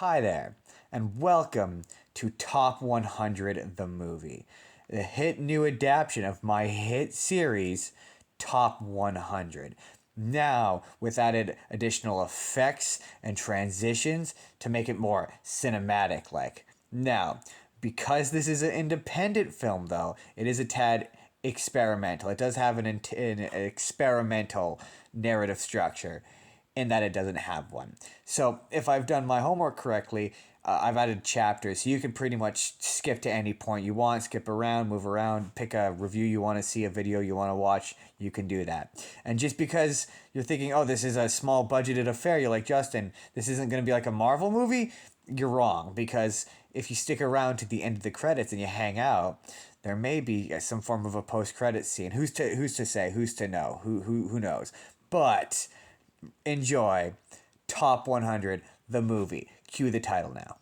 Hi there, and welcome to Top 100 the Movie, the hit new adaptation of my hit series, Top 100. Now, with added additional effects and transitions to make it more cinematic like. Now, because this is an independent film, though, it is a tad experimental. It does have an experimental narrative structure in that it doesn't have one. So if I've done my homework correctly, I've added chapters. So you can pretty much skip to any point you want, skip around, move around, pick a review you want to see, a video you want to watch, you can do that. And just because you're thinking, oh, this is a small budgeted affair, you're like, Justin, this isn't going to be like a Marvel movie, you're wrong. Because if you stick around to the end of the credits and you hang out, there may be some form of a post-credit scene. Who's to say? Who's to know? Who knows? But enjoy Top 100 the movie. Cue the title now.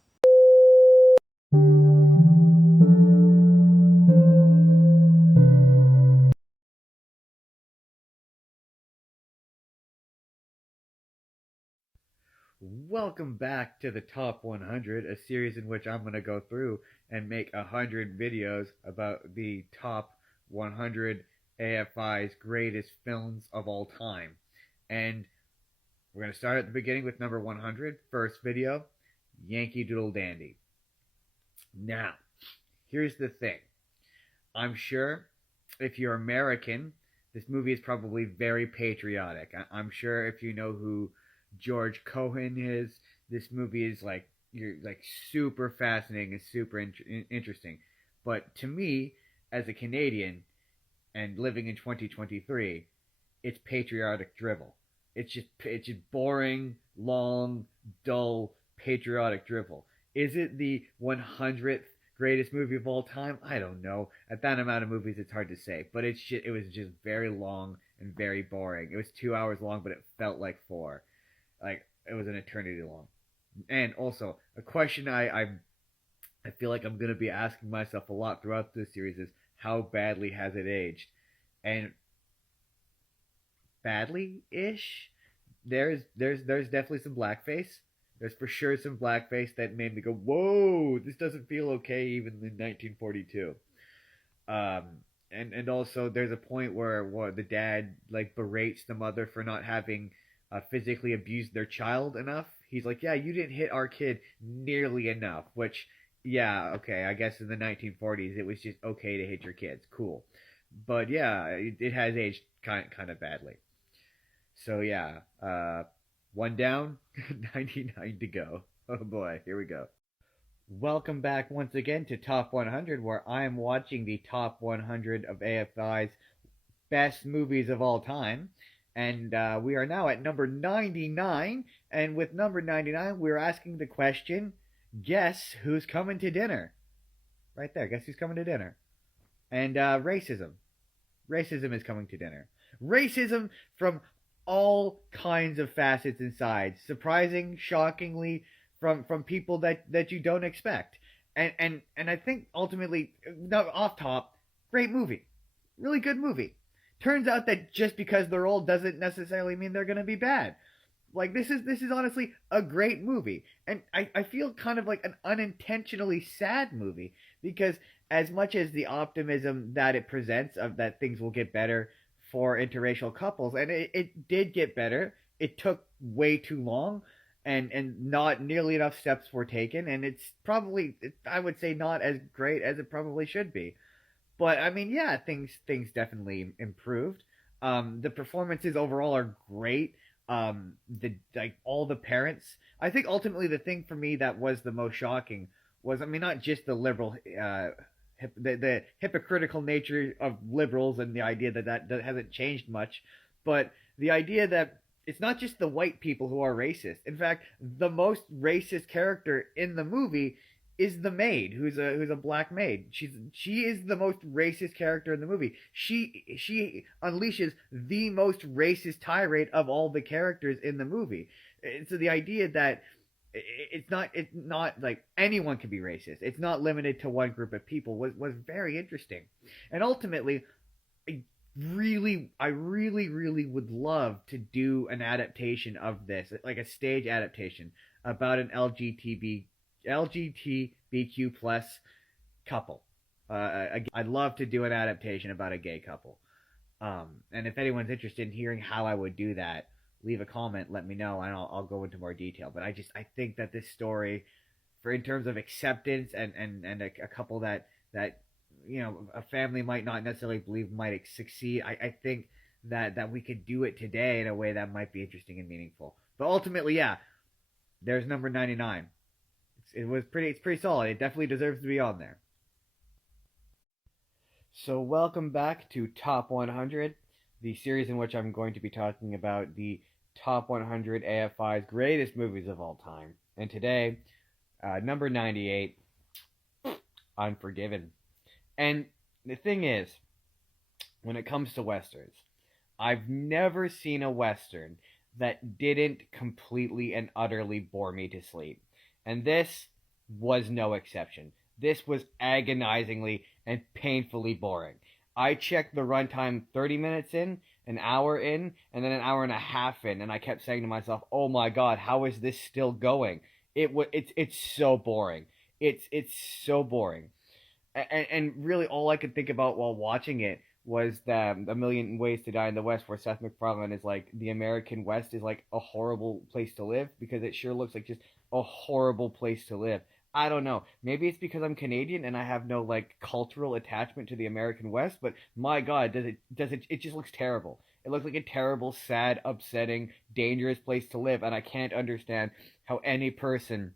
Welcome back to the Top 100, a series in which I'm going to go through and make 100 videos about the top 100 AFI's greatest films of all time. And we're going to start at the beginning with number 100, first video, Yankee Doodle Dandy. Now, here's the thing. I'm sure if you're American, this movie is probably very patriotic. I'm sure if you know who George Cohan is, this movie is like you're like super fascinating and super interesting. But to me, as a Canadian and living in 2023, it's patriotic drivel. It's just boring, long, dull, patriotic drivel. Is it the 100th greatest movie of all time? I don't know. At that amount of movies, it's hard to say. But it was just very long and very boring. It was 2 hours long, but it felt like four. Like it was an eternity long. And also, a question I feel like I'm gonna be asking myself a lot throughout this series is how badly has it aged? And badly ish. There's definitely some blackface. There's for sure some blackface that made me go, "Whoa, this doesn't feel okay," even in 1942. Um, and also there's a point where the dad like berates the mother for not having physically abused their child enough. He's like, "Yeah, you didn't hit our kid nearly enough," which, yeah, okay, I guess in the 1940s it was just okay to hit your kids, cool. But yeah, it has aged kind of badly. So yeah, one down, 99 to go. Oh boy, here we go. Welcome back once again to Top 100, where I am watching the top 100 of AFI's best movies of all time. And we are now at number 99. And with number 99, we're asking the question, guess who's coming to dinner? Right there, guess who's coming to dinner? And racism. Racism is coming to dinner. Racism from all kinds of facets and sides, surprising, shockingly, from people that you don't expect. And I think ultimately, no, off top, great movie, really good movie. Turns out that just because they're old doesn't necessarily mean they're gonna be bad. Like this is honestly a great movie, and I feel kind of like an unintentionally sad movie because as much as the optimism that it presents of that things will get better for interracial couples, and it did get better, it took way too long, and not nearly enough steps were taken, and it's probably I would say not as great as it probably should be. But I mean, yeah, things definitely improved. The performances overall are great. The like all the parents. I think ultimately the thing for me that was the most shocking was, I mean, not just the liberal, the hypocritical nature of liberals and the idea that hasn't changed much, but the idea that it's not just the white people who are racist. In fact, the most racist character in the movie is the maid, who's a black maid. She is the most racist character in the movie. She unleashes the most racist tirade of all the characters in the movie. So the idea that it's not like anyone can be racist. It's not limited to one group of people was very interesting. And ultimately, I really would love to do an adaptation of this, like a stage adaptation. about an LGBTQ plus couple. I'd love to do an adaptation about a gay couple. And if anyone's interested in hearing how I would do that, leave a comment, let me know, and I'll go into more detail. But I think that this story, for in terms of acceptance and a couple that a family might not necessarily believe might succeed, I think that we could do it today in a way that might be interesting and meaningful. But ultimately, yeah, there's number 99. It's pretty solid. It definitely deserves to be on there. So welcome back to Top 100, the series in which I'm going to be talking about the top 100 AFI's greatest movies of all time. And today, number 98, Unforgiven. And the thing is, when it comes to westerns, I've never seen a western that didn't completely and utterly bore me to sleep. And this was no exception. This was agonizingly and painfully boring. I checked the runtime 30 minutes in, an hour in, and then an hour and a half in, and I kept saying to myself, "Oh my god, how is this still going?" It's so boring. It's so boring. And really all I could think about while watching it was that A Million Ways to Die in the West, where Seth MacFarlane is like, the American West is like a horrible place to live, because it sure looks like just a horrible place to live. I don't know. Maybe it's because I'm Canadian and I have no like cultural attachment to the American West, but my God, it just looks terrible. It looks like a terrible, sad, upsetting, dangerous place to live, and I can't understand how any person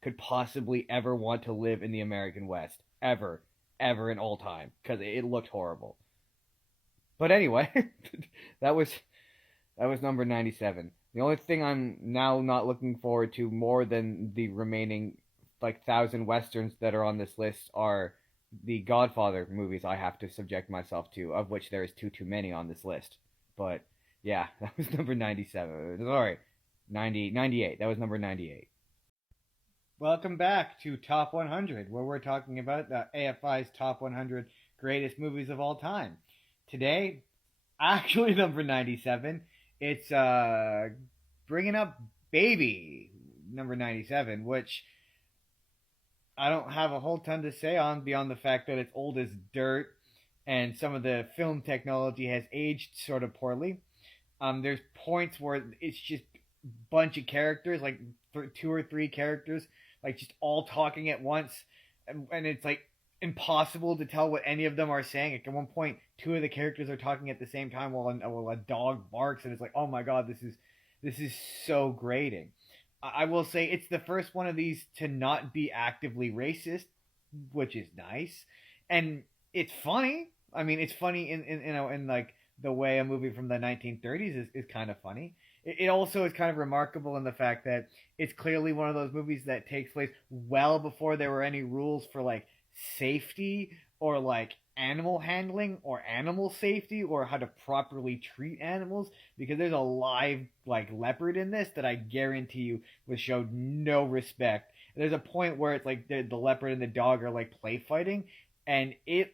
could possibly ever want to live in the American West. Ever in all time. Because it looked horrible. But anyway, that was number 97. The only thing I'm now not looking forward to more than the remaining like 1,000 westerns that are on this list are the Godfather movies I have to subject myself to, of which there is too many on this list. But yeah, that was number 97. Sorry, 98. That was number 98. Welcome back to Top 100, where we're talking about the AFI's Top 100 greatest movies of all time. Today, actually number 97, it's bringing up Baby, number 97, which I don't have a whole ton to say on beyond the fact that it's old as dirt and some of the film technology has aged sort of poorly. There's points where it's just a bunch of characters, like two or three characters, like just all talking at once, and it's like impossible to tell what any of them are saying. Like at one point, two of the characters are talking at the same time while a dog barks, and it's like, oh my god, this is so grating. I will say it's the first one of these to not be actively racist, which is nice, and it's funny. I mean, it's funny in like the way a movie from the 1930s is kind of funny. It also is kind of remarkable in the fact that it's clearly one of those movies that takes place well before there were any rules for like safety or like animal handling or animal safety or how to properly treat animals, because there's a live like leopard in this that I guarantee you was showed no respect. There's a point where it's like the leopard and the dog are like play fighting, and it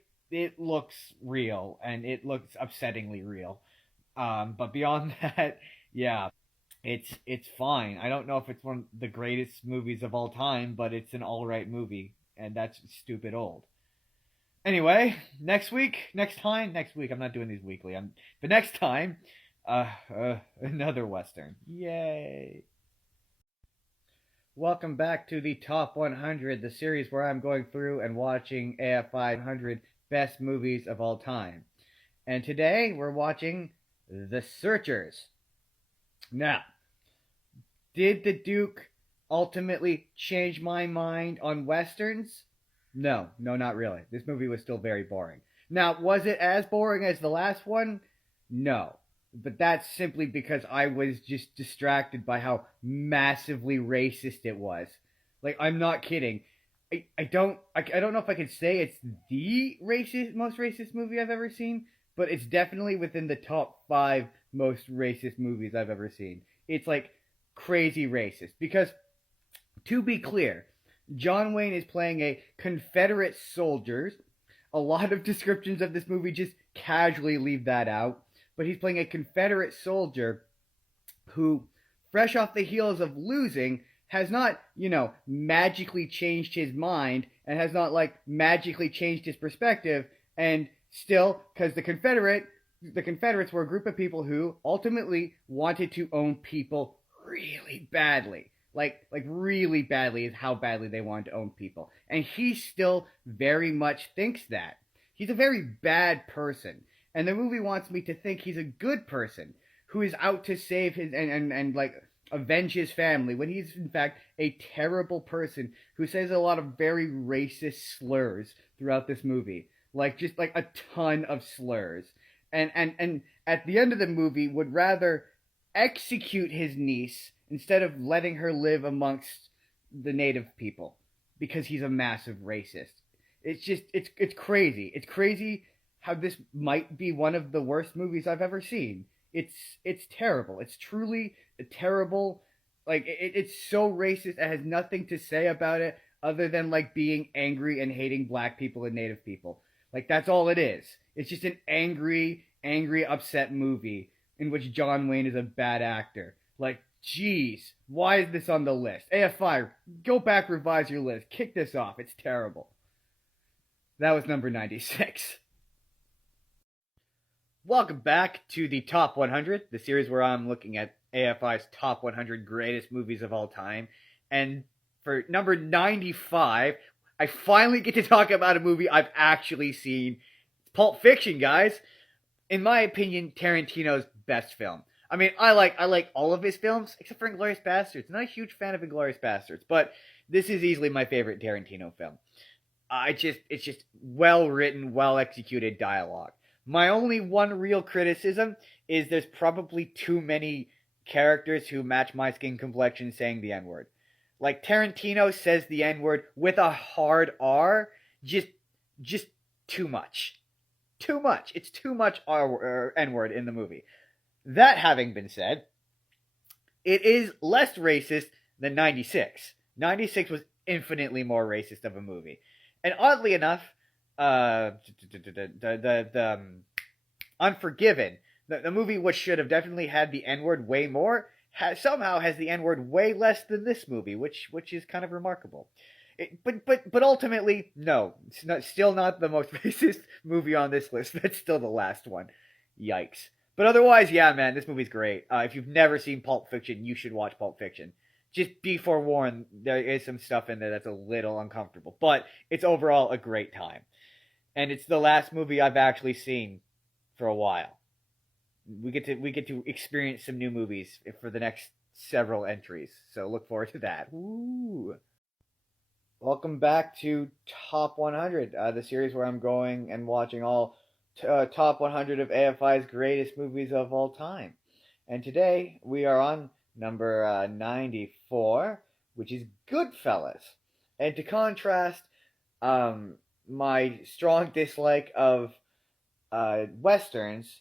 looks real and it looks upsettingly real. But beyond that, yeah, it's fine. I don't know if it's one of the greatest movies of all time, but it's an all right movie, and that's stupid old. Anyway, next week, I'm not doing these weekly. But next time, another western. Yay! Welcome back to the Top 100, the series where I'm going through and watching AFI 100 best movies of all time. And today we're watching The Searchers. Now, did the Duke ultimately change my mind on westerns? No, not really. This movie was still very boring. Now, was it as boring as the last one? No. But that's simply because I was just distracted by how massively racist it was. Like, I'm not kidding. I don't know if I could say it's the most racist movie I've ever seen, but it's definitely within the top 5 most racist movies I've ever seen. It's like crazy racist. Because, to be clear, John Wayne is playing a Confederate soldier. A lot of descriptions of this movie just casually leave that out. But he's playing a Confederate soldier who fresh off the heels of losing, has not, magically changed his mind and has not like magically changed his perspective. And still, because the Confederates were a group of people who ultimately wanted to own people really badly. Like really badly is how badly they wanted to own people. And he still very much thinks that. He's a very bad person. And the movie wants me to think he's a good person who is out to save his and like avenge his family when he's in fact a terrible person who says a lot of very racist slurs throughout this movie. Like just like a ton of slurs. And at the end of the movie would rather execute his niece instead of letting her live amongst the native people because he's a massive racist. It's crazy. It's crazy how this might be one of the worst movies I've ever seen. It's terrible. It's truly a terrible. Like it's so racist. It has nothing to say about it other than like being angry and hating black people and native people. Like that's all it is. It's just an angry, upset movie in which John Wayne is a bad actor. Like, jeez, why is this on the list? AFI, go back, revise your list. Kick this off. It's terrible. That was number 96. Welcome back to the Top 100, the series where I'm looking at AFI's Top 100 Greatest Movies of All Time. And for number 95, I finally get to talk about a movie I've actually seen. It's Pulp Fiction, guys. In my opinion, Tarantino's best film. I mean, I like all of his films, except for Inglourious Basterds. I'm not a huge fan of Inglourious Basterds, but this is easily my favorite Tarantino film. It's just well written, well executed dialogue. My only one real criticism is there's probably too many characters who match my skin complexion saying the N-word. Like Tarantino says the N-word with a hard R, just too much. Too much. It's too much N-word in the movie. That having been said, it is less racist than 96. 96 was infinitely more racist of a movie. And oddly enough, the Unforgiven, the movie which should have definitely had the N-word way more, somehow has the N-word way less than this movie, which is kind of remarkable. But ultimately, no, it's still not the most racist movie on this list. That's still the last one. Yikes. But otherwise, yeah, man, this movie's great. If you've never seen Pulp Fiction, you should watch Pulp Fiction. Just be forewarned, there is some stuff in there that's a little uncomfortable. But it's overall a great time. And it's the last movie I've actually seen for a while. We get to experience some new movies for the next several entries. So look forward to that. Woo! Welcome back to Top 100, the series where I'm going and watching all Top 100 of AFI's greatest movies of all time. And today we are on number 94, which is Goodfellas. And to contrast my strong dislike of Westerns,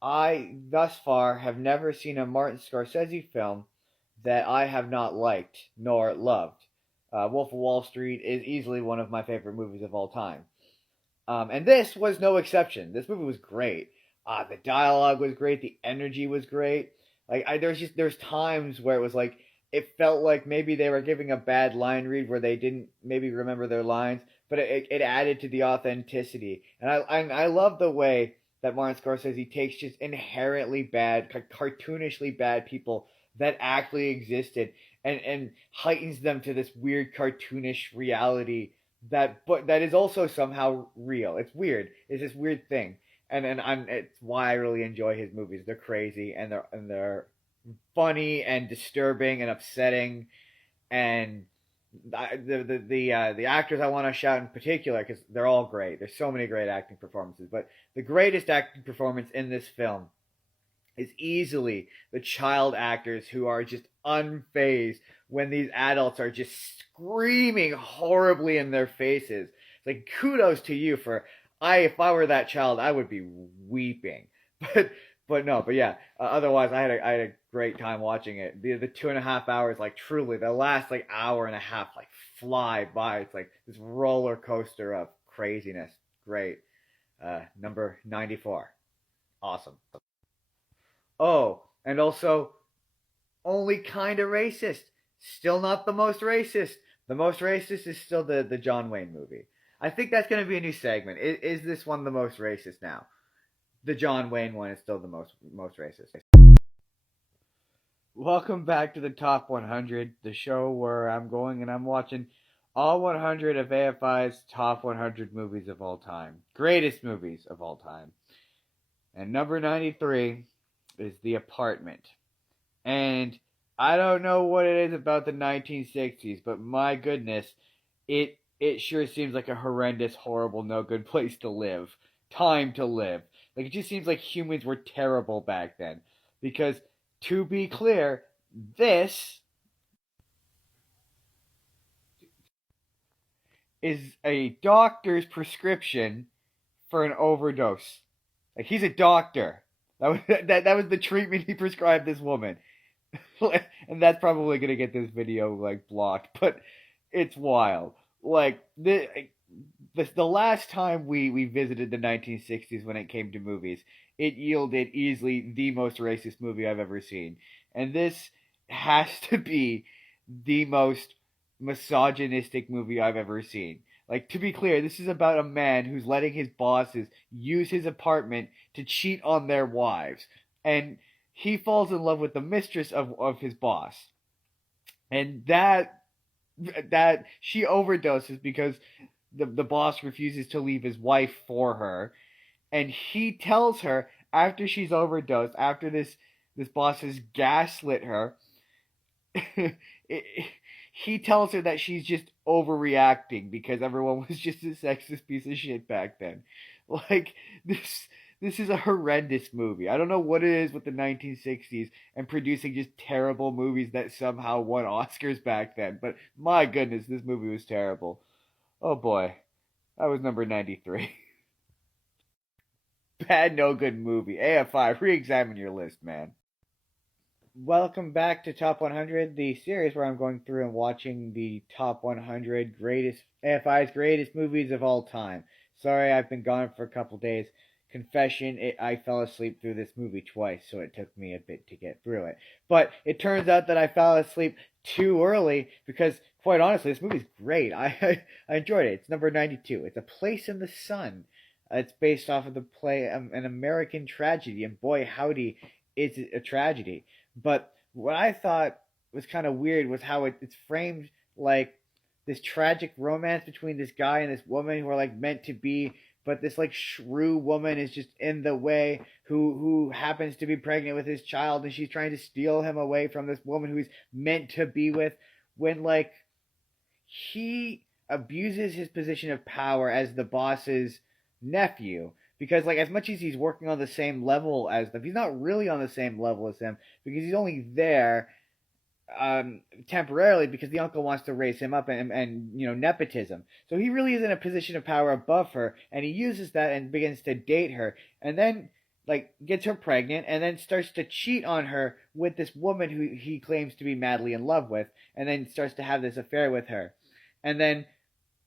I thus far have never seen a Martin Scorsese film that I have not liked nor loved. Wolf of Wall Street is easily one of my favorite movies of all time. And this was no exception. This movie was great. The dialogue was great. The energy was great. Like there's times where it was like it felt like maybe they were giving a bad line read where they didn't maybe remember their lines, but it added to the authenticity. And I love the way that Martin Scorsese takes just inherently bad, cartoonishly bad people that actually existed and heightens them to this weird cartoonish reality that is also somehow real. It's weird. It's this weird thing. It's why I really enjoy his movies. They're crazy and they're funny and disturbing and upsetting, and the actors I want to shout in particular because they're all great. There's so many great acting performances, but the greatest acting performance in this film is easily the child actors who are just unfazed when these adults are just screaming horribly in their faces. It's like, kudos to you for if I were that child, I would be weeping. But yeah. Otherwise, I had a great time watching it. The 2.5 hours, like truly, the last like hour and a half, like fly by. It's like this roller coaster of craziness. Great. Number 94. Awesome. Oh, and also, only kind of racist. Still not the most racist. The most racist is still the John Wayne movie. I think that's going to be a new segment. Is this one the most racist now? The John Wayne one is still the most racist. Welcome back to the Top 100, the show where I'm going and I'm watching all 100 of AFI's top 100 movies of all time. Greatest movies of all time. And number 93 is The Apartment. And I don't know what it is about the 1960s, but my goodness, it sure seems like a horrendous, horrible, no good place to live. Time to live. Like, it just seems like humans were terrible back then. Because, to be clear, this is a doctor's prescription for an overdose. Like, he's a doctor. That was the treatment he prescribed this woman. And that's probably gonna get this video like blocked, but it's wild. Like the last time we visited the 1960s when it came to movies, it yielded easily the most racist movie I've ever seen, and this has to be the most misogynistic movie I've ever seen. Like, to be clear, this is about a man who's letting his bosses use his apartment to cheat on their wives, and he falls in love with the mistress of his boss, and that she overdoses because the boss refuses to leave his wife for her, and he tells her after she's overdosed, after this boss has gaslit her, he tells her that she's just overreacting because everyone was just a sexist piece of shit back then. Like, this is a horrendous movie. I don't know what it is with the 1960s and producing just terrible movies that somehow won Oscars back then, but my goodness, this movie was terrible. Oh boy, that was number 93. Bad, no good movie. AFI, re-examine your list, man. Welcome back to Top 100, the series where I'm going through and watching the top 100 greatest AFI's greatest movies of all time. Sorry, I've been gone for a couple days. Confession, I fell asleep through this movie twice, so it took me a bit to get through it. But it turns out that I fell asleep too early because, quite honestly, this movie's great. I enjoyed it. It's number 92. It's A Place in the Sun. It's based off of the play An American Tragedy, and boy, howdy, it's a tragedy. But what I thought was kind of weird was how it's framed like this tragic romance between this guy and this woman who are like meant to be, but this like shrew woman is just in the way who happens to be pregnant with his child, and she's trying to steal him away from this woman who he's meant to be with, when like he abuses his position of power as the boss's nephew, because like as much as he's working on the same level as them, he's not really on the same level as them because he's only there temporarily because the uncle wants to raise him up, and you know, nepotism. So he really is in a position of power above her, and he uses that and begins to date her, and then like gets her pregnant, and then starts to cheat on her with this woman who he claims to be madly in love with, and then starts to have this affair with her, and then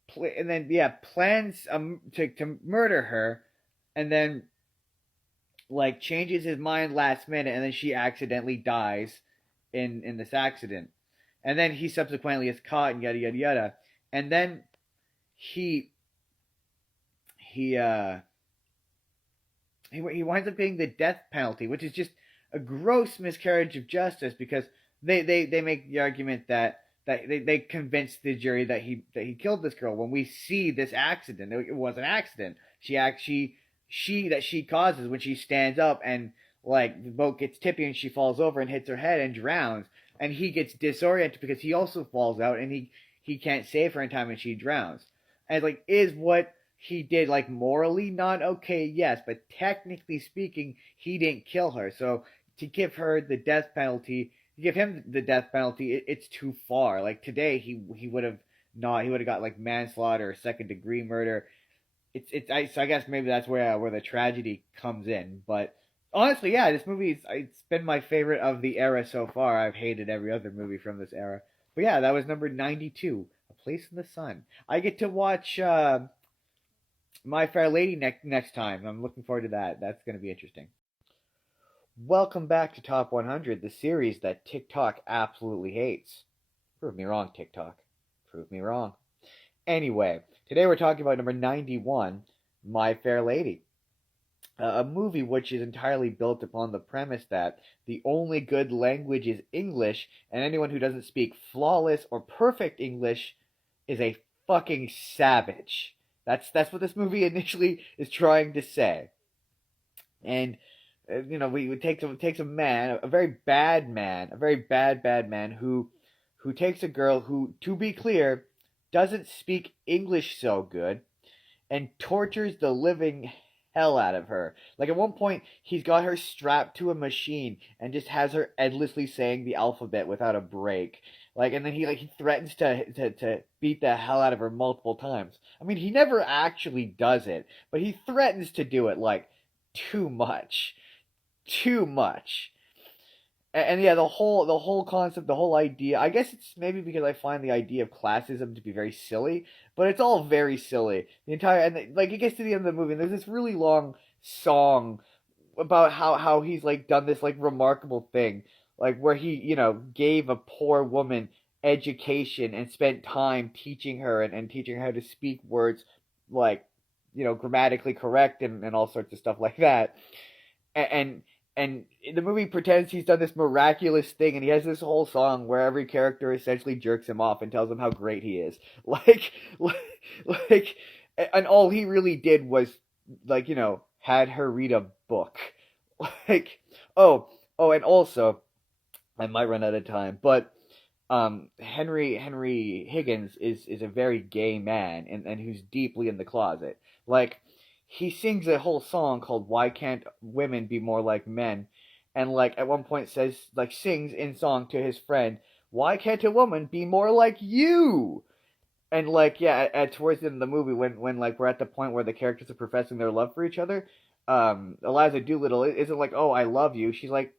plans to murder her, and then like changes his mind last minute, and then she accidentally dies in this accident, and then he subsequently is caught and yada yada yada, and then he winds up getting the death penalty, which is just a gross miscarriage of justice because they make the argument that they convinced the jury that he killed this girl, when we see this accident, it was an accident she causes when she stands up, and like the boat gets tippy and she falls over and hits her head and drowns, and he gets disoriented because he also falls out, and he can't save her in time and she drowns. And like, is what he did like morally not okay? Yes, but technically speaking, he didn't kill her. So to give her the death penalty, give him the death penalty, it's too far. Like today, he would have not. He would have got like manslaughter or second degree murder. So I guess maybe that's where the tragedy comes in. But honestly, yeah, this movie it's been my favorite of the era so far. I've hated every other movie from this era, but yeah, that was number 92, A Place in the Sun. I get to watch My Fair Lady next time. I'm looking forward to that. That's going to be interesting. Welcome back to Top 100, the series that TikTok absolutely hates. Prove me wrong, TikTok. Prove me wrong. Anyway, today we're talking about number 91, My Fair Lady. A movie which is entirely built upon the premise that the only good language is English, and anyone who doesn't speak flawless or perfect English is a fucking savage. That's what this movie initially is trying to say. And we takes a man, a very bad man, a very bad man who takes a girl who, to be clear, doesn't speak English so good, and tortures the living hell out of her. Like at one point, he's got her strapped to a machine and just has her endlessly saying the alphabet without a break. Like, and then he threatens to beat the hell out of her multiple times. I mean, he never actually does it, but he threatens to do it like too much, too much. And yeah, the whole concept, the whole idea. I guess it's maybe because I find the idea of classism to be very silly, but it's all very silly. The entire like it gets to the end of the movie, and there's this really long song about how he's like done this like remarkable thing, like where he gave a poor woman education and spent time teaching her and teaching her how to speak words like grammatically correct and all sorts of stuff like that, and and the movie pretends he's done this miraculous thing, and he has this whole song where every character essentially jerks him off and tells him how great he is. Like, like, and all he really did was, like, had her read a book. Like, oh, and also, I might run out of time, but Henry Higgins is a very gay man and who's deeply in the closet. Like he sings a whole song called "Why Can't Women Be More Like Men," and like at one point says like sings in song to his friend, "Why can't a woman be more like you?" And like yeah, towards the end of the movie when like we're at the point where the characters are professing their love for each other, Eliza Doolittle isn't like, "Oh, I love you." She's like,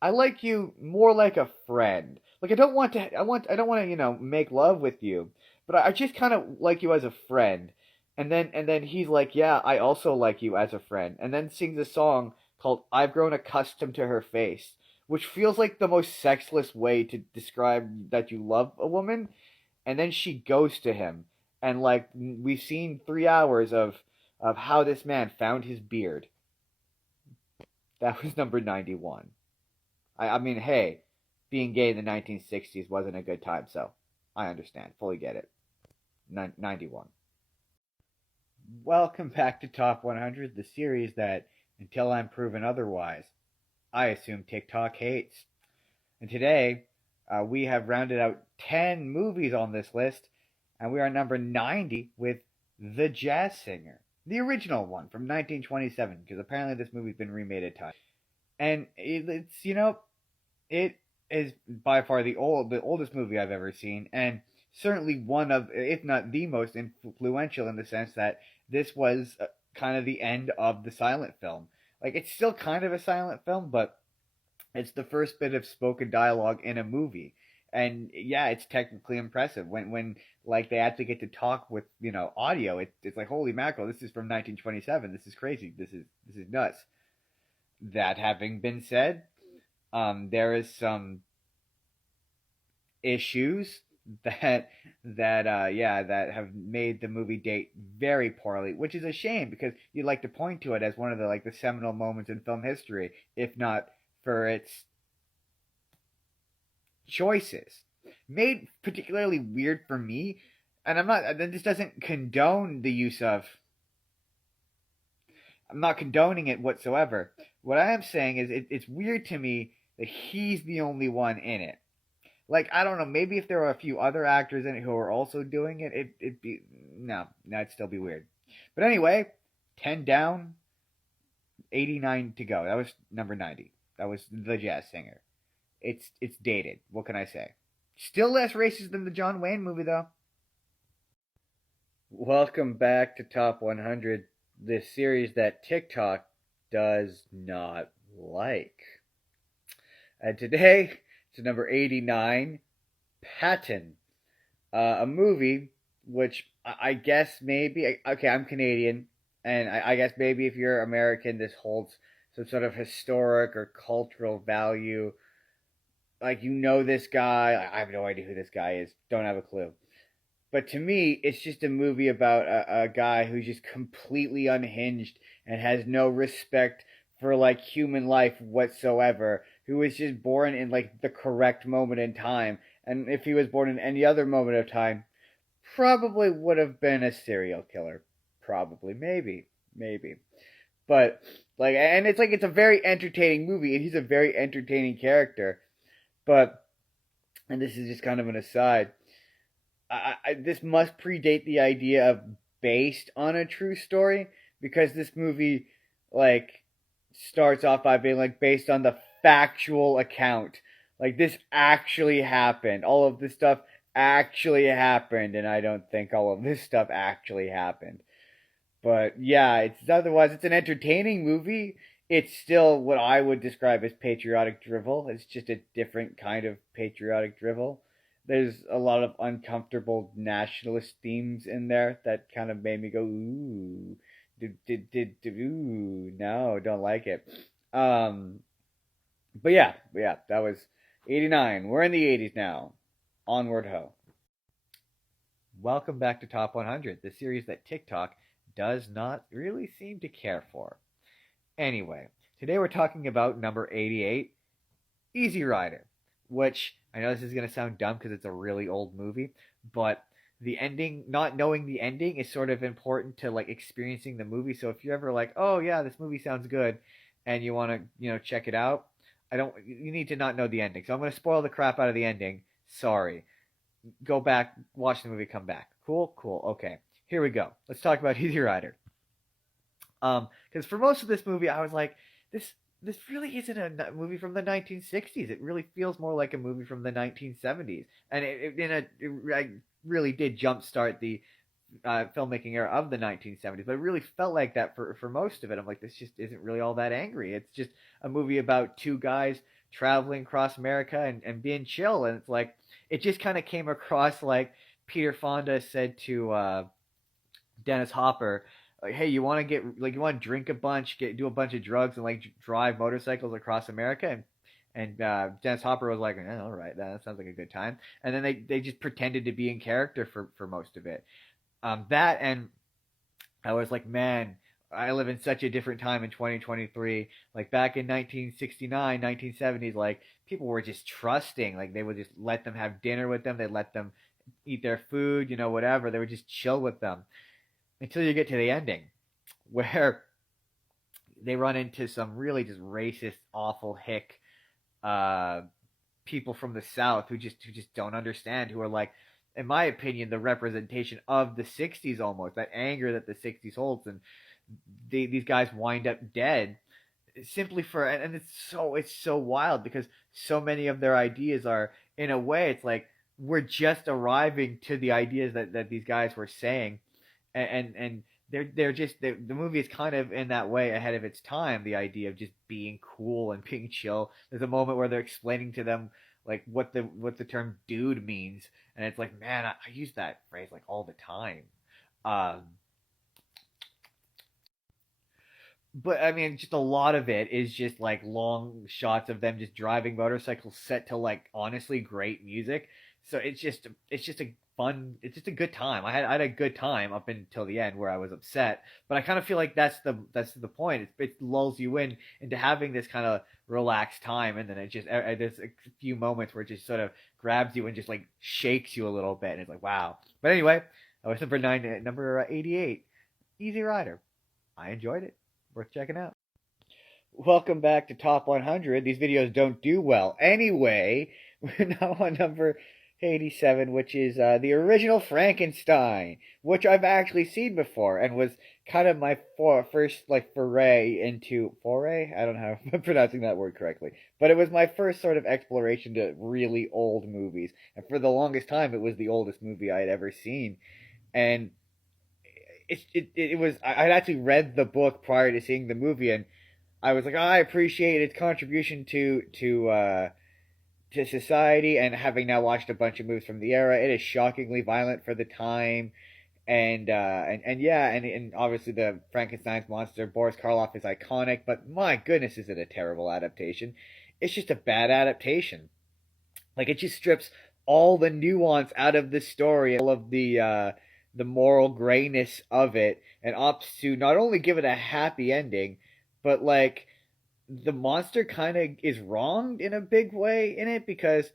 I like you more like a friend. Like I don't want to, make love with you, but I just kind of like you as a friend. And then he's like, "Yeah, I also like you as a friend." And then sings a song called "I've Grown Accustomed to Her Face," which feels like the most sexless way to describe that you love a woman. And then she goes to him, and like we've seen 3 hours of how this man found his beard. That was number 91. I mean, hey, being gay in the 1960s wasn't a good time, so I understand. Fully get it. 91. Welcome back to Top 100, the series that, until I'm proven otherwise, I assume TikTok hates. And today, we have rounded out 10 movies on this list, and we are number 90 with The Jazz Singer, the original one from 1927, because apparently this movie's been remade a ton. And it's, it is by far the oldest movie I've ever seen, and certainly one of, if not the most influential, in the sense that this was kind of the end of the silent film. Like it's still kind of a silent film, but it's the first bit of spoken dialogue in a movie. And yeah, it's technically impressive when like they actually get to talk with audio. It's like holy mackerel! This is from 1927. This is crazy. This is nuts. That having been said, there is some issues that have made the movie date very poorly, which is a shame because you'd like to point to it as one of the seminal moments in film history, if not for its choices. Made particularly weird for me, and this doesn't condone the use of. I'm not condoning it whatsoever. What I am saying is it's weird to me that he's the only one in it. Like I don't know, maybe if there were a few other actors in it who are also doing it, it'd be it'd still be weird. But anyway, 10 down, 89 to go. That was number 90. That was The Jazz Singer. It's dated. What can I say? Still less racist than the John Wayne movie though. Welcome back to Top 100, this series that TikTok does not like. And today, to number 89, Patton, a movie which I guess maybe, okay, I'm Canadian, and I guess maybe if you're American, this holds some sort of historic or cultural value. Like, you know this guy. I have no idea who this guy is. Don't have a clue. But to me, it's just a movie about a guy who's just completely unhinged and has no respect for like human life whatsoever. Who was just born in like the correct moment in time, and if he was born in any other moment of time, probably would have been a serial killer. Probably, maybe. But like, and it's like it's a very entertaining movie, and he's a very entertaining character. But, and this is just kind of an aside, this must predate the idea of based on a true story, because this movie like starts off by being like based on the factual account. Like, this actually happened. All of this stuff actually happened, and I don't think all of this stuff actually happened. But yeah, it's an entertaining movie. It's still what I would describe as patriotic drivel. It's just a different kind of patriotic drivel. There's a lot of uncomfortable nationalist themes in there that kind of made me go, ooh, ooh, no, don't like it. Um, but yeah, that was 89. We're in the 80s now. Onward ho. Welcome back to Top 100, the series that TikTok does not really seem to care for. Anyway, today we're talking about number 88, Easy Rider, which I know this is going to sound dumb because it's a really old movie, but the ending, not knowing the ending is sort of important to like experiencing the movie. So if you're ever like, oh yeah, this movie sounds good, and you want to, check it out, you need to not know the ending. So I'm going to spoil the crap out of the ending. Sorry. Go back, watch the movie, come back. Cool? Cool. Okay. Here we go. Let's talk about Easy Rider. Because for most of this movie, I was like, this really isn't a movie from the 1960s. It really feels more like a movie from the 1970s, and I really did jumpstart the filmmaking era of the 1970s. But it really felt like that for most of it. I'm like, this just isn't really all that angry. It's just a movie about two guys traveling across America and being chill, and it's like it just kind of came across like Peter Fonda said to Dennis Hopper, like, hey, you want to you want to drink a bunch, do a bunch of drugs, and like drive motorcycles across America, and Dennis Hopper was like, all right, that sounds like a good time. And then they just pretended to be in character for most of it. That, and I was like, man, I live in such a different time in 2023. Like back in 1969, 1970s, like people were just trusting. Like they would just let them have dinner with them. They'd let them eat their food, whatever. They would just chill with them until you get to the ending, where they run into some really just racist, awful hick people from the South who just don't understand, who are like, in my opinion, the representation of the '60s almost, that anger that the '60s holds, and these guys wind up dead simply for, and it's so wild because so many of their ideas are, in a way, it's like we're just arriving to the ideas that these guys were saying, and they're just the movie is kind of in that way ahead of its time. The idea of just being cool and being chill. There's a moment where they're explaining to them like what the term dude means, and it's like, man, I use that phrase like all the time. Um, but I mean, just a lot of it is just like long shots of them just driving motorcycles set to like honestly great music. So it's just a fun, it's just a good time. I had a good time up until the end where I was upset, but I kind of feel like that's the point. It lulls you into having this kind of relaxed time, and then it just there's a few moments where it just sort of grabs you and just like shakes you a little bit, and it's like, wow. But anyway, that was number 88, Easy Rider. I enjoyed it. Worth checking out. Welcome back to Top 100. These videos don't do well. Anyway, we're now on number 87, which is the original Frankenstein, which I've actually seen before and was kind of my first like foray into foray. I don't know if I'm pronouncing that word correctly, but it was my first sort of exploration to really old movies, and for the longest time, it was the oldest movie I had ever seen, and it was, I'd actually read the book prior to seeing the movie, and I was like, oh, I appreciate its contribution to society, and having now watched a bunch of movies from the era, it is shockingly violent for the time, And yeah, and obviously the Frankenstein's monster Boris Karloff is iconic, but my goodness, is it a terrible adaptation? It's just a bad adaptation. Like it just strips all the nuance out of the story, all of the moral grayness of it, and opts to not only give it a happy ending, but like the monster kind of is wronged in a big way in it because,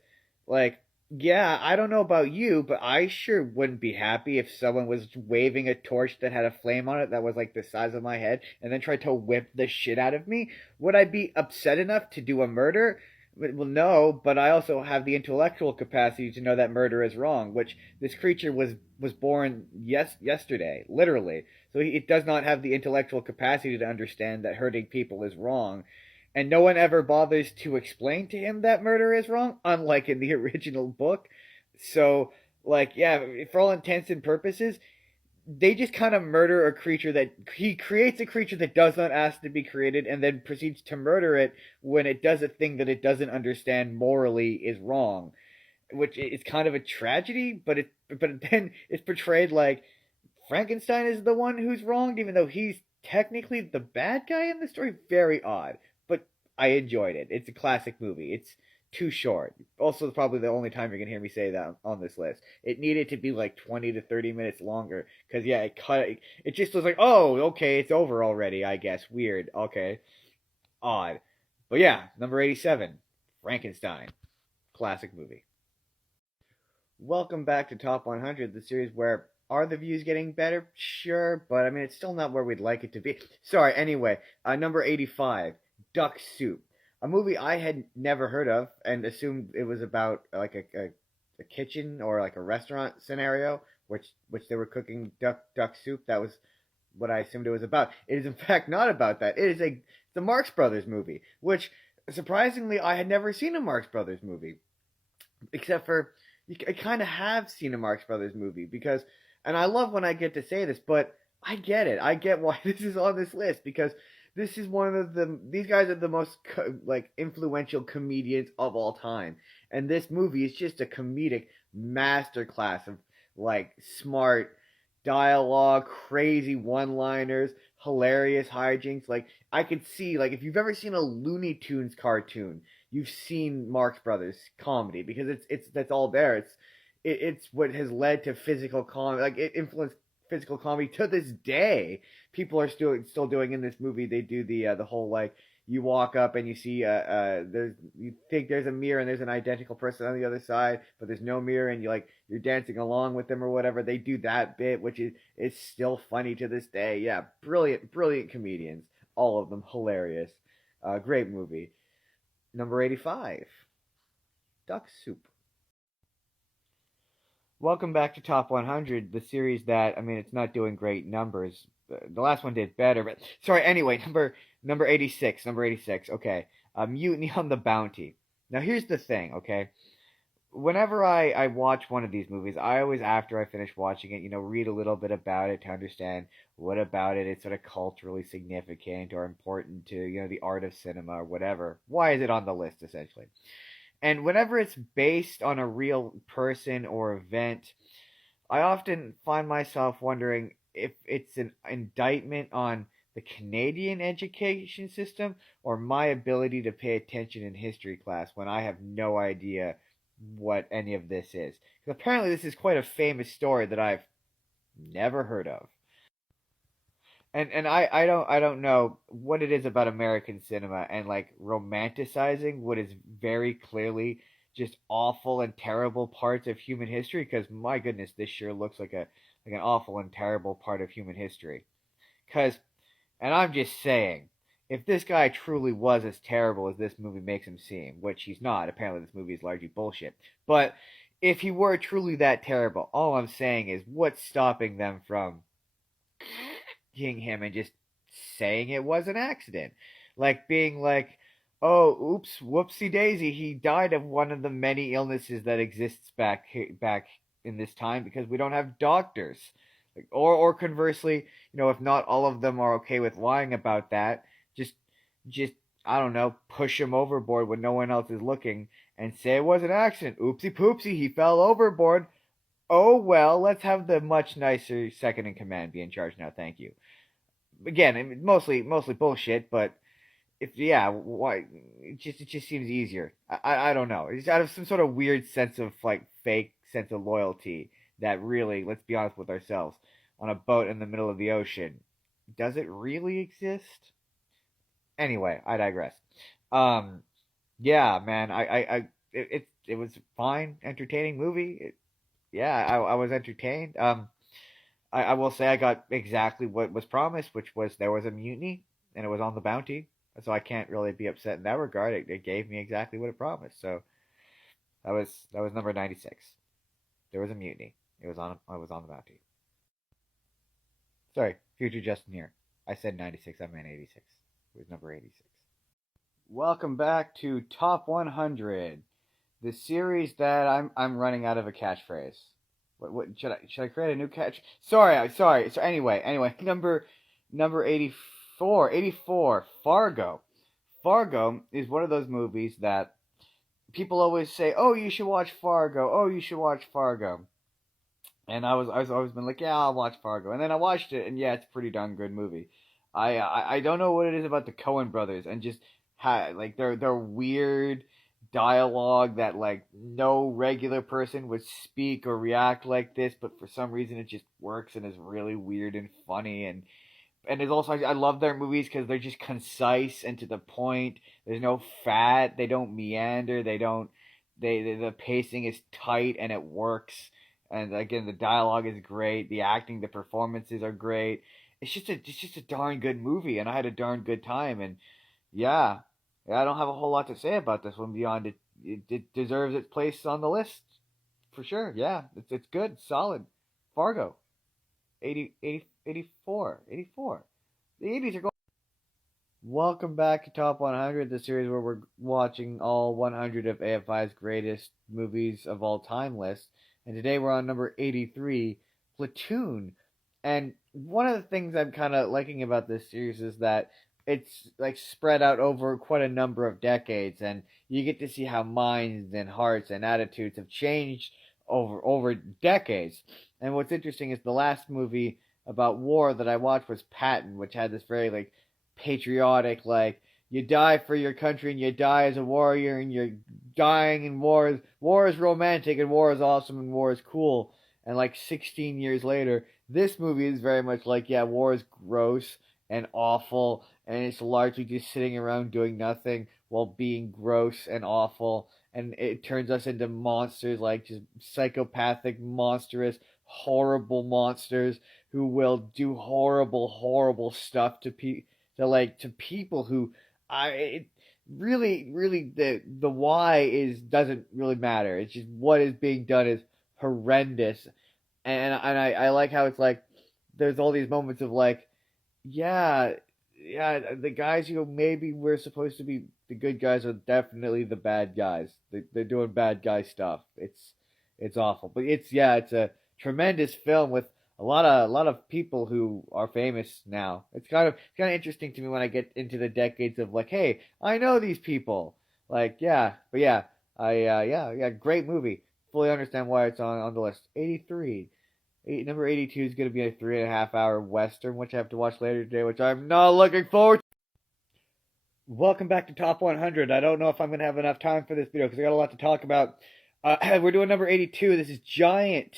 like, yeah, I don't know about you, but I sure wouldn't be happy if someone was waving a torch that had a flame on it that was like the size of my head and then tried to whip the shit out of me. Would I be upset enough to do a murder? Well, no, but I also have the intellectual capacity to know that murder is wrong, which this creature was born yesterday, literally. So it does not have the intellectual capacity to understand that hurting people is wrong, and no one ever bothers to explain to him that murder is wrong, unlike in the original book. So, like, yeah, for all intents and purposes, they just kind of murder a creature that he creates a creature that does not ask to be created and then proceeds to murder it when it does a thing that it doesn't understand morally is wrong, which is kind of a tragedy, but then it's portrayed like Frankenstein is the one who's wronged, even though he's technically the bad guy in the story. Very odd, but I enjoyed it. It's a classic movie. It's too short. Also, probably the only time you're gonna hear me say that on this list. It needed to be like 20 to 30 minutes longer because yeah, it cut. It just was like, oh, okay, it's over already. I guess weird. Okay, odd, but yeah, number 87, Frankenstein, classic movie. Welcome back to Top 100, the series where are the views getting better? Sure, but I mean, it's still not where we'd like it to be. Sorry, anyway, number 85, Duck Soup. A movie I had never heard of and assumed it was about like a kitchen or like a restaurant scenario, which they were cooking duck soup. That was what I assumed it was about. It is in fact not about that. It is the Marx Brothers movie, which surprisingly I had never seen a Marx Brothers movie except for I kind of have seen a Marx Brothers movie because, and I love when I get to say this, but I get it. I get why this is on this list because this is one of these guys are the most like influential comedians of all time, and this movie is just a comedic masterclass of like smart dialogue, crazy one-liners, hilarious hijinks. Like I could see, like if you've ever seen a Looney Tunes cartoon, you've seen Marx Brothers comedy because it's that's all there. It's what has led to physical comedy. Like it influenced physical comedy to this day. People are still doing in this movie. They do the whole like you walk up and you see there's you think there's a mirror and there's an identical person on the other side, but there's no mirror and you're dancing along with them or whatever. They do that bit, which is still funny to this day. Yeah, brilliant comedians, all of them hilarious. Great movie. Number 85, Duck Soup. Welcome back to Top 100, the series that, I mean, it's not doing great numbers. The last one did better, but sorry. Anyway, number 86, number 86. Okay, Mutiny on the Bounty. Now here's the thing. Okay, whenever I watch one of these movies, I always, after I finish watching it, read a little bit about it to understand what about it is sort of culturally significant or important to, the art of cinema or whatever. Why is it on the list, essentially? And whenever it's based on a real person or event, I often find myself wondering if it's an indictment on the Canadian education system or my ability to pay attention in history class when I have no idea what any of this is. Because apparently this is quite a famous story that I've never heard of. And I don't know what it is about American cinema and like romanticizing what is very clearly just awful and terrible parts of human history, because my goodness, this sure looks like an awful and terrible part of human history. Cause, and I'm just saying, if this guy truly was as terrible as this movie makes him seem, which he's not, apparently this movie is largely bullshit, but if he were truly that terrible, all I'm saying is what's stopping them from him and just saying it was an accident, like being like, oh, oops, whoopsie daisy, he died of one of the many illnesses that exists back in this time because we don't have doctors. Like, or conversely, if not all of them are okay with lying about that, just just I don't know, push him overboard when no one else is looking and say it was an accident. Oopsie poopsie, he fell overboard. Oh well, let's have the much nicer second in command be in charge now. Thank you. Again, I mean, mostly bullshit, but if yeah, why? It just seems easier. I don't know. It's out of some sort of weird sense of like fake sense of loyalty that really, let's be honest with ourselves, on a boat in the middle of the ocean, does it really exist? Anyway, I digress. Um, yeah, man, it was fine, entertaining movie. Yeah, I was entertained. I will say I got exactly what was promised, which was there was a mutiny and it was on the Bounty, so I can't really be upset in that regard. It gave me exactly what it promised. So that was number 96. There was a mutiny. It was on the Bounty. Sorry, future Justin here. I said 96. I meant 86. It was number 86. Welcome back to Top 100, the series that I'm running out of a catchphrase. What should I create a new catch? Sorry. So anyway, number 84, 84, Fargo. Fargo is one of those movies that people always say, "Oh, you should watch Fargo. Oh, you should watch Fargo." And I was always been like, "Yeah, I'll watch Fargo." And then I watched it, and yeah, it's a pretty darn good movie. I don't know what it is about the Coen brothers and just how like their weird dialogue that like no regular person would speak or react like this, but for some reason it just works and is really weird and funny. And it's also I love their movies because they're just concise and to the point. There's no fat. They don't meander. They don't. The pacing is tight and it works. And again, the dialogue is great. The acting, the performances are great. It's just a darn good movie, and I had a darn good time. And yeah, I don't have a whole lot to say about this one beyond it deserves its place on the list for sure. Yeah, it's good, solid. Fargo, 80, 80, 84, 84. The 80s are going. Welcome back to Top 100, the series where we're watching all 100 of AFI's greatest movies of all time list. And today we're on number 83, Platoon. And one of the things I'm kind of liking about this series is that it's like spread out over quite a number of decades, and you get to see how minds and hearts and attitudes have changed over decades. And what's interesting is the last movie about war that I watched was Patton, which had this very like patriotic, like you die for your country and you die as a warrior and you're dying in war. War is romantic and war is awesome and war is cool. And like 16 years later, this movie is very much like, yeah, war is gross and awful and it's largely just sitting around doing nothing while being gross and awful. And it turns us into monsters, like just psychopathic, monstrous, horrible monsters who will do horrible stuff to people who I it, really the why is doesn't really matter. It's just what is being done is horrendous, and I like how it's like there's all these moments of like yeah the guys who maybe we're supposed to be the good guys are definitely the bad guys. They're doing bad guy stuff. It's awful, but it's a tremendous film with a lot of people who are famous now. It's kind of interesting to me when I get into the decades of like, hey, I know these people. Like, yeah, but yeah, yeah, great movie. Fully understand why it's on the list. 83. Number 82 is going to be a 3.5 hour western, which I have to watch later today, which I'm not looking forward to. Welcome back to Top 100. I don't know if I'm going to have enough time for this video because I got a lot to talk about. We're doing number 82. This is Giant.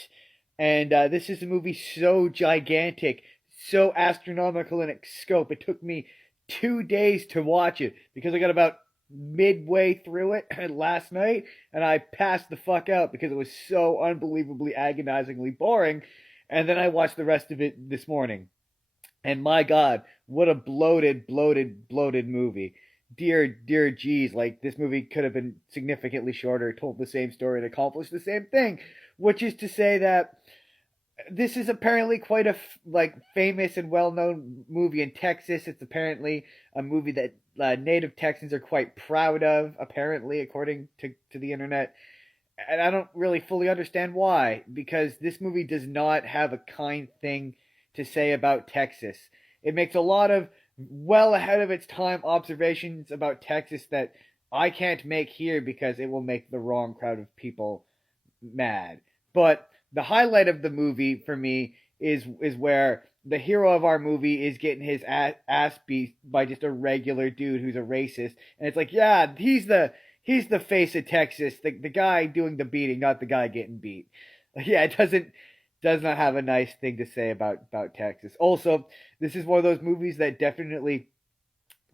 And this is a movie so gigantic, so astronomical in its scope. It took me 2 days to watch it because I got about midway through it last night and I passed the fuck out because it was so unbelievably agonizingly boring. And then I watched the rest of it this morning. And my God, what a bloated movie. Dear geez, like this movie could have been significantly shorter, told the same story, and accomplished the same thing. Which is to say that this is apparently quite a like famous and well-known movie in Texas. It's apparently a movie that native Texans are quite proud of, apparently, according to the internet. And I don't really fully understand why, because this movie does not have a kind thing to say about Texas. It makes a lot of well ahead of its time observations about Texas that I can't make here because it will make the wrong crowd of people mad. But the highlight of the movie for me is where the hero of our movie is getting his ass beat by just a regular dude who's a racist, and it's like, yeah, he's the face of Texas, the guy doing the beating, not the guy getting beat. Yeah, it does not have a nice thing to say about Texas. Also, this is one of those movies that definitely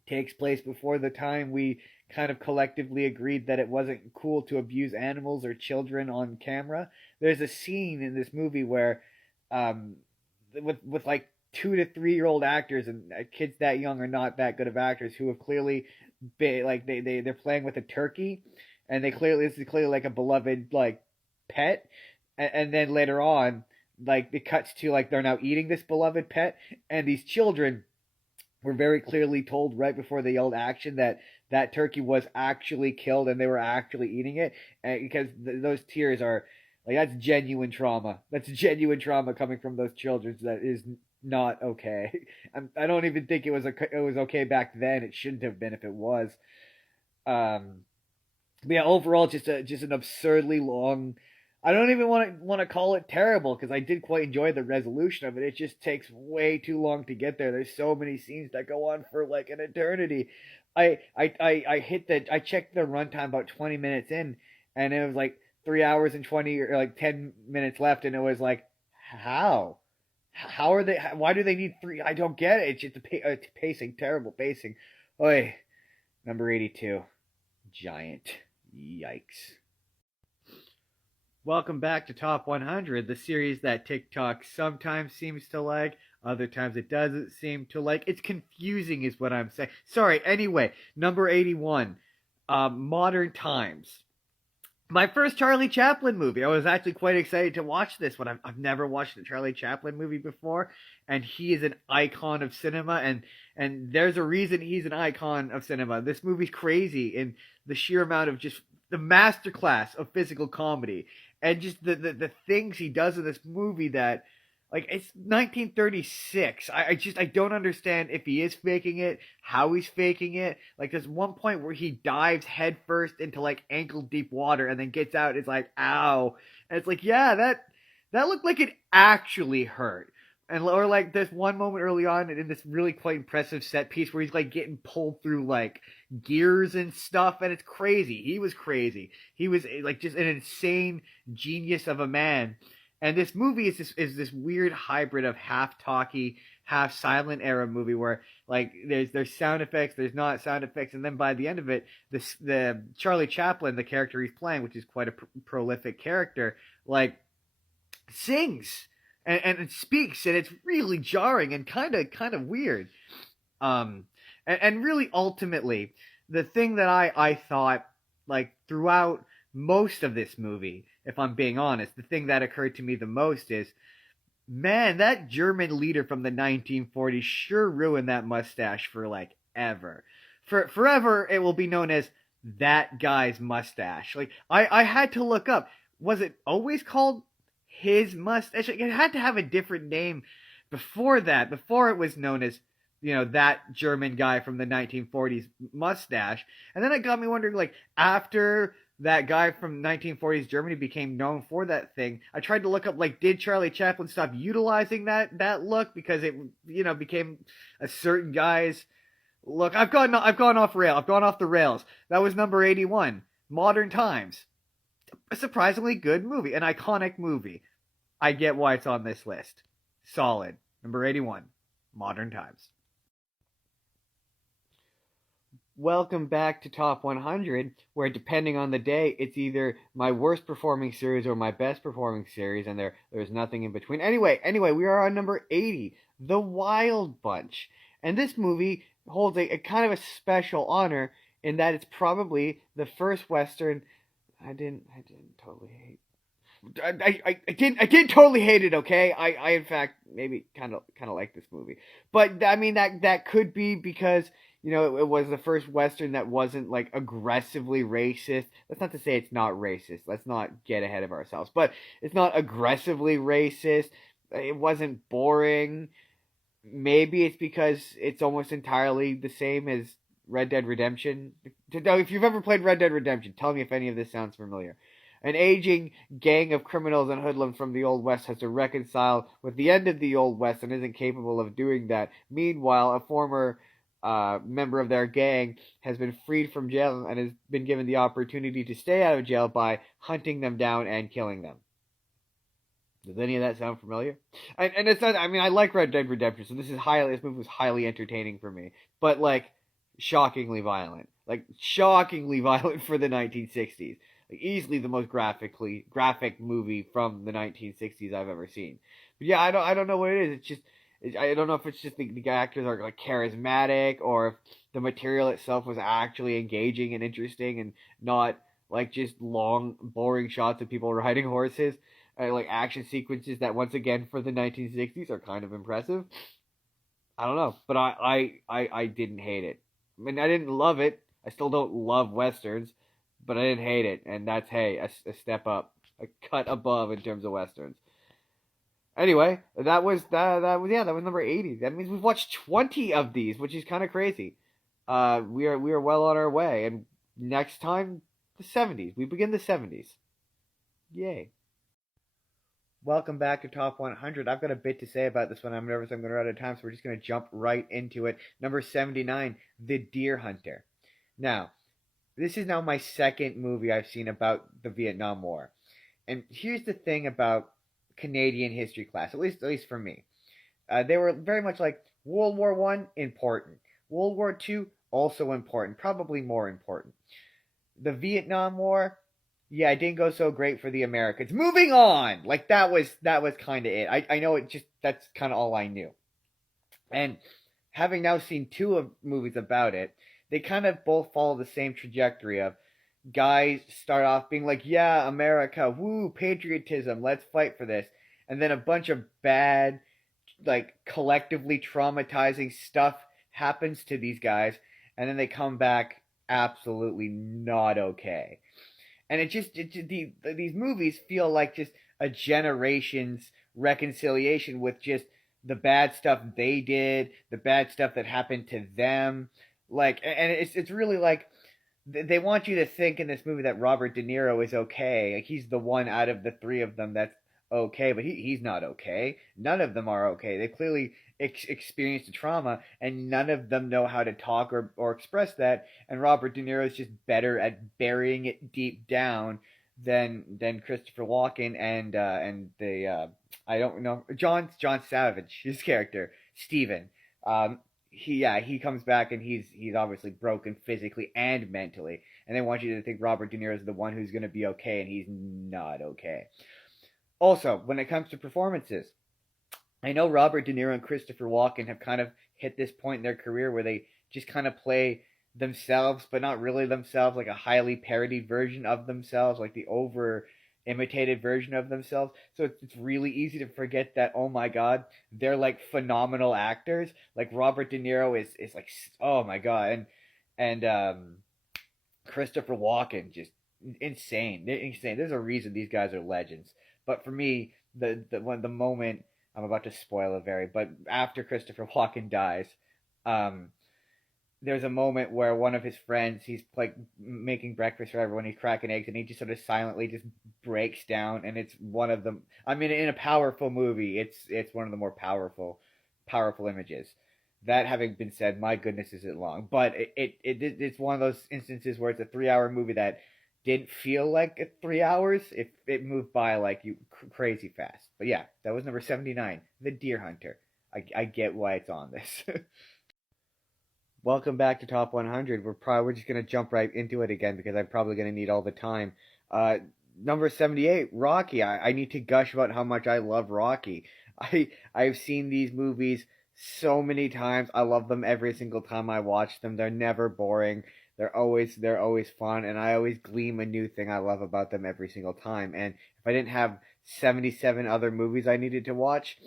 takes place before the time we kind of collectively agreed that it wasn't cool to abuse animals or children on camera. There's a scene in this movie where, um, with like 2 to 3 year old actors, and kids that young are not that good of actors, who have clearly been like they're playing with a turkey, and this is clearly like a beloved like pet, and then later on, like it cuts to like they're now eating this beloved pet, and these children were very clearly told right before they yelled action that that turkey was actually killed and they were actually eating it, and because those tears are like, that's genuine trauma. That's genuine trauma coming from those children. That is not okay. I don't even think it was okay back then. It shouldn't have been if it was. Um, but yeah, overall, just an absurdly long. I don't even want to call it terrible, because I did quite enjoy the resolution of it. It just takes way too long to get there. There's so many scenes that go on for like an eternity. I checked the runtime about 20 minutes in, and it was like 3 hours and 20 or like 10 minutes left, and it was like, how are they? Why do they need three? I don't get it. It's just pacing, terrible pacing. Oi, number 82, Giant. Yikes. Welcome back to Top 100, the series that TikTok sometimes seems to like, other times it doesn't seem to like. It's confusing is what I'm saying. Sorry, anyway, number 81, Modern Times. My first Charlie Chaplin movie. I was actually quite excited to watch this one. I've never watched a Charlie Chaplin movie before, and he is an icon of cinema, and there's a reason he's an icon of cinema. This movie's crazy in the sheer amount of just the masterclass of physical comedy, and just the things he does in this movie that, like, it's 1936. I don't understand if he is faking it, how he's faking it. Like, there's one point where he dives headfirst into like ankle deep water and then gets out. It's like, ow, and it's like, yeah, that looked like it actually hurt. And or like there's one moment early on in this really quite impressive set piece where he's like getting pulled through like gears and stuff, and it's crazy. He was crazy. He was like just an insane genius of a man. And this movie is this weird hybrid of half talky, half silent era movie where like there's sound effects, there's not sound effects, and then by the end of it, the Charlie Chaplin, the character he's playing, which is quite a prolific character, like sings and it speaks, and it's really jarring and kind of weird. And really ultimately, the thing that I thought, like, throughout most of this movie, if I'm being honest, the thing that occurred to me the most is, man, that German leader from the 1940s sure ruined that mustache for like ever. For forever, it will be known as that guy's mustache. Like, I had to look up, was it always called his mustache? It had to have a different name before that, before it was known as, that German guy from the 1940s mustache. And then it got me wondering, like, after that guy from 1940s Germany became known for that thing, I tried to look up, like, did Charlie Chaplin stop utilizing that look because it, became a certain guy's look? I've gone off rail. I've gone off the rails. That was number 81, Modern Times. A surprisingly good movie, an iconic movie. I get why it's on this list. Solid. Number 81, Modern Times. Welcome back to Top 100, where depending on the day, it's either my worst performing series or my best performing series, and there's nothing in between. Anyway, we are on number 80, The Wild Bunch. And this movie holds a kind of a special honor in that it's probably the first Western I didn't totally hate. I didn't totally hate it. Okay, I in fact maybe kind of like this movie, but I mean that could be because it was the first Western that wasn't like aggressively racist. That's not to say it's not racist. Let's not get ahead of ourselves. But it's not aggressively racist. It wasn't boring. Maybe it's because it's almost entirely the same as Red Dead Redemption. If you've ever played Red Dead Redemption, tell me if any of this sounds familiar. An aging gang of criminals and hoodlums from the Old West has to reconcile with the end of the Old West and isn't capable of doing that. Meanwhile, a former member of their gang has been freed from jail and has been given the opportunity to stay out of jail by hunting them down and killing them. Does any of that sound familiar? And it's not. I mean, I like Red Dead Redemption, so this movie was highly entertaining for me, but like shockingly violent, for the 1960s. Like easily the most graphic movie from the 1960s I've ever seen. But yeah, I don't know what it is. It's just I don't know if it's just the actors are like charismatic or if the material itself was actually engaging and interesting and not like just long boring shots of people riding horses. Like action sequences that once again for the 1960s are kind of impressive. I don't know, but I didn't hate it. I mean, I didn't love it. I still don't love westerns, but I didn't hate it, and that's a step up, a cut above in terms of westerns. Anyway, that was number 80. That means we've watched 20 of these, which is kind of crazy. We are well on our way, and next time the 70s. We begin the 70s. Yay. Welcome back to Top 100. I've got a bit to say about this one. I'm nervous I'm going to run out of time, so we're just going to jump right into it. Number 79, The Deer Hunter. Now, this is now my second movie I've seen about the Vietnam War. And here's the thing about Canadian history class, at least for me. They were very much like World War One, important. World War Two, also important, probably more important. The Vietnam War, yeah, it didn't go so great for the Americans. Moving on, like that was kind of it. I know that's kind of all I knew. And having now seen two of movies about it, they kind of both follow the same trajectory of guys start off being like, yeah, America, woo, patriotism, let's fight for this. And then a bunch of bad, like collectively traumatizing stuff happens to these guys, and then they come back absolutely not okay. And these movies feel like just a generation's reconciliation with just the bad stuff they did, the bad stuff that happened to them. Like, and it's really like they want you to think in this movie that Robert De Niro is okay. Like he's the one out of the three of them that's okay, but he's not okay. None of them are okay. They clearly experienced a trauma, and none of them know how to talk or express that. And Robert De Niro is just better at burying it deep down than Christopher Walken and the I don't know John Savage, his character Steven. He comes back and he's obviously broken physically and mentally, and they want you to think Robert De Niro is the one who's going to be okay, and he's not okay. Also, when it comes to performances, I know Robert De Niro and Christopher Walken have kind of hit this point in their career where they just kind of play themselves, but not really themselves, like a highly parodied version of themselves, like the over imitated version of themselves. So it's really easy to forget that, oh my god, they're like phenomenal actors. Like Robert De Niro is like, oh my god, and Christopher Walken just insane. They're insane. There's a reason these guys are legends. But for me, the moment I'm about to spoil it but after Christopher Walken dies, um, there's a moment where one of his friends, he's like making breakfast for everyone, he's cracking eggs, and he just sort of silently just breaks down, and it's one of the, I mean, in a powerful movie, it's one of the more powerful images. That having been said, my goodness, is it long? But it's one of those instances where it's a 3 hour movie that didn't feel like 3 hours. It moved by like you crazy fast. But yeah, that was number 79, The Deer Hunter. I get why it's on this. Welcome back to Top 100. We're just gonna jump right into it again because I'm probably gonna need all the time. Number 78, Rocky. I need to gush about how much I love Rocky. I've seen these movies so many times. I love them every single time I watch them. They're never boring. They're always fun, and I always glean a new thing I love about them every single time. And if I didn't have 77 other movies I needed to watch,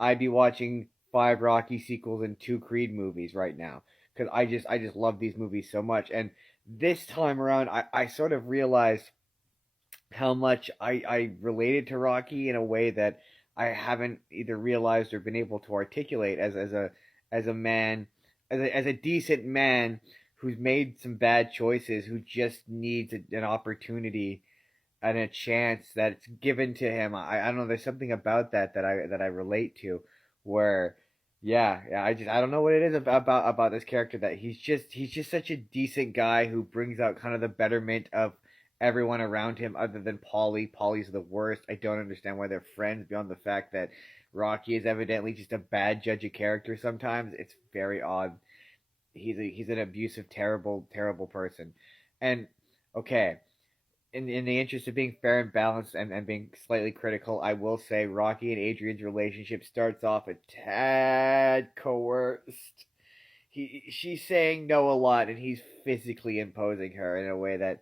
I'd be watching 5 Rocky sequels and 2 Creed movies right now because I just love these movies so much. And this time around, I sort of realized how much I related to Rocky in a way that I haven't either realized or been able to articulate as a man, as a decent man who's made some bad choices, who just needs an opportunity and a chance that's given to him. I don't know. There's something about that I relate to, where yeah. I don't know what it is about this character that he's just such a decent guy who brings out kind of the betterment of everyone around him, other than Polly. Polly's the worst. I don't understand why they're friends beyond the fact that Rocky is evidently just a bad judge of character. Sometimes it's very odd. He's an abusive, terrible person, and okay, in the interest of being fair and balanced and being slightly critical, I will say Rocky and Adrian's relationship starts off a tad coerced. She's saying no a lot, and he's physically imposing her in a way that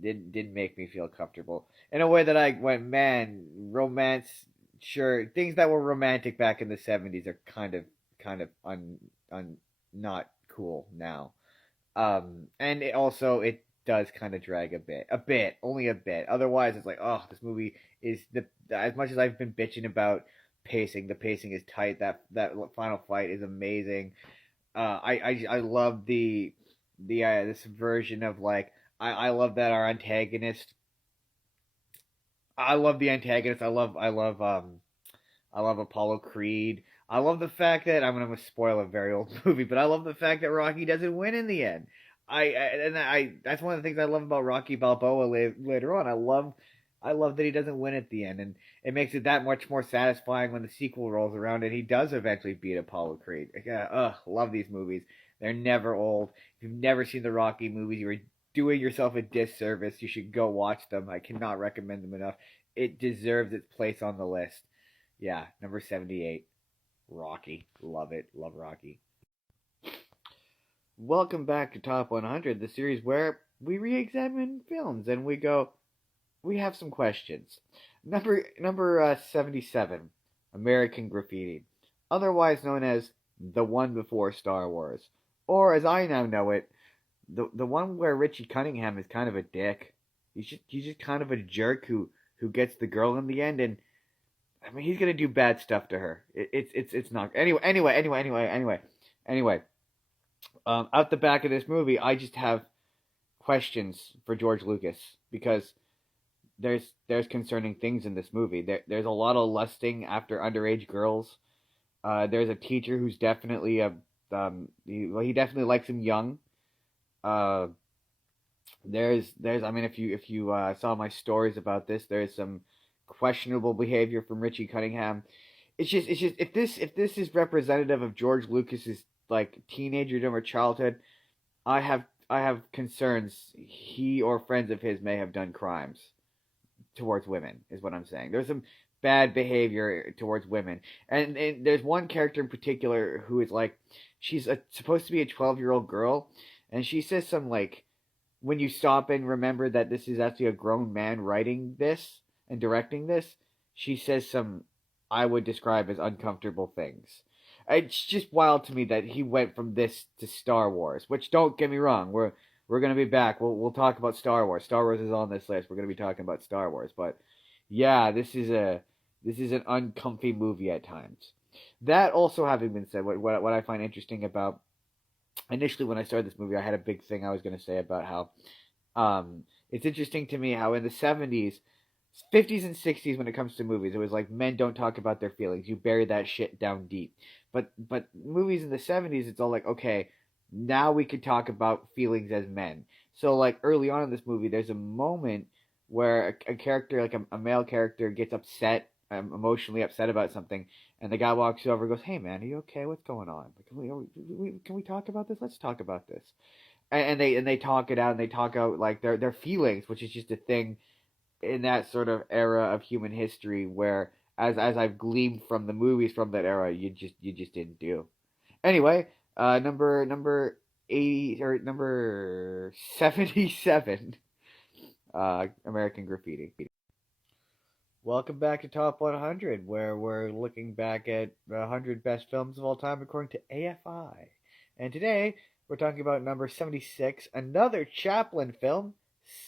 didn't make me feel comfortable. In a way that I went, man, romance. Sure, things that were romantic back in the '70s are kind of un not cool now. And it does kind of drag a bit, only a bit. Otherwise, it's like, oh, this movie is the as much as I've been bitching about pacing. The pacing is tight. That final fight is amazing. I love this version of like I love that our antagonist. I love the antagonist. I love Apollo Creed. I love the fact that I'm gonna spoil a very old movie, but I love the fact that Rocky doesn't win in the end. I that's one of the things I love about Rocky Balboa later on. I love that he doesn't win at the end, and it makes it that much more satisfying when the sequel rolls around and he does eventually beat Apollo Creed. Love these movies. They're never old. If you've never seen the Rocky movies, you're doing yourself a disservice. You should go watch them. I cannot recommend them enough. It deserves its place on the list. Yeah, number 78. Rocky. Love it. Love Rocky. Welcome back to Top 100, the series where we re-examine films and we have some questions. Number 77, American Graffiti, otherwise known as the one before Star Wars, or as I now know it, the one where Richie Cunningham is kind of a dick. He's just kind of a jerk who gets the girl in the end, and I mean he's gonna do bad stuff to her. It's not anyway. Out the back of this movie, I just have questions for George Lucas because there's concerning things in this movie. There's a lot of lusting after underage girls. There's a teacher who's definitely he definitely likes him young. Uh, I mean if you saw my stories about this, there's some questionable behavior from Richie Cunningham. It's just if this is representative of George Lucas's like teenagerdom or childhood, I have concerns he or friends of his may have done crimes towards women, is what I'm saying. There's some bad behavior towards women. And there's one character in particular who is like, supposed to be a 12-year-old girl, and she says some like, when you stop and remember that this is actually a grown man writing this and directing this, she says some I would describe as uncomfortable things. It's just wild to me that he went from this to Star Wars, which don't get me wrong, we're gonna be back. We'll talk about Star Wars. Star Wars is on this list. We're gonna be talking about Star Wars, but yeah, this is an uncomfy movie at times. That also having been said, what I find interesting about initially when I started this movie, I had a big thing I was gonna say about how it's interesting to me how in the '70s, '50s and '60s when it comes to movies, it was like men don't talk about their feelings. You bury that shit down deep. But movies in the '70s, it's all like, okay, now we could talk about feelings as men. So like early on in this movie, there's a moment where a character, like a male character, gets upset, emotionally upset about something, and the guy walks over and goes, "Hey man, are you okay? What's going on? Can we talk about this? Let's talk about this." And they talk it out and they talk out like their feelings, which is just a thing in that sort of era of human history where as I've gleaned from the movies from that era, you just didn't do. Anyway, number 80 or number 77, American Graffiti. Welcome back to Top 100, where we're looking back at 100 best films of all time according to AFI. And today we're talking about number 76, another Chaplin film,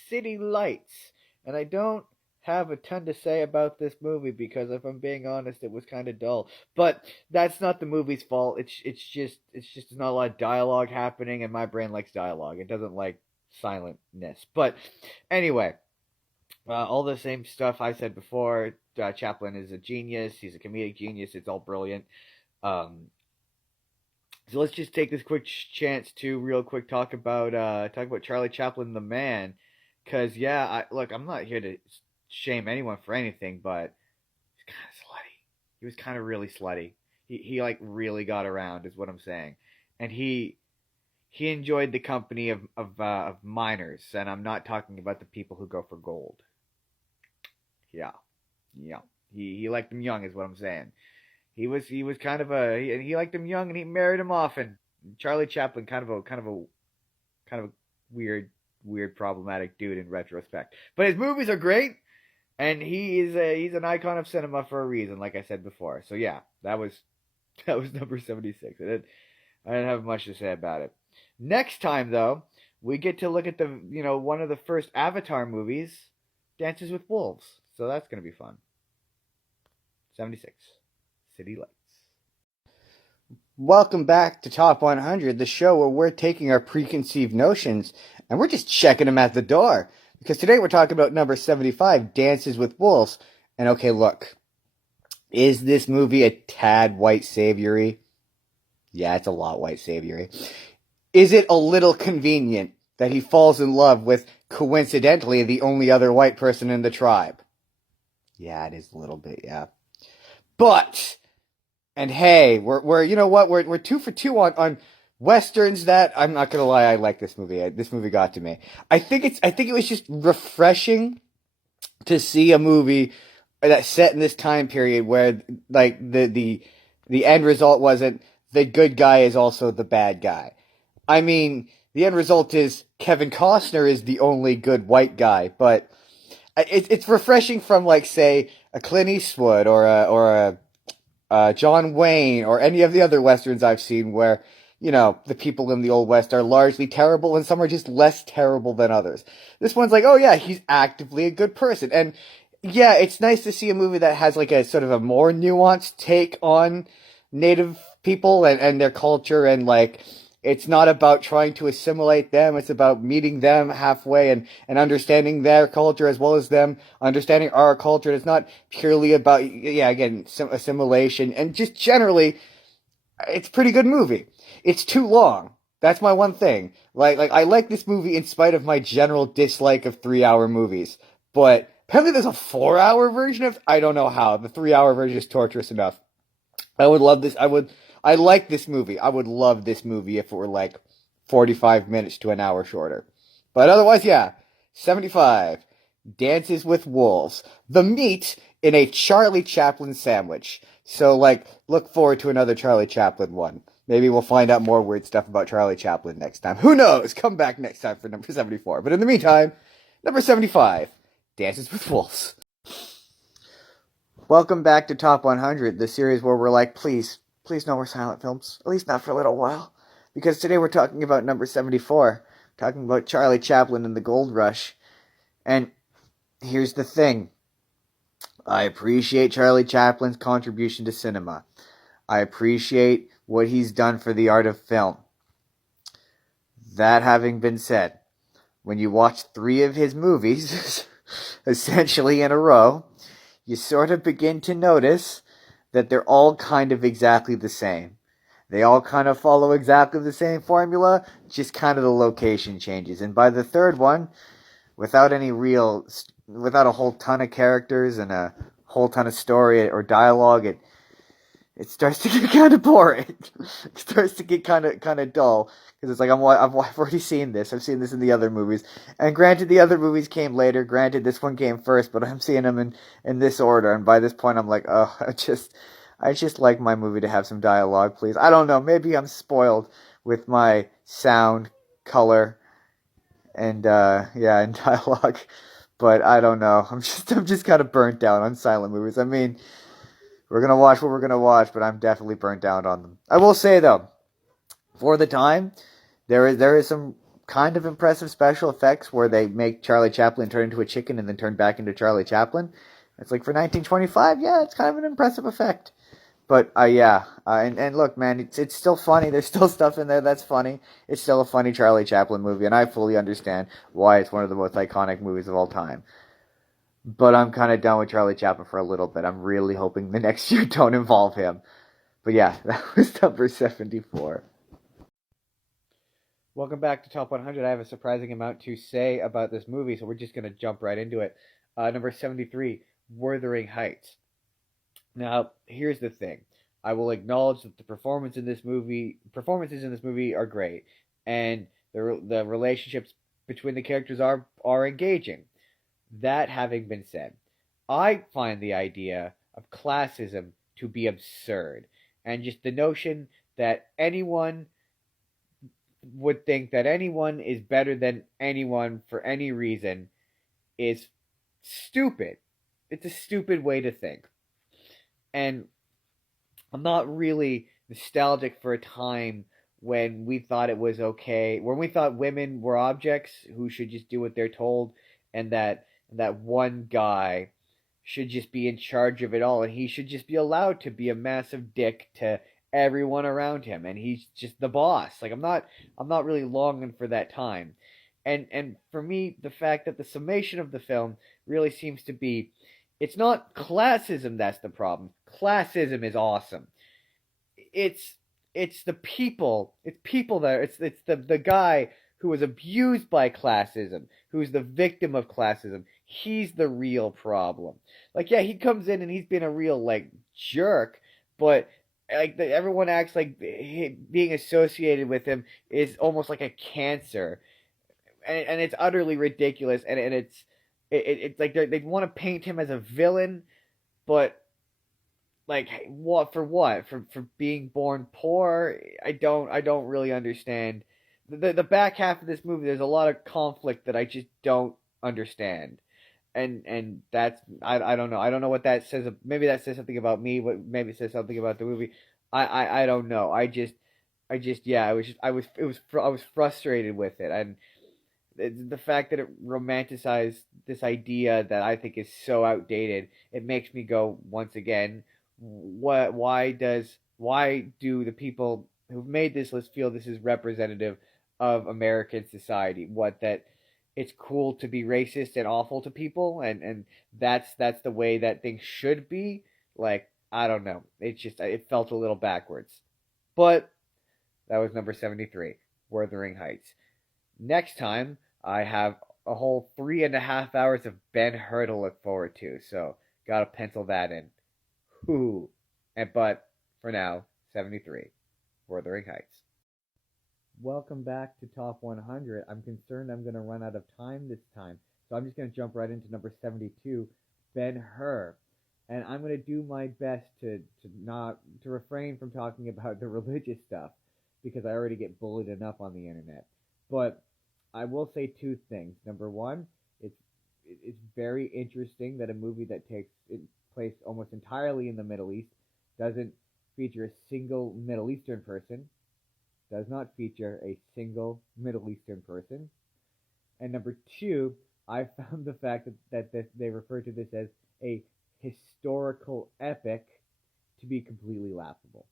City Lights. And I don't have a ton to say about this movie because if I'm being honest, it was kind of dull. But that's not the movie's fault. It's just not a lot of dialogue happening, and my brain likes dialogue. It doesn't like silentness. But anyway, All the same stuff I said before. Chaplin is a genius. He's a comedic genius. It's all brilliant. Um, so let's just take this quick chance to real quick talk about Charlie Chaplin the man, because yeah, look, I'm not here to shame anyone for anything, but he's kind of slutty. He was kind of really slutty. He like really got around, is what I'm saying, and he enjoyed the company of minors, and I'm not talking about the people who go for gold. Yeah, yeah. He liked them young, is what I'm saying. He was kind of he liked him young and he married him often. Charlie Chaplin, kind of a weird problematic dude in retrospect. But his movies are great, and he's an icon of cinema for a reason, like I said before. So yeah, that was number 76. I didn't have much to say about it. Next time though, we get to look at the one of the first Avatar movies, Dances with Wolves. So that's gonna be fun. 76. City Lights. Welcome back to Top 100, the show where we're taking our preconceived notions and we're just checking them at the door. Because today we're talking about number 75, Dances with Wolves. And okay, look, is this movie a tad white saviory? Yeah, it's a lot white saviory. Is it a little convenient that he falls in love with, coincidentally, the only other white person in the tribe? Yeah, it is a little bit, yeah. But, and hey, we're you know what, we're 2 for 2 on westerns that, I'm not gonna lie, I like this movie. This movie got to me. I think it was just refreshing to see a movie that's set in this time period where like the end result wasn't the good guy is also the bad guy. I mean, the end result is Kevin Costner is the only good white guy, but it's refreshing from like say a Clint Eastwood or a John Wayne or any of the other westerns I've seen where the people in the old west are largely terrible and some are just less terrible than others. This one's like, oh yeah, he's actively a good person, and yeah, it's nice to see a movie that has like a sort of a more nuanced take on Native people and their culture, and like it's not about trying to assimilate them. It's about meeting them halfway and understanding their culture as well as them understanding our culture. It's not purely about, yeah, again, assimilation. And just generally, it's a pretty good movie. It's too long. That's my one thing. Like I like this movie in spite of my general dislike of 3-hour movies. But apparently there's a 4-hour version of, I don't know how. The 3-hour version is torturous enough. I would love this. I like this movie. I would love this movie if it were like 45 minutes to an hour shorter. But otherwise, yeah. 75. Dances with Wolves. The meat in a Charlie Chaplin sandwich. So, like, look forward to another Charlie Chaplin one. Maybe we'll find out more weird stuff about Charlie Chaplin next time. Who knows? Come back next time for number 74. But in the meantime, number 75. Dances with Wolves. Welcome back to Top 100, the series where we're like, please no more silent films. At least not for a little while. Because today we're talking about number 74. Talking about Charlie Chaplin and the Gold Rush. And here's the thing. I appreciate Charlie Chaplin's contribution to cinema. I appreciate what he's done for the art of film. That having been said, when you watch 3 of his movies, essentially in a row, you sort of begin to notice that they're all kind of exactly the same. They all kind of follow exactly the same formula, just kind of the location changes. And by the 3rd one, without a whole ton of characters and a whole ton of story or dialogue, it starts to get kind of boring. It starts to get kind of dull because it's like I've already seen this. I've seen this in the other movies, and granted, the other movies came later. Granted, this one came first, but I'm seeing them in this order. And by this point, I'm like, oh, I just like my movie to have some dialogue, please. I don't know. Maybe I'm spoiled with my sound, color, and and dialogue, but I don't know. I'm just kind of burnt out on silent movies. I mean, we're gonna watch what we're gonna watch, but I'm definitely burnt out on them. I will say though, for the time, there is some kind of impressive special effects where they make Charlie Chaplin turn into a chicken and then turn back into Charlie Chaplin. It's like for 1925, yeah, it's kind of an impressive effect. But and look, man, it's still funny. There's still stuff in there that's funny. It's still a funny Charlie Chaplin movie, and I fully understand why it's one of the most iconic movies of all time. But I'm kind of done with Charlie Chaplin for a little bit. I'm really hoping the next year don't involve him. But yeah, that was number 74. Welcome back to Top 100. I have a surprising amount to say about this movie, so we're just going to jump right into it. Number 73, Wuthering Heights. Now, here's the thing. I will acknowledge that the performances in this movie are great, and the relationships between the characters are engaging. That having been said, I find the idea of classism to be absurd, and just the notion that anyone would think that anyone is better than anyone for any reason is stupid. It's a stupid way to think. And I'm not really nostalgic for a time when we thought it was okay, when we thought women were objects who should just do what they're told, and that one guy should just be in charge of it all, and he should just be allowed to be a massive dick to everyone around him, and he's just the boss. Like I'm not really longing for that time. And for me, the fact that the summation of the film really seems to be, it's not classism that's the problem. Classism is awesome. It's it's the people. It's people that it's the guy who was abused by classism, who's the victim of classism. He's the real problem. Like, yeah, he comes in and he's been a real like jerk, but like everyone acts like being associated with him is almost like a cancer, and it's utterly ridiculous. And it's like they want to paint him as a villain, but like for being born poor. I don't really understand the back half of this movie. There's a lot of conflict that I just don't understand, and that's I don't know. I don't know what that says. Maybe that says something about me. What maybe it says something about the movie. I don't know. I just yeah. I was frustrated with it, and the fact that it romanticized this idea that I think is so outdated. It makes me go once again, what? Why do the people who've made this list feel this is representative of American society? What, that it's cool to be racist and awful to people, and that's the way that things should be. Like, I don't know. It felt a little backwards. But that was number 73, Wuthering Heights. Next time, I have a whole 3.5 hours of Ben Hur to look forward to, so gotta pencil that in. Whoo! But for now, 73, Wuthering Heights. Welcome back to Top 100. I'm concerned I'm going to run out of time this time, so I'm just going to jump right into number 72, Ben Hur. And I'm going to do my best to refrain from talking about the religious stuff, because I already get bullied enough on the internet. But I will say two things. Number one, it's it's very interesting that a movie that takes place almost entirely in the Middle East doesn't feature a single Middle Eastern person. Does not feature a single Middle Eastern person. And number two, I found the fact that they refer to this as a historical epic to be completely laughable.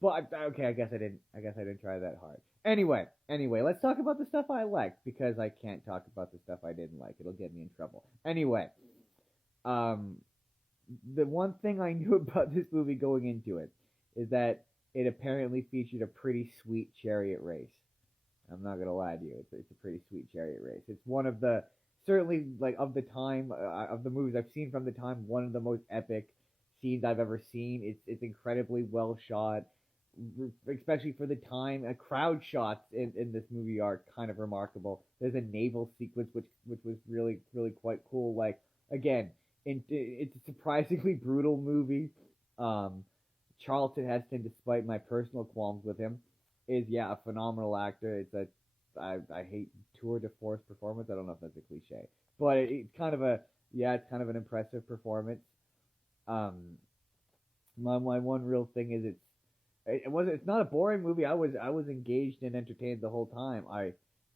But okay, I guess I didn't. I guess I didn't try that hard. Anyway, let's talk about the stuff I liked, because I can't talk about the stuff I didn't like. It'll get me in trouble. Anyway, um, the one thing I knew about this movie going into it is that it apparently featured a pretty sweet chariot race. I'm not gonna lie to you, it's a pretty sweet chariot race. It's one of the, certainly, like, of the time, of the movies I've seen from the time, one of the most epic scenes I've ever seen. It's incredibly well shot, especially for the time. Crowd shots in this movie are kind of remarkable. There's a naval sequence which was really quite cool. Like, again, it's a surprisingly brutal movie. Charlton Heston, despite my personal qualms with him, is, yeah, a phenomenal actor. I hate tour de force performance. I don't know if that's a cliche, but it's kind of an impressive performance. Um, my one real thing is it's not a boring movie. I was engaged and entertained the whole time.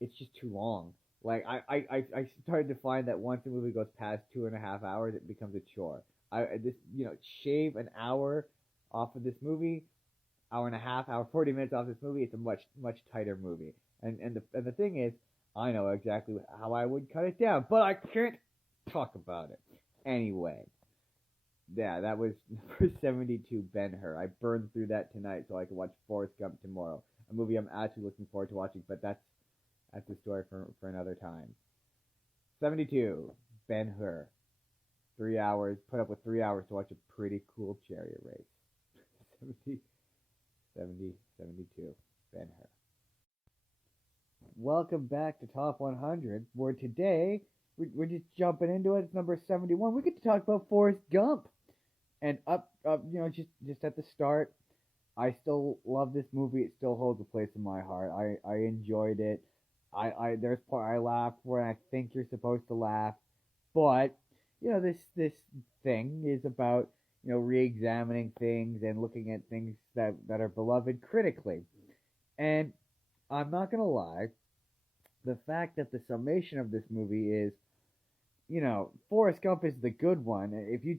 It's just too long. Like, I started to find that once a movie goes past 2.5 hours, it becomes a chore. Shave an hour off of this movie, hour and a half, hour 40 minutes off this movie, it's a much tighter movie. And the thing is, I know exactly how I would cut it down, but I can't talk about it. Anyway, yeah, that was number 72, Ben-Hur. I burned through that tonight so I could watch Forrest Gump tomorrow. A movie I'm actually looking forward to watching, but that's a story for another time. 72, Ben-Hur. 3 hours, put up with 3 hours to watch a pretty cool chariot race. 72, Ben-Hur. Welcome back to Top 100, where today we're just jumping into it. It's number 71. We get to talk about Forrest Gump. And just at the start, I still love this movie. It still holds a place in my heart. I enjoyed it. There's part I laughed where I think you're supposed to laugh, but this thing is about re-examining things and looking at things that are beloved critically. And I'm not gonna lie, the fact that the summation of this movie is, Forrest Gump is the good one. If you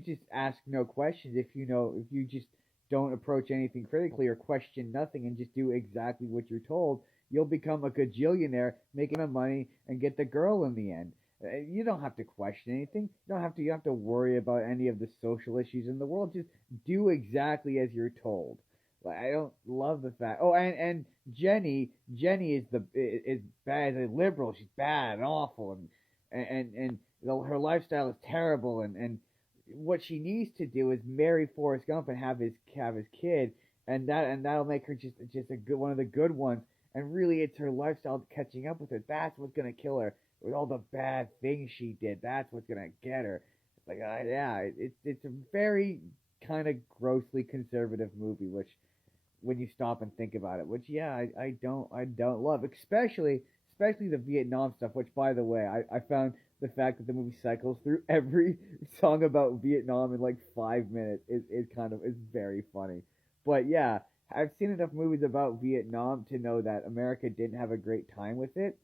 just ask no questions, if you just don't approach anything critically or question nothing and just do exactly what you're told, you'll become a gajillionaire, make the money, and get the girl in the end. You don't have to question anything. You don't have to worry about any of the social issues in the world. Just do exactly as you're told. Like, I don't love the fact. Oh, and Jenny is bad, as a liberal. She's bad and awful, and her lifestyle is terrible, and what she needs to do is marry Forrest Gump and have his kid, and that'll make her just a good one of the good ones. And really, it's her lifestyle catching up with her. That's what's gonna kill her. With all the bad things she did, that's what's gonna get her. Like, yeah, it's a very kind of grossly conservative movie, which when you stop and think about it, which yeah, I don't love, especially the Vietnam stuff. Which, by the way, I found the fact that the movie cycles through every song about Vietnam in like 5 minutes is very funny. But yeah, I've seen enough movies about Vietnam to know that America didn't have a great time with it,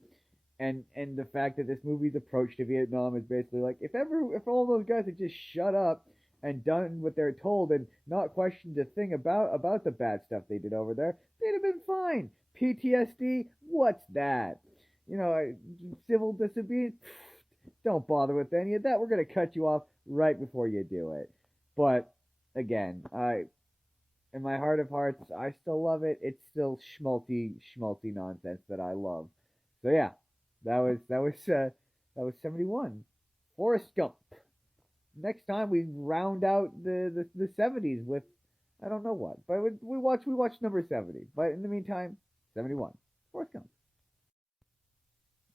and the fact that this movie's approach to Vietnam is basically like, if all those guys had just shut up and done what they're told and not questioned a thing about the bad stuff they did over there, they'd have been fine. PTSD, what's that? Civil disobedience, don't bother with any of that. We're gonna cut you off right before you do it. But again, in my heart of hearts, I still love it. It's still schmaltzy nonsense that I love. So yeah, that was 71. Forrest Gump. Next time we round out the 70s with I don't know what, but we watch number 70. But in the meantime, 71. Forrest Gump.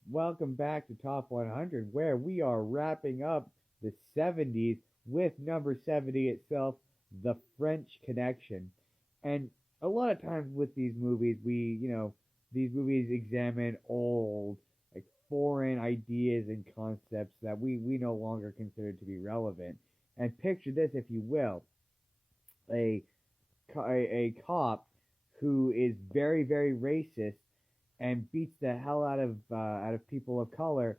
Welcome back to Top 100, where we are wrapping up the 70s with number 70 itself, The French Connection. And a lot of times with these movies, these movies examine old, like foreign ideas and concepts that we no longer consider to be relevant. And picture this, if you will, a cop who is very, very racist and beats the hell out of people of color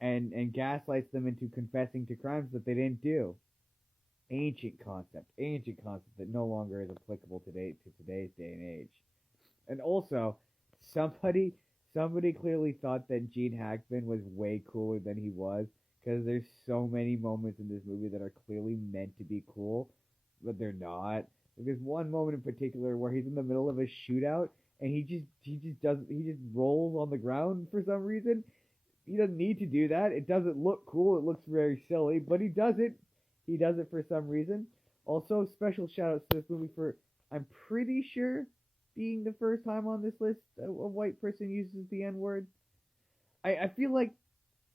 and gaslights them into confessing to crimes that they didn't do. Ancient concept that no longer is applicable today to today's day and age. And also, somebody clearly thought that Gene Hackman was way cooler than he was, because there's so many moments in this movie that are clearly meant to be cool, but they're not. There's one moment in particular where he's in the middle of a shootout and he just rolls on the ground for some reason. He doesn't need to do that. It doesn't look cool. It looks very silly, but he does it. He does it for some reason. Also, special shout outs to this movie for, I'm pretty sure, being the first time on this list a white person uses the N word. I feel like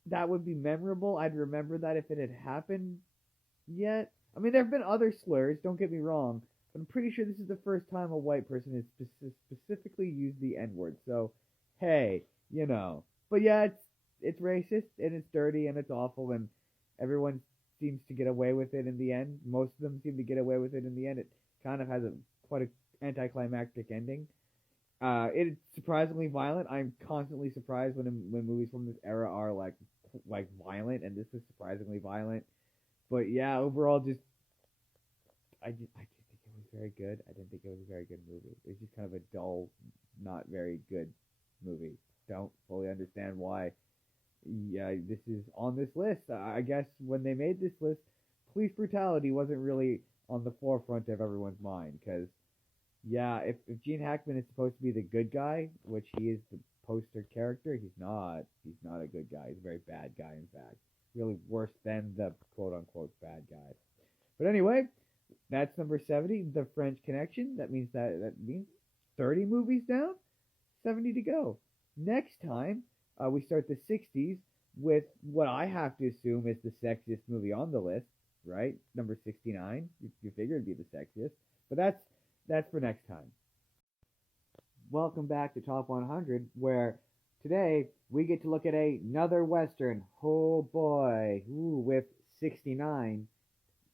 that would be memorable. I'd remember that if it had happened yet. I mean, there have been other slurs, don't get me wrong, but I'm pretty sure this is the first time a white person has specifically used the N word. So, hey, But yeah, it's racist and it's dirty and it's awful, and everyone seems to get away with it in the end. Most of them seem to get away with it in the end. It kind of has quite an anticlimactic ending. It's surprisingly violent. I'm constantly surprised when movies from this era are like violent, and this is surprisingly violent. But yeah, overall, I didn't think it was very good. I didn't think it was a very good movie. It was just kind of a dull, not very good movie. Don't fully understand why. yeah, this is on this list. I guess when they made this list, police brutality wasn't really on the forefront of everyone's mind because yeah, if Gene Hackman is supposed to be the good guy, which he is the poster character, he's not. He's not a good guy. He's a very bad guy, in fact. Really worse than the quote unquote bad guy. But anyway, that's number 70, The French Connection. That means 30 movies down, 70 to go. Next time, we start the 60s with what I have to assume is the sexiest movie on the list, right? Number 69. You figure it'd be the sexiest, but that's for next time. Welcome back to Top 100, where today we get to look at another Western. Oh boy, ooh, with 69,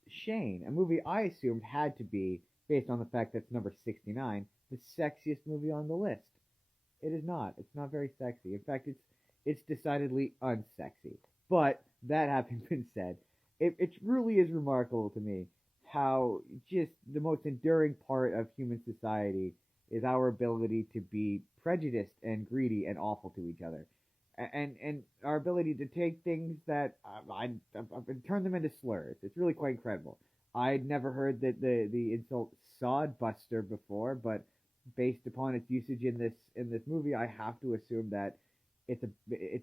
Shane, a movie I assumed had to be, based on the fact that it's number 69, the sexiest movie on the list. It is not. It's not very sexy. In fact, it's decidedly unsexy. But that having been said, it truly is remarkable to me how just the most enduring part of human society is our ability to be prejudiced and greedy and awful to each other, and our ability to take things that and turn them into slurs. It's really quite incredible. I'd never heard the insult sod buster before, but based upon its usage in this movie, I have to assume that it's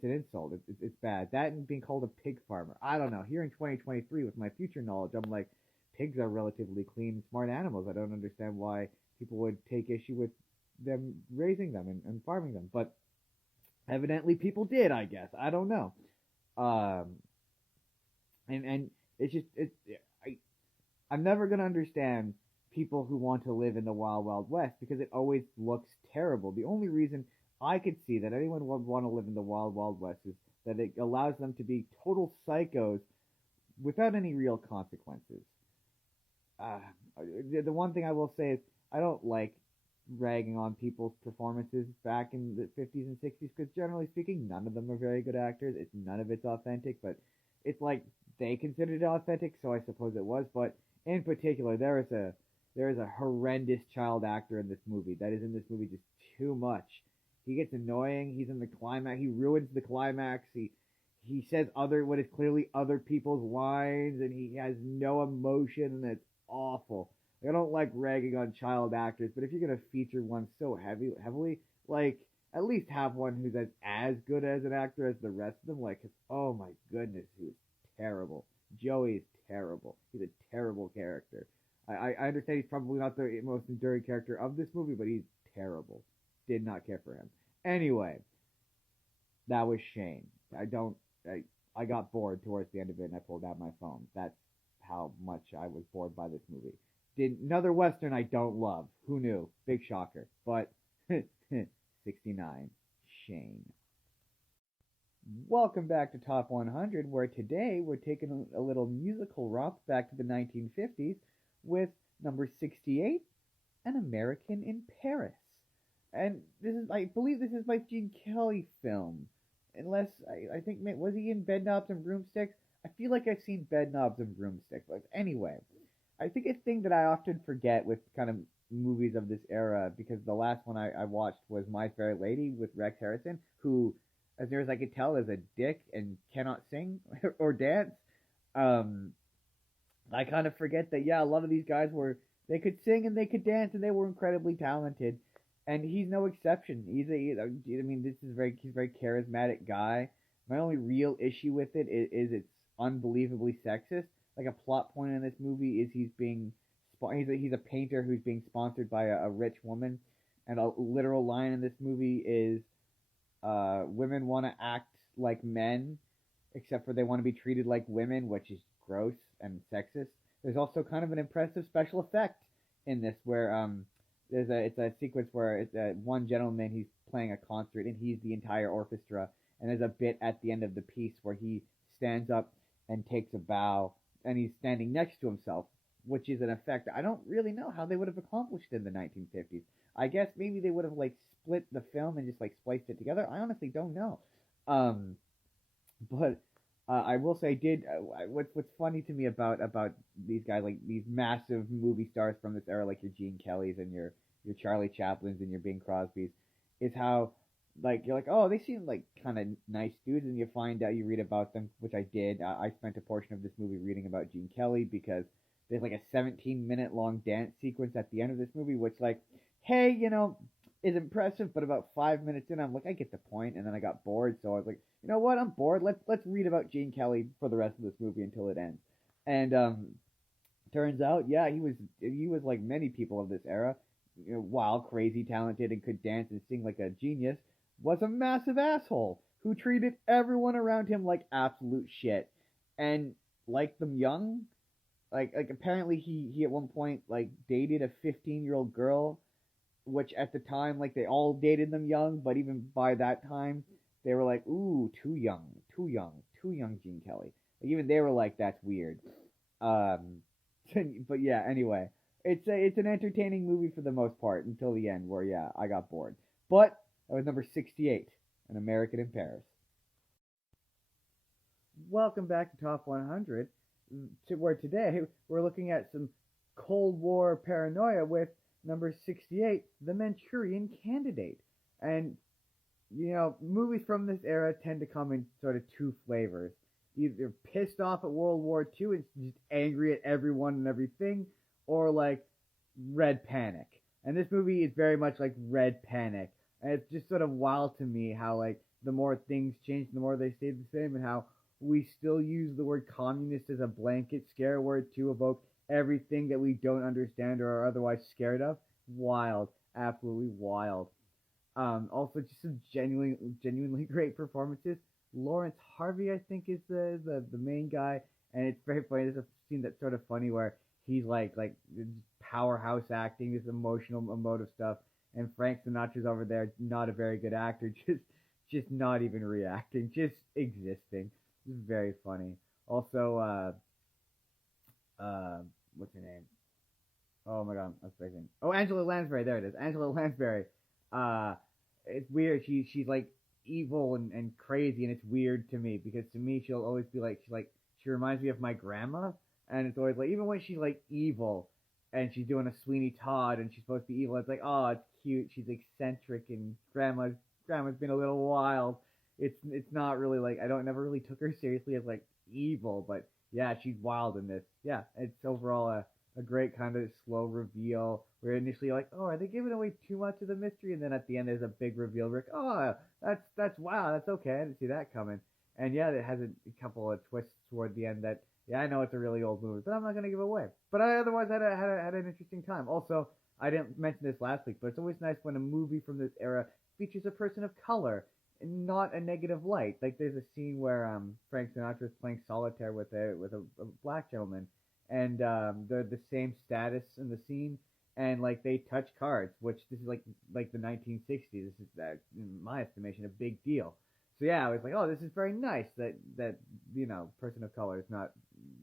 an insult. It's bad. That and being called a pig farmer. I don't know. Here in 2023, with my future knowledge, I'm like, pigs are relatively clean, smart animals. I don't understand why people would take issue with them raising them and farming them, but evidently people did. I guess I don't know. Um, and it's just I I'm never gonna understand people who want to live in the wild wild west because it always looks terrible. The only reason I could see that anyone would want to live in the wild wild west is that it allows them to be total psychos without any real consequences. Uh, the one thing I will say is I don't like ragging on people's performances back in the 50s and 60s because generally speaking, none of them are very good actors. It's none of it's authentic, but it's like they considered it authentic, so I suppose it was. But in particular, there is a horrendous child actor in this movie that is in this movie just too much. He gets annoying. He's in the climax. He ruins the climax. He says other what is clearly other people's lines, and he has no emotion, and it's awful. Like, I don't like ragging on child actors, but if you're gonna feature one so heavily, like at least have one who's as good as an actor as the rest of them. Like, oh my goodness, he was terrible. Joey is terrible. He's a terrible character. I understand he's probably not the most enduring character of this movie, but he's terrible. Did not care for him. Anyway, that was Shane. I don't. I got bored towards the end of it, and I pulled out my phone. That's how much I was bored by this movie. Did another western I don't love. Who knew? Big shocker. But 69, Shane. Welcome back to Top 100, where today we're taking a little musical romp back to the 1950s with number 68, An American in Paris. And this is, I believe this is my Gene Kelly film. Unless, I think, was he in Bed Knobs and Broomsticks? I feel like I've seen Bed Knobs and Broomsticks. But anyway, I think a thing that I often forget with kind of movies of this era, because the last one I watched was My Fair Lady with Rex Harrison, who, as near as I could tell, is a dick and cannot sing or dance. Um, I kind of forget that, yeah, a lot of these guys they could sing and they could dance and they were incredibly talented. And he's no exception. I mean, he's a very charismatic guy. My only real issue with it is it's unbelievably sexist. Like a plot point in this movie is he's a painter who's being sponsored by a rich woman, and a literal line in this movie is, women want to act like men, except for they want to be treated like women, which is gross and sexist. There's also kind of an impressive special effect in this where it's a sequence where it's one gentleman, he's playing a concert and he's the entire orchestra, and there's a bit at the end of the piece where he stands up and takes a bow, and he's standing next to himself, which is an effect I don't really know how they would have accomplished in the 1950s. I guess maybe they would have like split the film and just like spliced it together. I honestly don't know. Um, but I will say, what's funny to me about these guys, like these massive movie stars from this era, like your Gene Kellys and your Charlie Chaplins and your Bing Crosbys, is how like you're like, oh, they seem like kind of nice dudes, and you find out, you read about them, which I did. I spent a portion of this movie reading about Gene Kelly because there's like a 17-minute long dance sequence at the end of this movie, which like, hey, is impressive, but about 5 minutes in, I'm like, I get the point, and then I got bored, so I was like, you know what, I'm bored. Let's read about Gene Kelly for the rest of this movie until it ends. And turns out, yeah, he was like many people of this era, wild, crazy, talented, and could dance and sing like a genius, was a massive asshole who treated everyone around him like absolute shit, and liked them young. Like apparently he at one point like dated a 15-year-old girl, which at the time like they all dated them young, but even by that time they were like, ooh, too young, too young, too young, Gene Kelly. Like even they were like, that's weird. Um, but yeah, anyway, it's an entertaining movie for the most part until the end, where yeah, I got bored. But that was number 68, An American in Paris. Welcome back to Top 100, where today we're looking at some Cold War paranoia with number 68, The Manchurian Candidate. And movies from this era tend to come in sort of two flavors. Either pissed off at World War II and just angry at everyone and everything, or like Red Panic. And this movie is very much like Red Panic. And it's just sort of wild to me how like the more things change, the more they stay the same, and how we still use the word communist as a blanket scare word to evoke everything that we don't understand or are otherwise scared of. Wild. Absolutely wild. Also, just some genuinely great performances. Lawrence Harvey, I think, is the main guy, and it's very funny. There's a scene that's sort of funny where he's like powerhouse acting, this emotional, emotive stuff, and Frank Sinatra's over there, not a very good actor, just not even reacting, just existing. It's very funny. Also, what's her name? Oh my god, I'm spacing. Oh, Angela Lansbury. There it is. Angela Lansbury. Uh, it's weird. She's like evil and crazy, and it's weird to me because to me she'll always be like she reminds me of my grandma, and it's always like even when she's like evil and she's doing a Sweeney Todd and she's supposed to be evil, it's like, oh, it's cute. She's eccentric, and grandma's been a little wild. It's not really like I don't never really took her seriously as like evil, but yeah, she's wild in this. Yeah, it's overall a great kind of slow reveal. Where initially you're like, oh, are they giving away too much of the mystery? And then at the end there's a big reveal. Rick, oh, that's wow, that's okay. I didn't see that coming. And yeah, it has a couple of twists toward the end that yeah, I know it's a really old movie, but I'm not gonna give it away. But I otherwise had an interesting time. Also, I didn't mention this last week, but it's always nice when a movie from this era features a person of color, and not a negative light. Like there's a scene where Frank Sinatra is playing solitaire with a black gentleman, and they're the same status in the scene, and like they touch cards, which this is like the 1960s. This is in my estimation, a big deal. So yeah, I was like, oh, this is very nice that person of color is not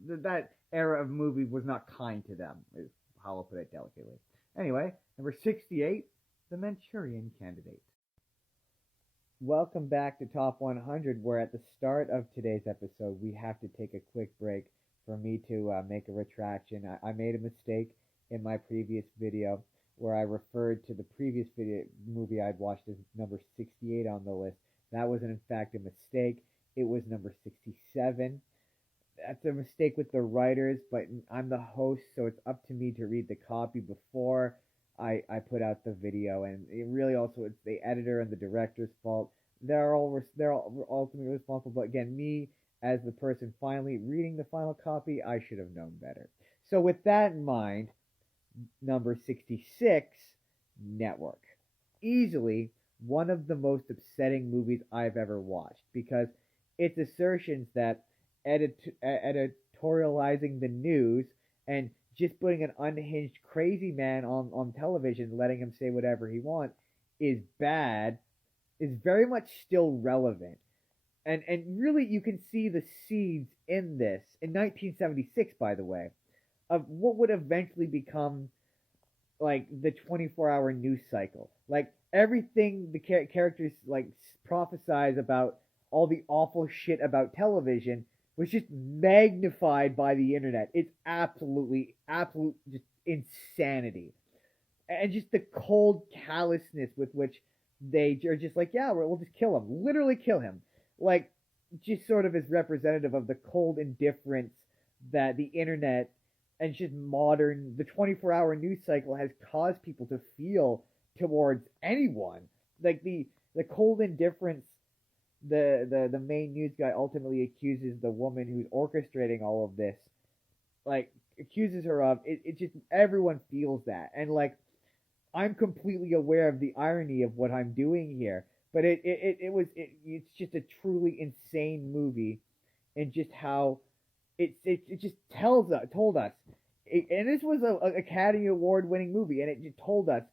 that era of movie was not kind to them. Is how I'll put it delicately. Anyway, number 68, The Manchurian Candidate. Welcome back to Top 100, where at the start of today's episode, we have to take a quick break for me to make a retraction. I made a mistake in my previous video where I referred to the previous movie I'd watched as number 68 on the list. That was in fact a mistake. It was number 67. That's a mistake with the writers, but I'm the host, so it's up to me to read the copy before I put out the video, and it really also it's the editor and the director's fault. They're all ultimately responsible, but again, me as the person finally reading the final copy, I should have known better. So with that in mind, number 66, Network. Easily one of the most upsetting movies I've ever watched because its assertions that editorializing the news and just putting an unhinged crazy man on television, letting him say whatever he wants, is bad, is very much still relevant. And really you can see the seeds in this, in 1976, by the way, of what would eventually become like the 24-hour news cycle. Like everything the characters like prophesize about all the awful shit about television was just magnified by the internet. It's absolute just insanity. And just the cold callousness with which they are just like, yeah, we'll just kill him, literally kill him, like just sort of as representative of the cold indifference that the internet and just modern the 24-hour news cycle has caused people to feel towards anyone. Like the cold indifference the main news guy ultimately accuses the woman who's orchestrating all of this, like accuses her of it just everyone feels that, and like I'm completely aware of the irony of what I'm doing here, but it's just a truly insane movie, and just how it just told us, and this was a Academy Award winning movie, and it just told us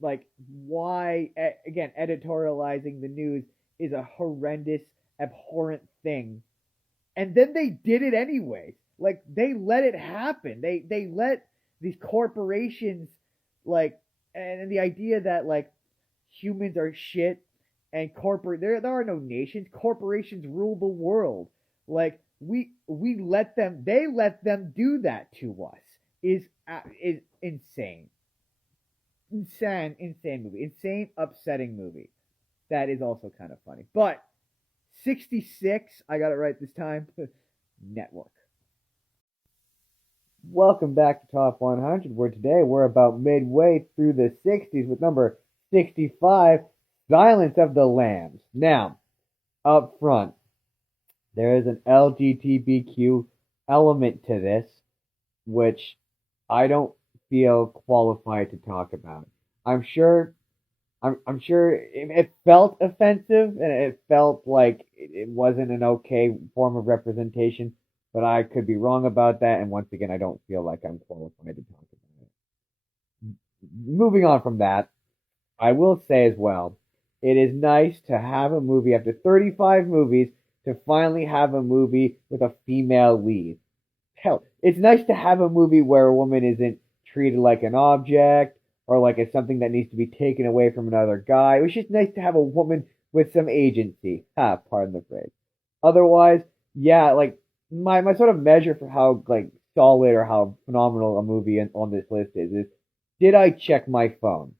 like why again editorializing the news is a horrendous, abhorrent thing, and then they did it anyway. Like they let it happen. They let these corporations like, and the idea that like humans are shit and corporate there are no nations. Corporations rule the world. Like we let them they let them do that to us is insane. Insane movie. Insane, upsetting movie. That is also kind of funny. But 66, I got it right this time. Network. Welcome back to Top 100, where today we're about midway through the 60s with number 65, Silence of the Lambs. Now, up front, there is an LGBTQ element to this, which I don't feel qualified to talk about. I'm sure it felt offensive and it felt like it wasn't an okay form of representation, but I could be wrong about that. And once again, I don't feel like I'm qualified to talk about it. Moving on from that, I will say as well, it is nice to have a movie after 35 movies to finally have a movie with a female lead. Hell, it's nice to have a movie where a woman isn't treated like an object or like it's something that needs to be taken away from another guy. It was just nice to have a woman with some agency. Pardon the phrase. Otherwise, yeah, like my sort of measure for how like solid or how phenomenal a movie on this list is did I check my phone?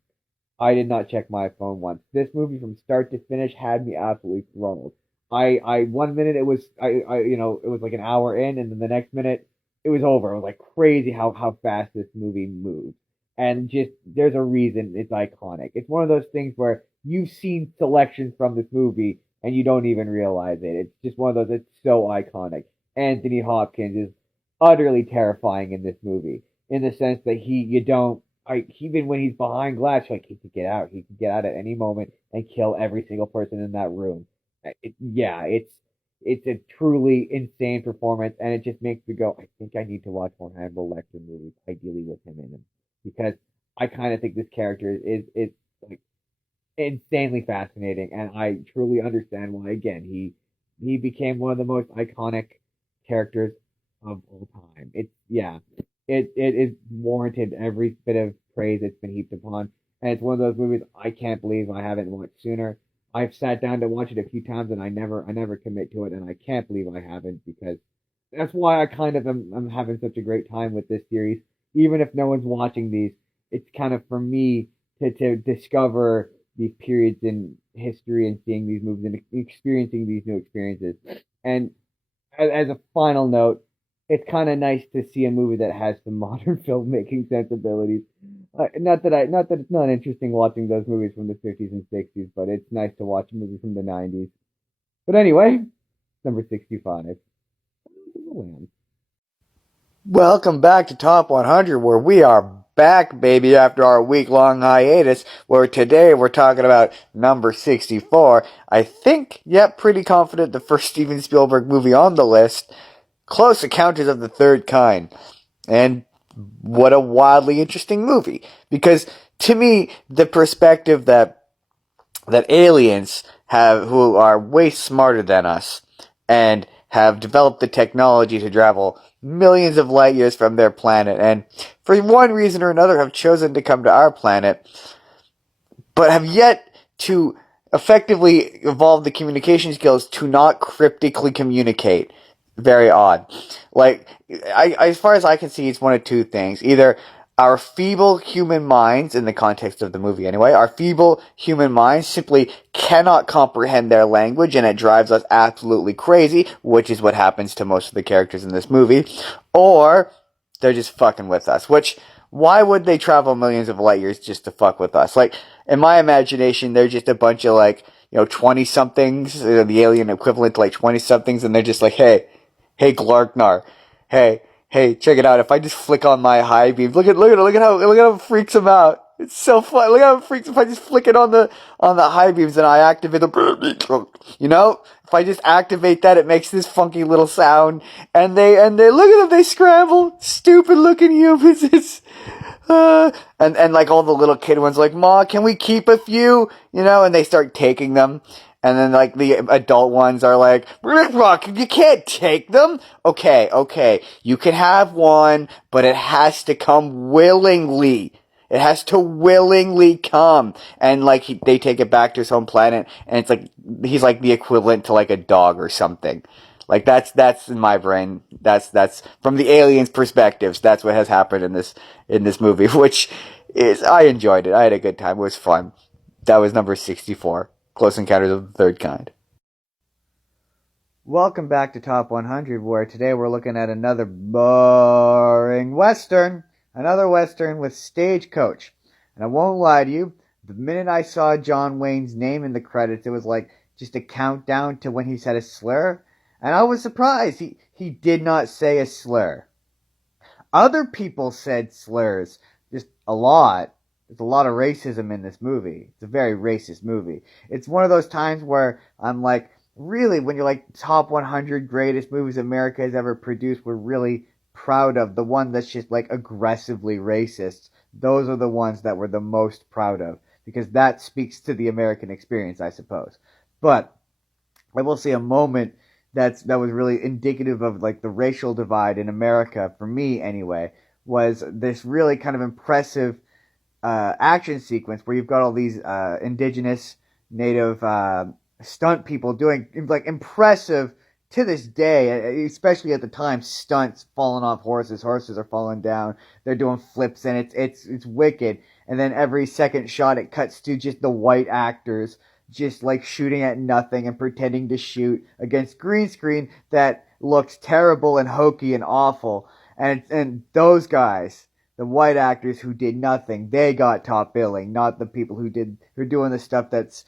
I did not check my phone once. This movie from start to finish had me absolutely thrown. I 1 minute it was like an hour in, and then the next minute it was over. It was like crazy how fast this movie moved. And just there's a reason it's iconic. It's one of those things where you've seen selections from this movie and you don't even realize it. It's just one of those. It's so iconic. Anthony Hopkins is utterly terrifying in this movie in the sense that you don't. Even when he's behind glass, like he could get out. He could get out at any moment and kill every single person in that room. It's a truly insane performance, and it just makes me go, I think I need to watch more Hannibal Lecter movies, ideally with him in them, because I kind of think this character is like insanely fascinating, and I truly understand why. Again, he became one of the most iconic characters of all time. It is warranted every bit of praise it's been heaped upon, and it's one of those movies I can't believe I haven't watched sooner. I've sat down to watch it a few times and I never commit to it, and I can't believe I haven't, because that's why I kind of am having such a great time with this series. Even if no one's watching these, it's kind of for me to discover these periods in history and seeing these movies and experiencing these new experiences. And as a final note, it's kind of nice to see a movie that has some modern filmmaking sensibilities. Not that it's not interesting watching those movies from the 50s and 60s, but it's nice to watch a movie from the 90s. But anyway, number 65. Welcome back to Top 100, where we are back, baby, after our week-long hiatus, where today we're talking about number 64. I think, pretty confident the first Steven Spielberg movie on the list, Close Encounters of the Third Kind. And what a wildly interesting movie. Because to me, the perspective that aliens who are way smarter than us and have developed the technology to travel millions of light years from their planet, and for one reason or another have chosen to come to our planet, but have yet to effectively evolve the communication skills to not cryptically communicate. Very odd. Like, as far as I can see, it's one of two things. Either our feeble human minds, in the context of the movie anyway, our feeble human minds simply cannot comprehend their language, and it drives us absolutely crazy, which is what happens to most of the characters in this movie, or they're just fucking with us, which, why would they travel millions of light years just to fuck with us? Like, in my imagination, they're just a bunch of, like, 20-somethings, the alien equivalent to, like, 20-somethings, and they're just like, hey, Glarknar, hey, check it out. If I just flick on my high beam, look at how it freaks him out. It's so fun. Look how it freaks. If I just flick it on the high beams and I activate the, if I just activate that, it makes this funky little sound. And they look at them. They scramble. Stupid looking humans. It's and like all the little kid ones, like, Ma, can we keep a few? And they start taking them. And then, like, the adult ones are like, Rock, you can't take them. Okay. You can have one, but it has to come willingly. It has to willingly come. And, like, they take it back to his home planet, and it's like, he's like the equivalent to, like, a dog or something. Like, that's in my brain. That's from the aliens' perspectives. That's what has happened in this movie, which is, I enjoyed it. I had a good time. It was fun. That was number 64. Close Encounters of the Third Kind. Welcome back to Top 100, where today we're looking at another boring Western. Another Western with Stagecoach. And I won't lie to you, the minute I saw John Wayne's name in the credits, it was like just a countdown to when he said a slur. And I was surprised. He did not say a slur. Other people said slurs. Just a lot. There's a lot of racism in this movie. It's a very racist movie. It's one of those times where I'm like, really, when you're like top 100 greatest movies America has ever produced, we're really proud of. The one that's just like aggressively racist. Those are the ones that we're the most proud of. Because that speaks to the American experience, I suppose. But I will say a moment that was really indicative of like the racial divide in America, for me anyway, was this really kind of impressive action sequence where you've got all these indigenous native stunt people doing like impressive, to this day, especially at the time, stunts, falling off horses are falling down, they're doing flips, and it's wicked. And then every second shot it cuts to just the white actors just like shooting at nothing and pretending to shoot against green screen that looks terrible and hokey and awful. And those guys, the white actors who did nothing, they got top billing, not the people who are doing the stuff that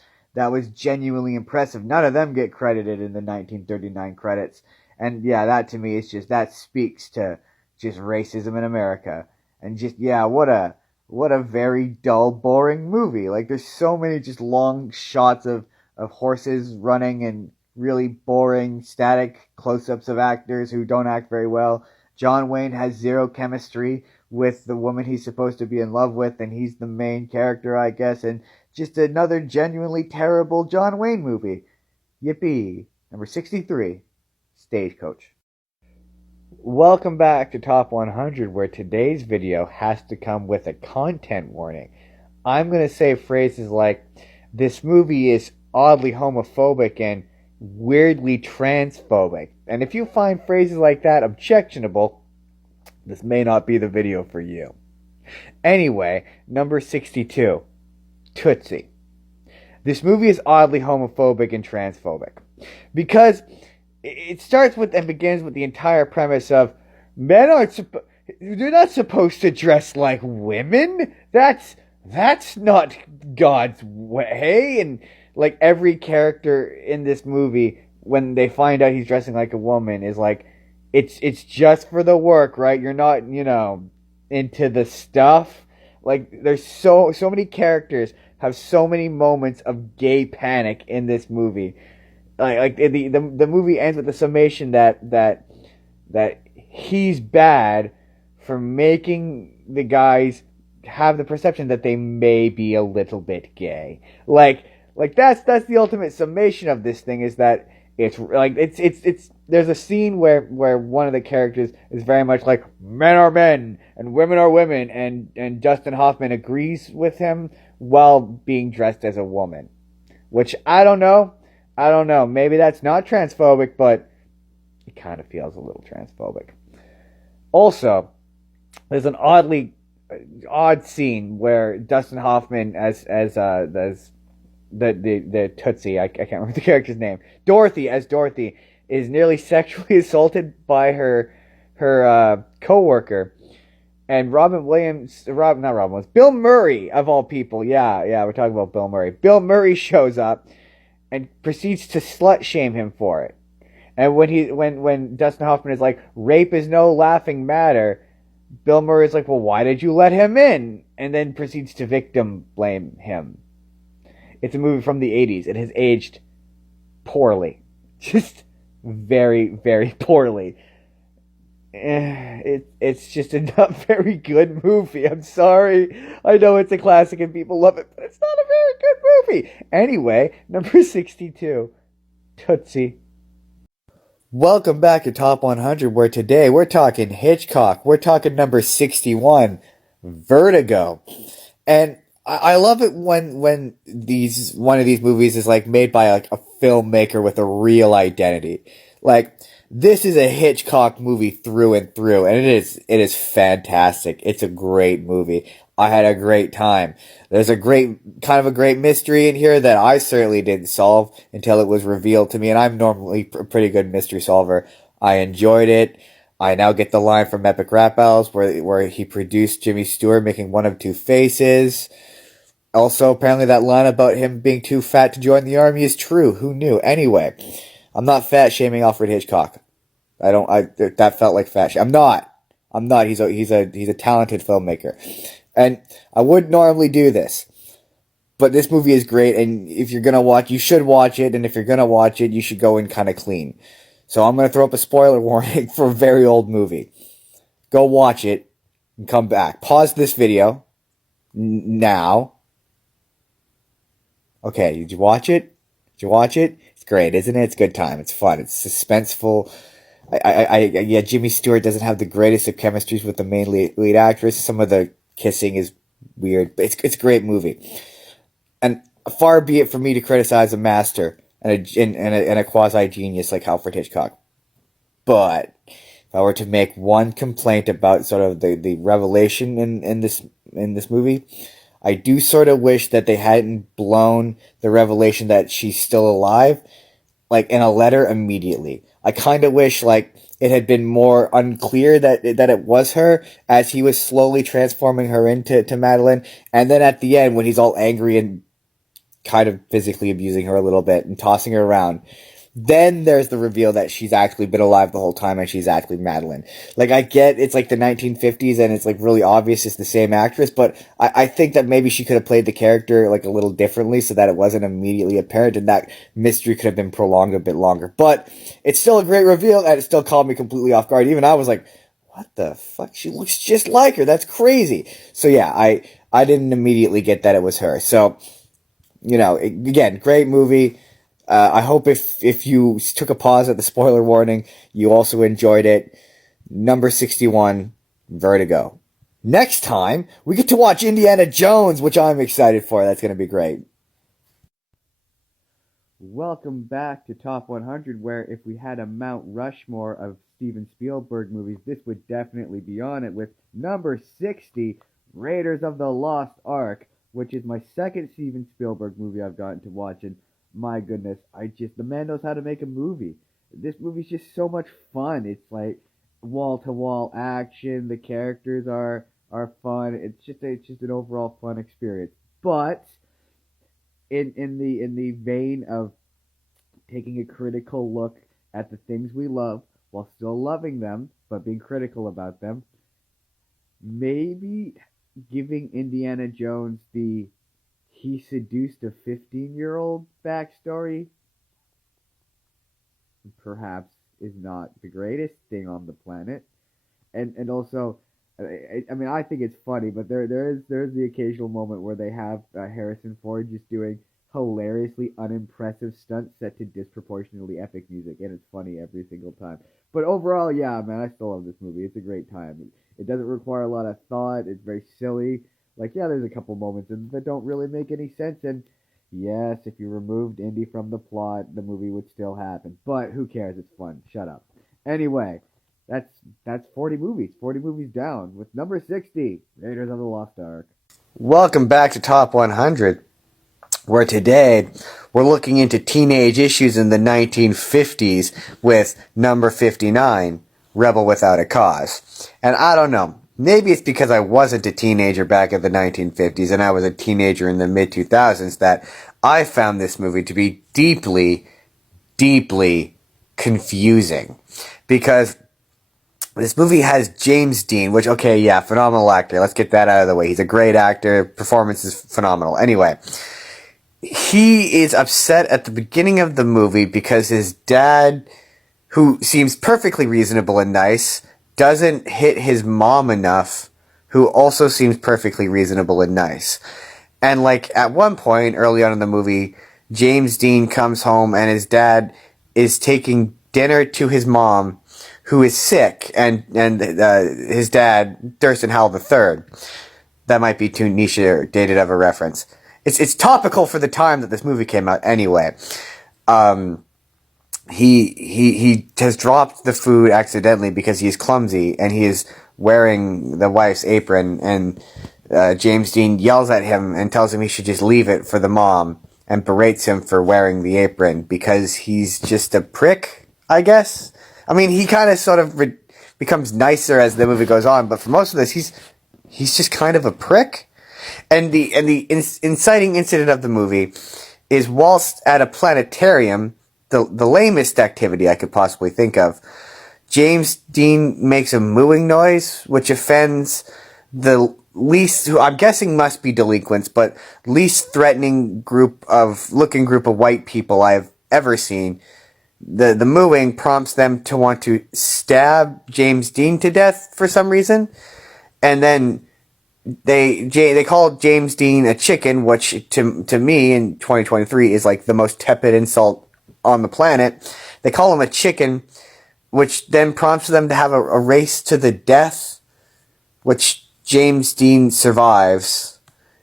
was genuinely impressive. None of them get credited in the 1939 credits. And yeah, that to me is just, that speaks to just racism in America. And just, yeah, what a very dull, boring movie. Like, there's so many just long shots of horses running and really boring, static close-ups of actors who don't act very well. John Wayne has zero chemistry with the woman he's supposed to be in love with, and he's the main character, I guess, and just another genuinely terrible John Wayne movie. Yippee. Number 63, Stagecoach. Welcome back to Top 100, where today's video has to come with a content warning. I'm going to say phrases like, this movie is oddly homophobic and weirdly transphobic. And if you find phrases like that objectionable, this may not be the video for you. Anyway, number 62, Tootsie. This movie is oddly homophobic and transphobic because it starts with and begins with the entire premise of men they're not supposed to dress like women. That's not God's way. And like every character in this movie, when they find out he's dressing like a woman, is like, it's just for the work, right? You're not, into the stuff. Like, there's so many characters have so many moments of gay panic in this movie. Like the movie ends with the summation that he's bad for making the guys have the perception that they may be a little bit gay. Like that's the ultimate summation of this thing, is that it's like it's there's a scene where one of the characters is very much like, men are men and women are women, and Dustin Hoffman agrees with him while being dressed as a woman, which I don't know. Maybe that's not transphobic, but it kind of feels a little transphobic. Also, there's an oddly odd scene where Dustin Hoffman as the Tootsie, I can't remember the character's name, Dorothy, as Dorothy, is nearly sexually assaulted by her coworker, and Robin Williams, not Robin Williams, Bill Murray of all people, yeah, we're talking about Bill Murray. Bill Murray shows up and proceeds to slut shame him for it. And when Dustin Hoffman is like, rape is no laughing matter, Bill Murray is like, well, why did you let him in? And then proceeds to victim blame him. It's a movie from the 80s. It has aged poorly. Just very, very poorly. It's just a not very good movie. I'm sorry. I know it's a classic and people love it, but it's not a very good movie. Anyway, number 62, Tootsie. Welcome back to Top 100, where today we're talking Hitchcock. We're talking number 61, Vertigo. And I love it when one of these movies is like made by like a filmmaker with a real identity. Like this is a Hitchcock movie through and through, and it is fantastic. It's a great movie. I had a great time. There's a great mystery in here that I certainly didn't solve until it was revealed to me, and I'm normally a pretty good mystery solver. I enjoyed it. I now get the line from Epic Rap Battles where he produced Jimmy Stewart making one of two faces. Also, apparently that line about him being too fat to join the army is true. Who knew? Anyway, I'm not fat shaming Alfred Hitchcock. That felt like fat shame. I'm not. He's a talented filmmaker. And I wouldn't normally do this. But this movie is great, and if you're gonna watch, you should watch it, and if you're gonna watch it, you should go in kind of clean. So I'm gonna throw up a spoiler warning for a very old movie. Go watch it, and come back. Pause this video, now. Okay, did you watch it? Did you watch it? It's great, isn't it? It's a good time. It's fun. It's suspenseful. Yeah, Jimmy Stewart doesn't have the greatest of chemistries with the main lead actress. Some of the kissing is weird, but it's a great movie. And far be it from me to criticize a master and a quasi genius like Alfred Hitchcock. But if I were to make one complaint about sort of the revelation in this movie, I do sort of wish that they hadn't blown the revelation that she's still alive, like in a letter immediately. I kind of wish like it had been more unclear that it was her as he was slowly transforming her into Madeline, and then at the end when he's all angry and kind of physically abusing her a little bit and tossing her around. Then there's the reveal that she's actually been alive the whole time and she's actually Madeline. Like, I get it's like the 1950s and it's like really obvious it's the same actress, but I think that maybe she could have played the character like a little differently so that it wasn't immediately apparent and that mystery could have been prolonged a bit longer. But it's still a great reveal and it still caught me completely off guard. Even I was like, what the fuck? She looks just like her. That's crazy. So yeah, I didn't immediately get that it was her. So, again, great movie. I hope if you took a pause at the spoiler warning, you also enjoyed it. Number 61, Vertigo. Next time, we get to watch Indiana Jones, which I'm excited for. That's going to be great. Welcome back to Top 100, where if we had a Mount Rushmore of Steven Spielberg movies, this would definitely be on it with number 60, Raiders of the Lost Ark, which is my second Steven Spielberg movie I've gotten to watch, and my goodness, the man knows how to make a movie. This movie's just so much fun. It's like wall-to-wall action. The characters are fun. It's just an overall fun experience. But in the vein of taking a critical look at the things we love while still loving them, but being critical about them, maybe giving Indiana Jones the he seduced a 15-year-old backstory perhaps is not the greatest thing on the planet. And also, I mean, I think it's funny, but there's the occasional moment where they have Harrison Ford just doing hilariously unimpressive stunts set to disproportionately epic music, and it's funny every single time. But overall, yeah, man, I still love this movie. It's a great time. It doesn't require a lot of thought. It's very silly. Like, yeah, there's a couple moments that don't really make any sense, and yes, if you removed Indy from the plot, the movie would still happen. But who cares? It's fun. Shut up. Anyway, That's that's 40 movies. 40 movies down with number 60, Raiders of the Lost Ark. Welcome back to Top 100, where today we're looking into teenage issues in the 1950s with number 59, Rebel Without a Cause. And I don't know, maybe it's because I wasn't a teenager back in the 1950s and I was a teenager in the mid 2000s that I found this movie to be deeply, deeply confusing. Because this movie has James Dean, which, okay, yeah, phenomenal actor. Let's get that out of the way. He's a great actor. Performance is phenomenal. Anyway, he is upset at the beginning of the movie because his dad, who seems perfectly reasonable and nice, doesn't hit his mom enough, who also seems perfectly reasonable and nice. And, like, at one point early on in the movie, James Dean comes home and his dad is taking dinner to his mom, who is sick, and his dad, Thurston Howell III. That might be too niche or dated of a reference. It's topical for the time that this movie came out anyway. He has dropped the food accidentally because he is clumsy and he is wearing the wife's apron, and James Dean yells at him and tells him he should just leave it for the mom and berates him for wearing the apron because he's just a prick, I guess. I mean, he kind of sort of becomes nicer as the movie goes on, but for most of this, he's just kind of a prick. And the inciting incident of the movie is whilst at a planetarium, the lamest activity I could possibly think of, James Dean makes a mooing noise, which offends the least, who I'm guessing must be delinquents, but least threatening looking group of white people I've ever seen. The mooing prompts them to want to stab James Dean to death for some reason, and then they call James Dean a chicken, which to me in 2023 is like the most tepid insult on the planet. They call him a chicken, which then prompts them to have a race to the death, which James Dean survives,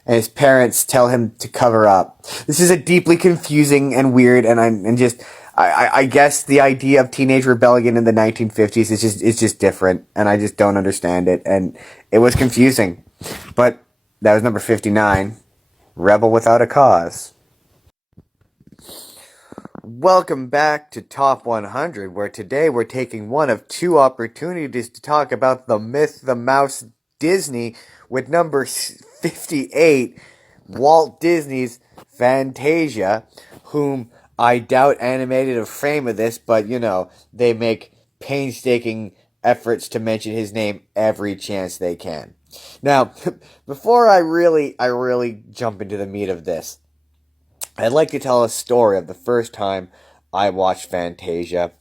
and his parents tell him to cover up. This is a deeply confusing and weird, I guess the idea of teenage rebellion in the 1950s is just different, and I just don't understand it, and it was confusing. But that was number 59, Rebel Without a Cause. Welcome back to Top 100, where today we're taking one of two opportunities to talk about the myth, the mouse, Disney, with number 58, Walt Disney's Fantasia, whom I doubt animated a frame of this, but they make painstaking efforts to mention his name every chance they can. Now, before I really jump into the meat of this, I'd like to tell a story of the first time I watched Fantasia,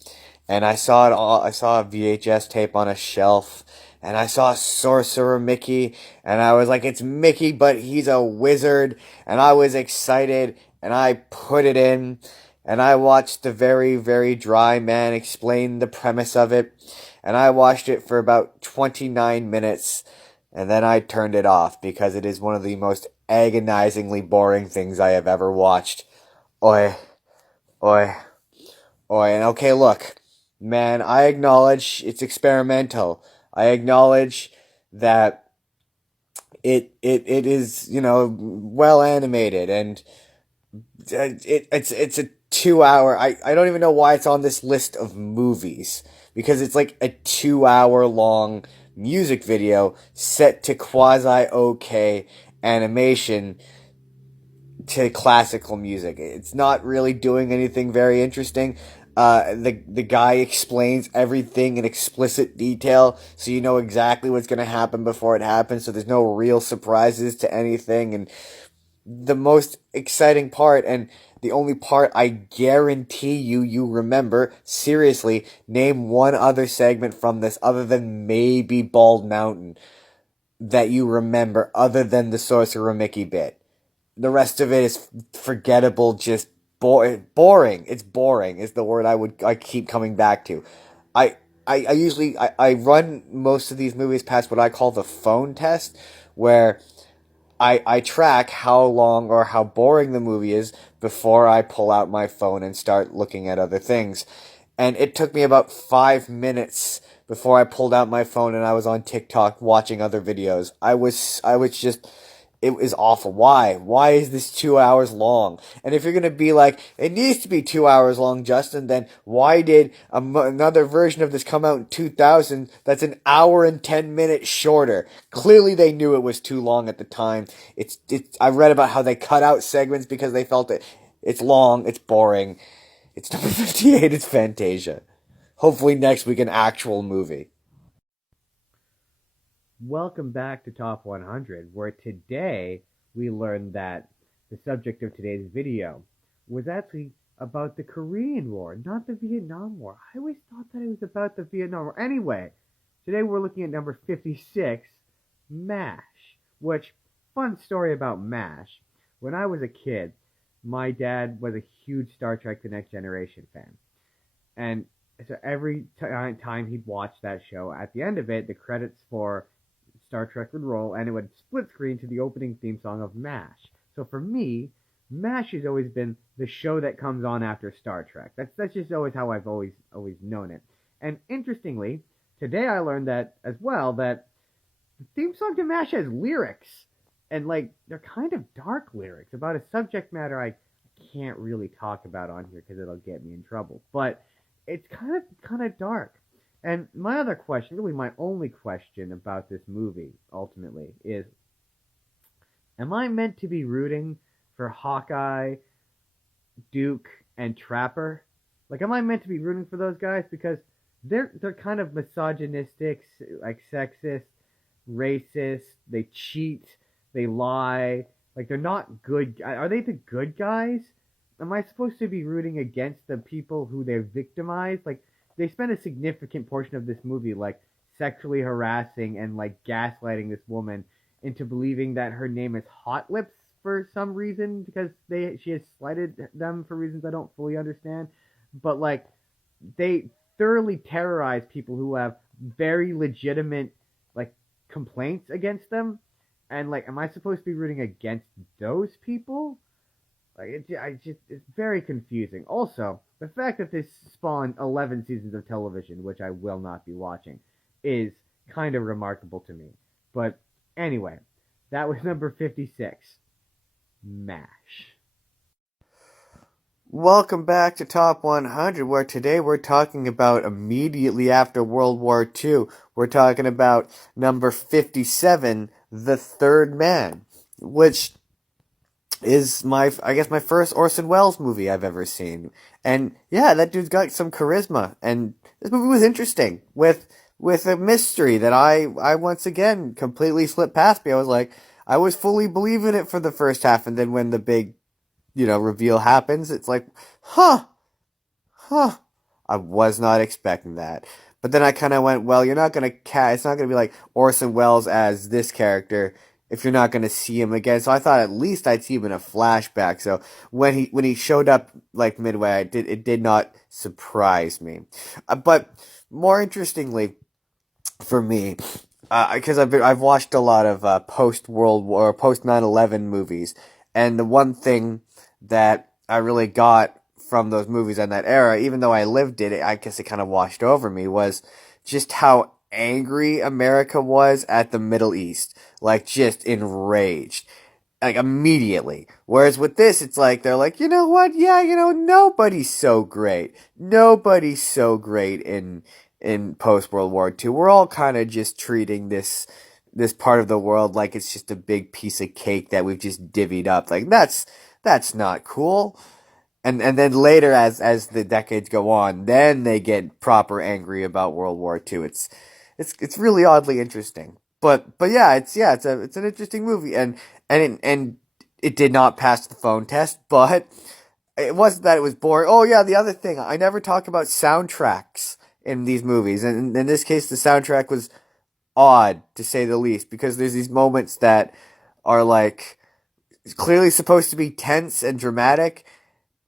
and I saw a VHS tape on a shelf, and I saw Sorcerer Mickey, and I was like, it's Mickey, but he's a wizard, and I was excited, and I put it in, and I watched the very, very dry man explain the premise of it, and I watched it for about 29 minutes, and then I turned it off because it is one of the most agonizingly boring things I have ever watched. Oi, oi, oi. And okay, look, man, I acknowledge it's experimental. I acknowledge that it is, well animated, and it's a 2 hour. I don't even know why it's on this list of movies, because it's like a 2 hour long music video set to quasi-okay animation to classical music. It's not really doing anything very interesting. The guy explains everything in explicit detail, so you know exactly what's going to happen before it happens, so there's no real surprises to anything. And the most exciting part, and the only part I guarantee you remember, seriously, name one other segment from this other than maybe Bald Mountain that you remember other than the Sorcerer Mickey bit. The rest of it is forgettable, just boring. It's boring is the word I keep coming back to. I usually I run most of these movies past what I call the phone test, where I track how long or how boring the movie is before I pull out my phone and start looking at other things. And it took me about 5 minutes before I pulled out my phone and I was on TikTok watching other videos. I was just, it was awful. Why? Why is this 2 hours long? And if you're gonna be like, it needs to be 2 hours long, Justin, then why did another version of this come out in 2000 that's an hour and 10 minutes shorter? Clearly they knew it was too long at the time. I read about how they cut out segments because they felt it. It's long, it's boring. It's number 58, it's Fantasia. Hopefully next week an actual movie. Welcome back to Top 100, where today we learned that the subject of today's video was actually about the Korean War, not the Vietnam War. I always thought that it was about the Vietnam War. Anyway, today we're looking at number 56, MASH, which, fun story about MASH. When I was a kid, my dad was a huge Star Trek The Next Generation fan. And so every time he'd watch that show, at the end of it, the credits for Star Trek would roll, and it would split screen to the opening theme song of MASH. So for me, MASH has always been the show that comes on after Star Trek. That's just always how I've always known it. And interestingly, today I learned that as well, that the theme song to MASH has lyrics, and like they're kind of dark lyrics about a subject matter I can't really talk about on here because it'll get me in trouble. But it's kind of dark. And my other question, really my only question about this movie, ultimately, is, am I meant to be rooting for Hawkeye, Duke, and Trapper? Like, am I meant to be rooting for those guys? Because they're kind of misogynistic, like sexist, racist, they cheat, they lie, like they're not good. Are they the good guys? Am I supposed to be rooting against the people who they're victimized? Like, they spend a significant portion of this movie like sexually harassing and like gaslighting this woman into believing that her name is Hot Lips for some reason because she has slighted them for reasons I don't fully understand. But like they thoroughly terrorize people who have very legitimate like complaints against them. And like, am I supposed to be rooting against those people? Like, it's very confusing. Also, the fact that this spawned 11 seasons of television, which I will not be watching, is kind of remarkable to me. But anyway, that was number 56, MASH. Welcome back to Top 100, where today we're talking about immediately after World War II. We're talking about number 57, The Third Man, which is I guess my first Orson Welles movie I've ever seen. And yeah, that dude's got some charisma. And this movie was interesting with a mystery that I once again completely slipped past me. I was fully believing it for the first half, and then when the big, reveal happens, it's like, huh. I was not expecting that. But then I kind of went, well, you're not going to it's not going to be like Orson Welles as this character if you're not going to see him again. So I thought at least I'd see him in a flashback. So when he showed up like midway, it did not surprise me. But more interestingly for me, because I've watched a lot of post World War, post 9/11 movies, and the one thing that I really got from those movies in that era, even though I lived it, I guess it kind of washed over me, was just how angry America was at the Middle East. Like, just enraged. Like, immediately. Whereas with this, it's like, they're like, you know what? Yeah, nobody's so great. Nobody's so great in post-World War II. We're all kind of just treating this part of the world like it's just a big piece of cake that we've just divvied up. Like, that's not cool. And then later, as the decades go on, then they get proper angry about World War II. It's really oddly interesting. But yeah, it's an interesting movie, and it did not pass the phone test, but it wasn't that it was boring. Oh yeah, the other thing, I never talk about soundtracks in these movies, and in this case, the soundtrack was odd to say the least, because there's these moments that are like clearly supposed to be tense and dramatic,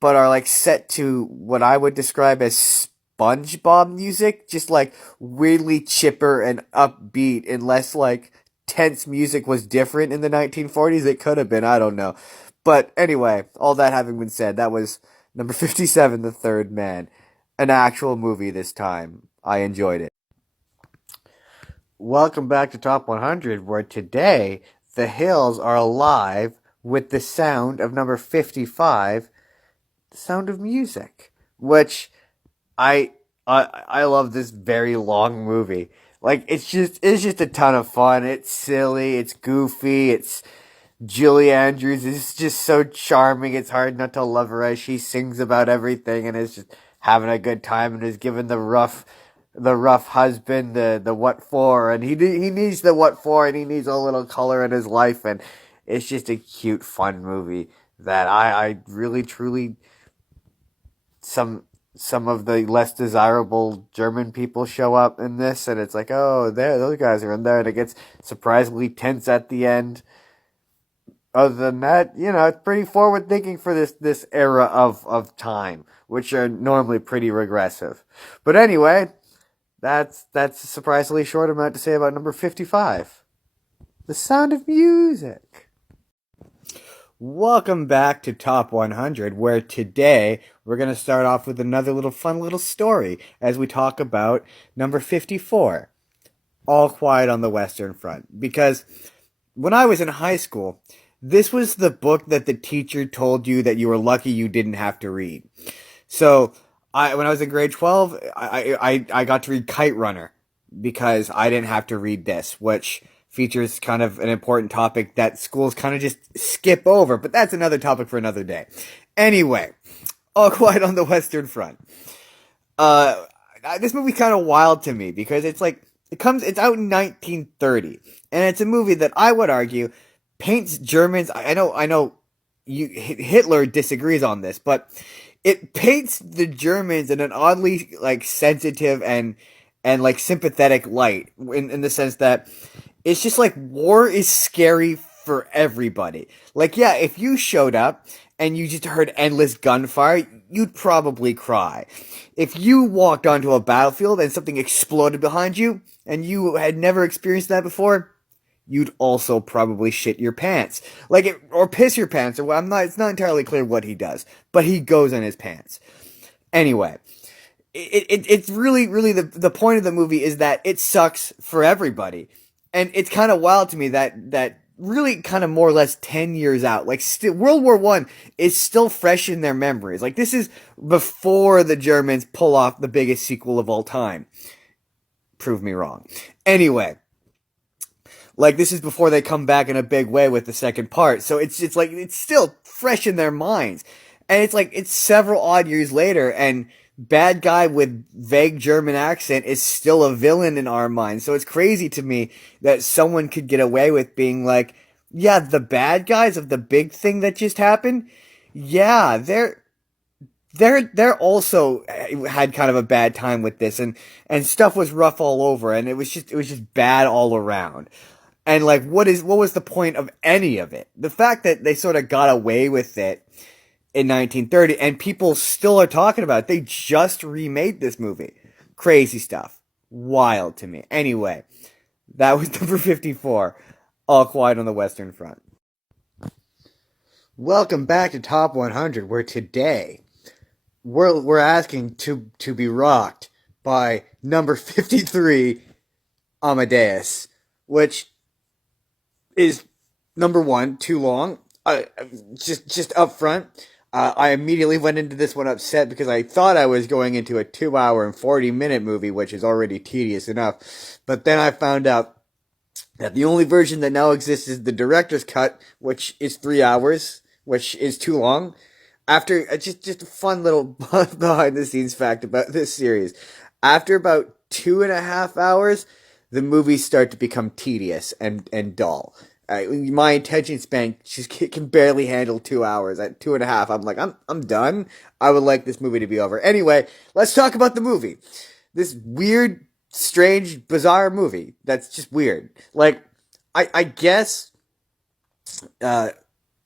but are like set to what I would describe as SpongeBob music, just like weirdly chipper and upbeat, unless like tense music was different in the 1940s. It could have been, I don't know. But anyway, all that having been said, that was number 57, The Third Man. An actual movie this time. I enjoyed it. Welcome back to Top 100, where today the hills are alive with the sound of number 55, The Sound of Music, which I I love this very long movie. Like it's just a ton of fun. It's silly, it's goofy, it's Julie Andrews is just so charming. It's hard not to love her as she sings about everything and is just having a good time and is giving the rough husband the what for, and he needs the what for, and he needs a little color in his life, and it's just a cute fun movie that I really truly some of the less desirable German people show up in this, and it's like, oh, there those guys are in there, and it gets surprisingly tense at the end. Other than that, it's pretty forward thinking for this era of time, which are normally pretty regressive. But anyway, that's a surprisingly short amount to say about number 55. The Sound of Music. Welcome back to Top 100, where today we're going to start off with another little fun little story as we talk about number 54, All Quiet on the Western Front. Because when I was in high school, this was the book that the teacher told you that you were lucky you didn't have to read. So, when I was in grade 12, I got to read Kite Runner because I didn't have to read this, which features kind of an important topic that schools kind of just skip over, but that's another topic for another day. Anyway, All Quiet on the Western Front. This movie's kind of wild to me because it's out in 1930, and it's a movie that I would argue paints Germans. I know, Hitler disagrees on this, but it paints the Germans in an oddly sensitive and sympathetic light in the sense that it's just like war is scary for everybody. Like, yeah, if you showed up and you just heard endless gunfire, you'd probably cry. If you walked onto a battlefield and something exploded behind you and you had never experienced that before, you'd also probably shit your pants. Or piss your pants, or it's not entirely clear what he does, but he goes in his pants. Anyway, it's really, really the point of the movie is that it sucks for everybody. And it's kind of wild to me that really kind of more or less 10 years out, World War I is still fresh in their memories. This is before the Germans pull off the biggest sequel of all time. Prove me wrong. Anyway, this is before they come back in a big way with the second part. So it's still fresh in their minds. And it's several odd years later, and bad guy with vague German accent is still a villain in our minds. So it's crazy to me that someone could get away with being like, yeah, the bad guys of the big thing that just happened, yeah, they're also had kind of a bad time with this, and stuff was rough all over, and it was just bad all around. And what was the point of any of it? The fact that they sort of got away with it in 1930, and people still are talking about it. They just remade this movie. Crazy stuff. Wild to me. Anyway, that was number 54, All Quiet on the Western Front. Welcome back to Top 100, where today we're asking to be rocked by number 53, Amadeus, which is number one, too long. Just up front, I immediately went into this one upset because I thought I was going into a 2 hour and 40-minute movie, which is already tedious enough. But then I found out that the only version that now exists is the director's cut, which is 3 hours, which is too long. After just a fun little behind the scenes fact about this series, after about 2.5 hours, the movies start to become tedious and dull. My attention span just can barely handle 2 hours. At 2.5, I'm like, I'm done. I would like this movie to be over. Anyway, let's talk about the movie. This weird, strange, bizarre movie that's just weird. I guess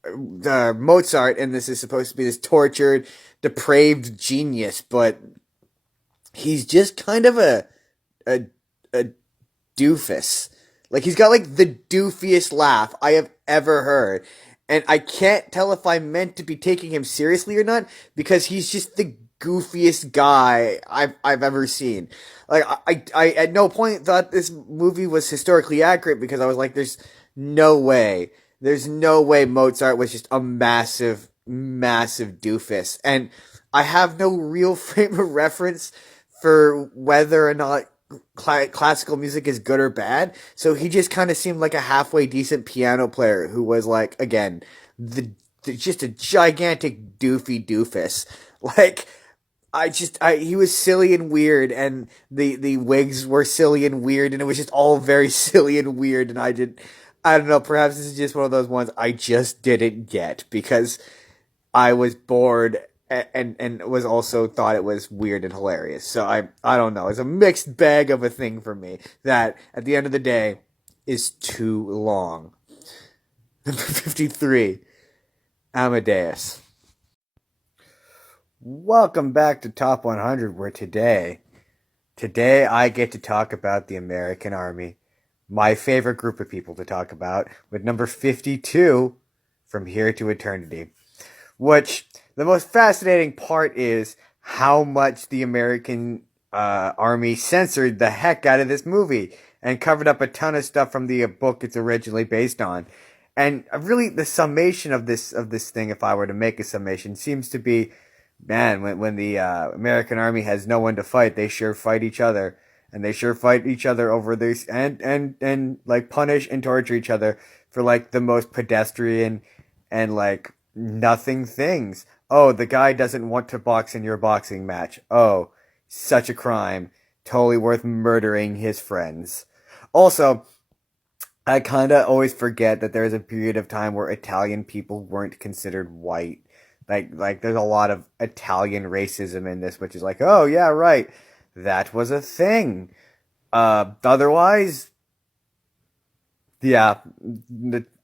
Mozart, and this is supposed to be this tortured, depraved genius, but he's just kind of a doofus. He's got the doofiest laugh I have ever heard. And I can't tell if I'm meant to be taking him seriously or not, because he's just the goofiest guy I've ever seen. Like I at no point thought this movie was historically accurate because I was like, no way. There's no way Mozart was just a massive doofus. And I have no real frame of reference for whether or not classical music is good or bad. So he just kind of seemed like a halfway decent piano player who was like, again, just a gigantic doofus. Like, he was silly and weird, and the wigs were silly and weird, and it was just all very silly and weird, and I don't know, perhaps this is just one of those ones I just didn't get, because I was bored and was also thought it was weird and hilarious. So I don't know. It's a mixed bag of a thing for me that at the end of the day is too long. Number 53, Amadeus. Welcome back to Top 100, where today I get to talk about the American Army, my favorite group of people to talk about, with number 52, From Here to Eternity. Which, the most fascinating part is how much the American Army censored the heck out of this movie and covered up a ton of stuff from the book it's originally based on. And really, the summation of this thing, if I were to make a summation, seems to be, man, when the American Army has no one to fight, they sure fight each other. And they sure fight each other over this and like punish and torture each other for like the most pedestrian and like nothing things. Oh, the guy doesn't want to box in your boxing match. Oh, such a crime. Totally worth murdering his friends. Also, I kind of always forget that there was a period of time where Italian people weren't considered white. Like there's a lot of Italian racism in this, which is like, oh yeah, right. That was a thing. Otherwise, yeah,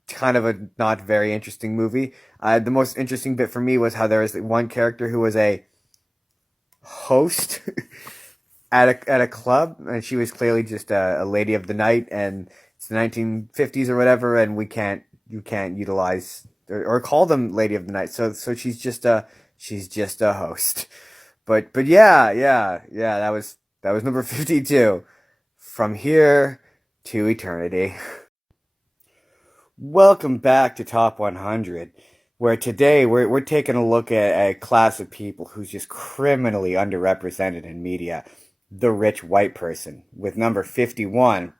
kind of a not very interesting movie. The most interesting bit for me was how there was one character who was a host at a club, and she was clearly just a lady of the night, and it's the 1950s or whatever, and you can't utilize or call them lady of the night. So she's just a host. But yeah, that was number 52. From Here to Eternity. Welcome back to Top 100, where today we're taking a look at a class of people who's just criminally underrepresented in media, the rich white person, with number 51,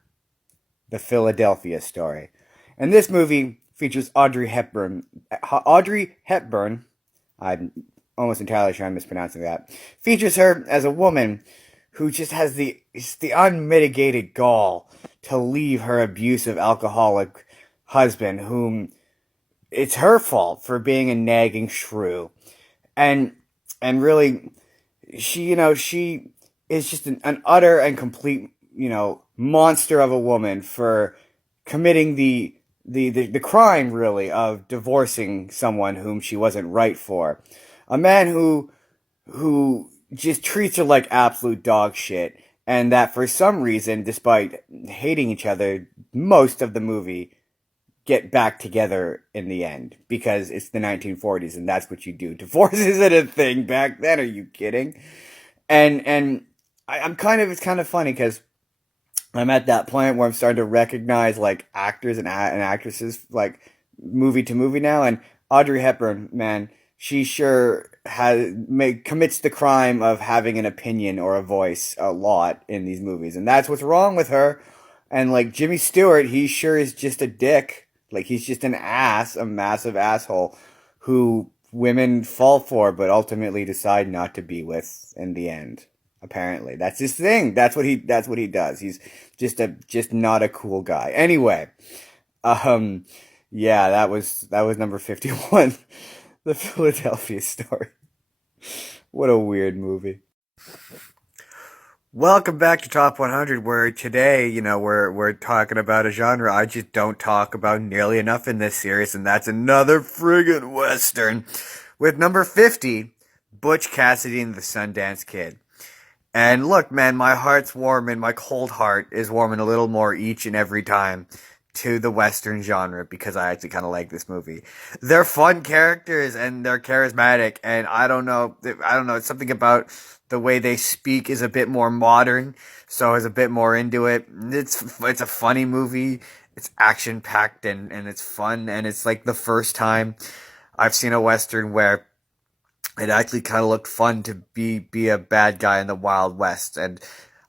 The Philadelphia Story. And this movie features Audrey Hepburn. I'm almost entirely sure I'm mispronouncing that. Features her as a woman who just has the unmitigated gall to leave her abusive alcoholic husband, whom it's her fault for being a nagging shrew. And really, she is just an utter and complete, monster of a woman for committing the crime, really, of divorcing someone whom she wasn't right for. A man who just treats her like absolute dog shit, and that for some reason, despite hating each other most of the movie, get back together in the end, because it's the 1940s and that's what you do. Divorce isn't a thing back then, are you kidding? And it's kind of funny because I'm at that point where I'm starting to recognize like actors and actresses like movie to movie now, and Audrey Hepburn, man, she sure commits the crime of having an opinion or a voice a lot in these movies, and that's what's wrong with her. And like Jimmy Stewart, he sure is just a dick. Like he's just an ass, a massive asshole who women fall for, but ultimately decide not to be with in the end. Apparently, that's his thing. That's what he does. He's just not a cool guy. Anyway, yeah, that was number 51, The Philadelphia Story. What a weird movie. Welcome back to Top 100, where today, we're talking about a genre I just don't talk about nearly enough in this series, and that's another friggin' Western, with number 50, Butch Cassidy and the Sundance Kid. And look, man, my heart's warm, and my cold heart is warming a little more each and every time to the Western genre because I actually kind of like this movie. They're fun characters and they're charismatic, and I don't know, it's something about the way they speak is a bit more modern, so I was a bit more into it. It's a funny movie. It's action packed and it's fun, and it's like the first time I've seen a Western where it actually kind of looked fun to be a bad guy in the Wild West, and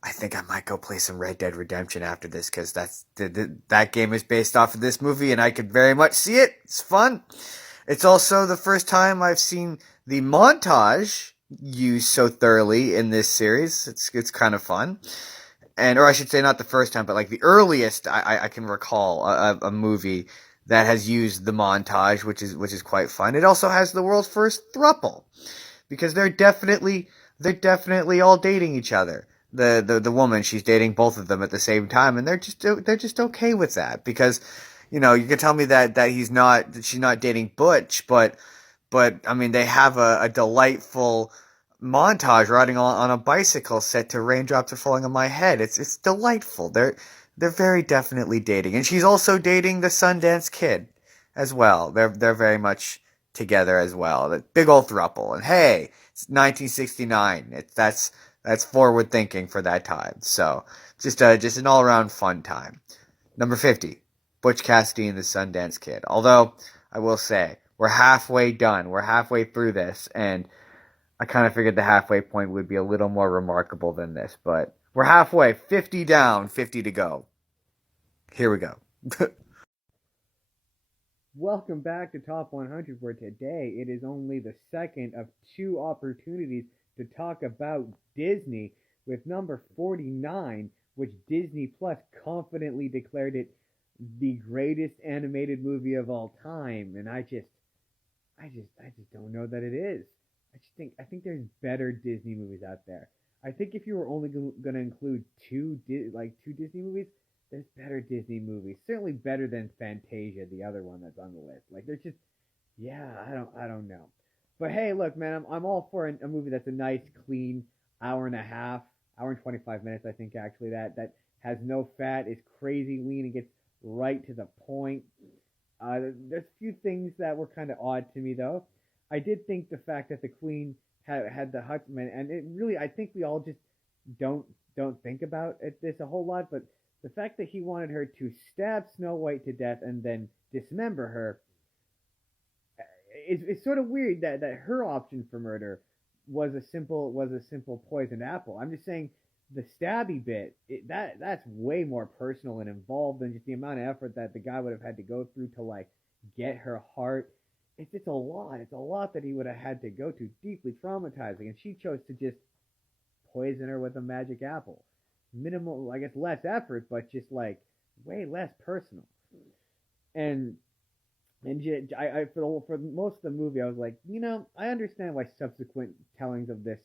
I think I might go play some Red Dead Redemption after this because that game is based off of this movie, and I could very much see it. It's fun. It's also the first time I've seen the montage used so thoroughly in this series. It's kind of fun, and or I should say not the first time, but like the earliest I can recall a movie that has used the montage, which is quite fun. It also has the world's first throuple because they're definitely all dating each other. The woman, she's dating both of them at the same time, and they're just okay with that because you can tell me that she's not dating Butch, but I mean they have a delightful montage riding on a bicycle set to Raindrops Are Falling on My Head. It's delightful. They're very definitely dating, and she's also dating the Sundance Kid as well. They're very much together as well. The big old throuple, and hey, it's 1969. That's forward thinking for that time. So just an all around fun time. Number 50, Butch Cassidy and the Sundance Kid. Although I will say we're halfway done. We're halfway through this, and I kind of figured the halfway point would be a little more remarkable than this, but we're halfway. 50 down, 50 to go. Here we go. Welcome back to Top 100, where today it is only the second of two opportunities to talk about Disney, with number 49, which Disney Plus confidently declared it the greatest animated movie of all time, and I just don't know that it is. I think there's better Disney movies out there. I think if you were only going to include two Disney movies, there's better Disney movies. Certainly better than Fantasia, the other one that's on the list. Like there's just, yeah, I don't know. But hey, look, man, I'm all for a movie that's a nice, clean hour and a half, hour and 25 minutes. I think actually that has no fat, is crazy lean, and gets right to the point. There's a few things that were kind of odd to me though. I did think the fact that the Queen had the Huntsman, and it really, I think we all just don't think about this a whole lot, but the fact that he wanted her to stab Snow White to death and then dismember her is sort of weird that her option for murder was a simple poisoned apple. I'm just saying the stabby bit that's way more personal and involved than just the amount of effort that the guy would have had to go through to like get her heart. It's a lot. It's a lot that he would have had to go to, deeply traumatizing, and she chose to just poison her with a magic apple. Minimal, I guess, less effort, but just like way less personal. And for most of the movie, I was like, I understand why subsequent tellings of this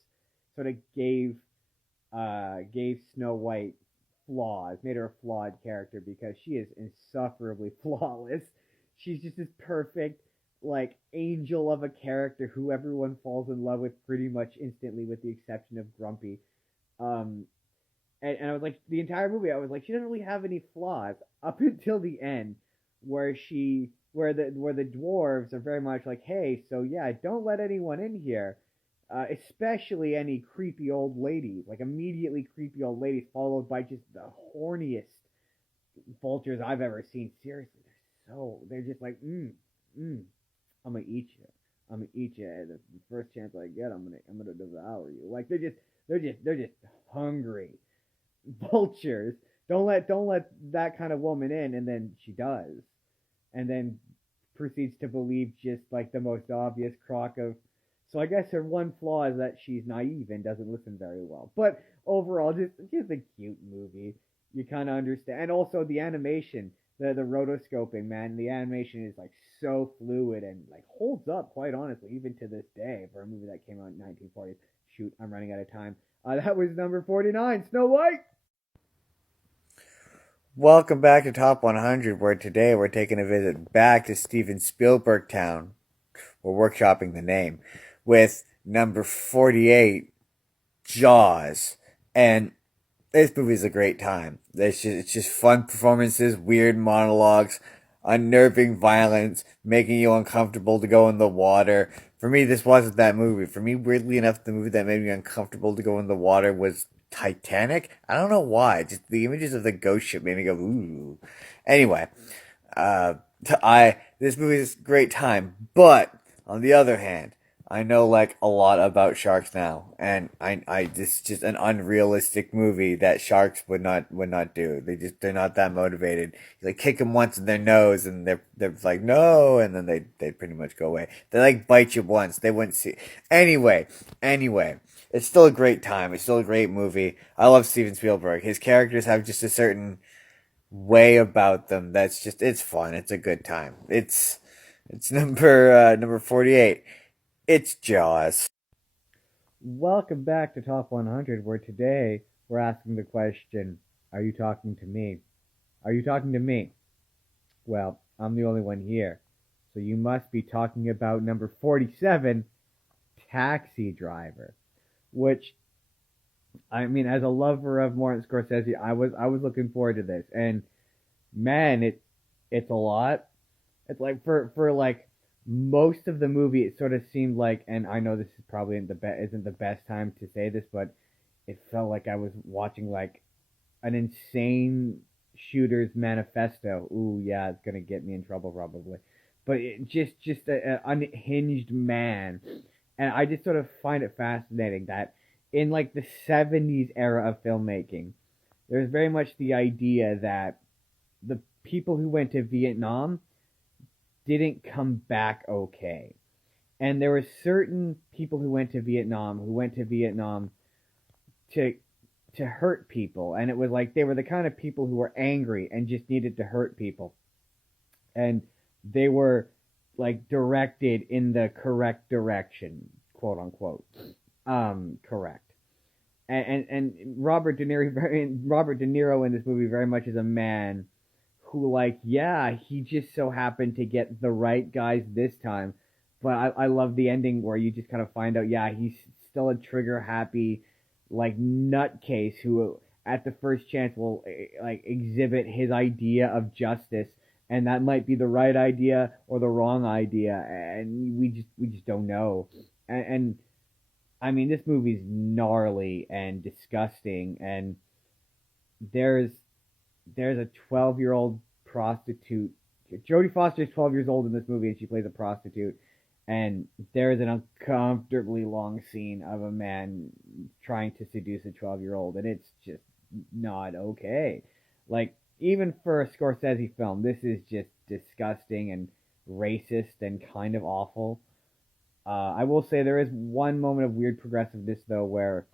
sort of gave Snow White flaws, made her a flawed character because she is insufferably flawless. She's just this perfect, like, angel of a character who everyone falls in love with pretty much instantly, with the exception of Grumpy. And I was like, the entire movie, I was like, she doesn't really have any flaws up until the end, where the dwarves are very much like, hey, so yeah, don't let anyone in here, especially any creepy old ladies, like immediately creepy old ladies, followed by just the horniest vultures I've ever seen. Seriously, they're just like, I'm gonna eat you. I'm gonna eat you. And the first chance I get, I'm gonna devour you. Like they're just hungry vultures. Don't let that kind of woman in, and then she does, and then proceeds to believe just like the most obvious crock of. So I guess her one flaw is that she's naive and doesn't listen very well. But overall, just a cute movie. You kind of understand, and also the animation, the rotoscoping, man. The animation is like so fluid and like holds up quite honestly, even to this day for a movie that came out in 1940. Shoot, I'm running out of time. That was number 49, Snow White. Welcome back to Top 100, where today we're taking a visit back to Steven Spielberg Town. We're workshopping the name with number 48, Jaws. And This movie's a great time. It's just fun performances, weird monologues, unnerving violence, making you uncomfortable to go in the water. For me, this wasn't that movie. For me, weirdly enough, the movie that made me uncomfortable to go in the water was Titanic. I don't know why. Just the images of the ghost ship made me go ooh. Anyway, uh, I this movie is a great time, but on the other hand, I know like a lot about sharks now, and I this is just an unrealistic movie that sharks would not do. They're not that motivated. You like kick them once in their nose, and they're like no, and then they pretty much go away. They like bite you once, they wouldn't see. Anyway, it's still a great time. It's still a great movie. I love Steven Spielberg. His characters have just a certain way about them that's just it's fun. It's a good time. It's number 48. It's Jaws. Welcome back to Top 100, where today we're asking the question, are you talking to me? Are you talking to me? Well, I'm the only one here. So you must be talking about number 47, Taxi Driver, which, I mean, as a lover of Martin Scorsese, I was looking forward to this. And man, it's a lot. It's like for like most of the movie, it sort of seemed like, and I know this is probably isn't the best time to say this, but it felt like I was watching like an insane shooter's manifesto. Ooh, yeah, it's gonna get me in trouble probably. But just an unhinged man, and I just sort of find it fascinating that in like the '70s era of filmmaking, there's very much the idea that the people who went to Vietnam didn't come back okay. And there were certain people who went to Vietnam to hurt people, and it was like they were the kind of people who were angry and just needed to hurt people. And they were like directed in the correct direction, quote unquote. Correct. And Robert De Niro in this movie very much is a man who, like, yeah, he just so happened to get the right guys this time. But I love the ending where you just kind of find out, yeah, he's still a trigger happy, like, nutcase who at the first chance will like exhibit his idea of justice, and that might be the right idea or the wrong idea, and we just don't know. And I mean, this movie's gnarly and disgusting, and there's there's a 12-year-old prostitute. Jodie Foster is 12 years old in this movie, and she plays a prostitute. And there is an uncomfortably long scene of a man trying to seduce a 12-year-old, and it's just not okay. Like, even for a Scorsese film, this is just disgusting and racist and kind of awful. I will say there is one moment of weird progressiveness, though, where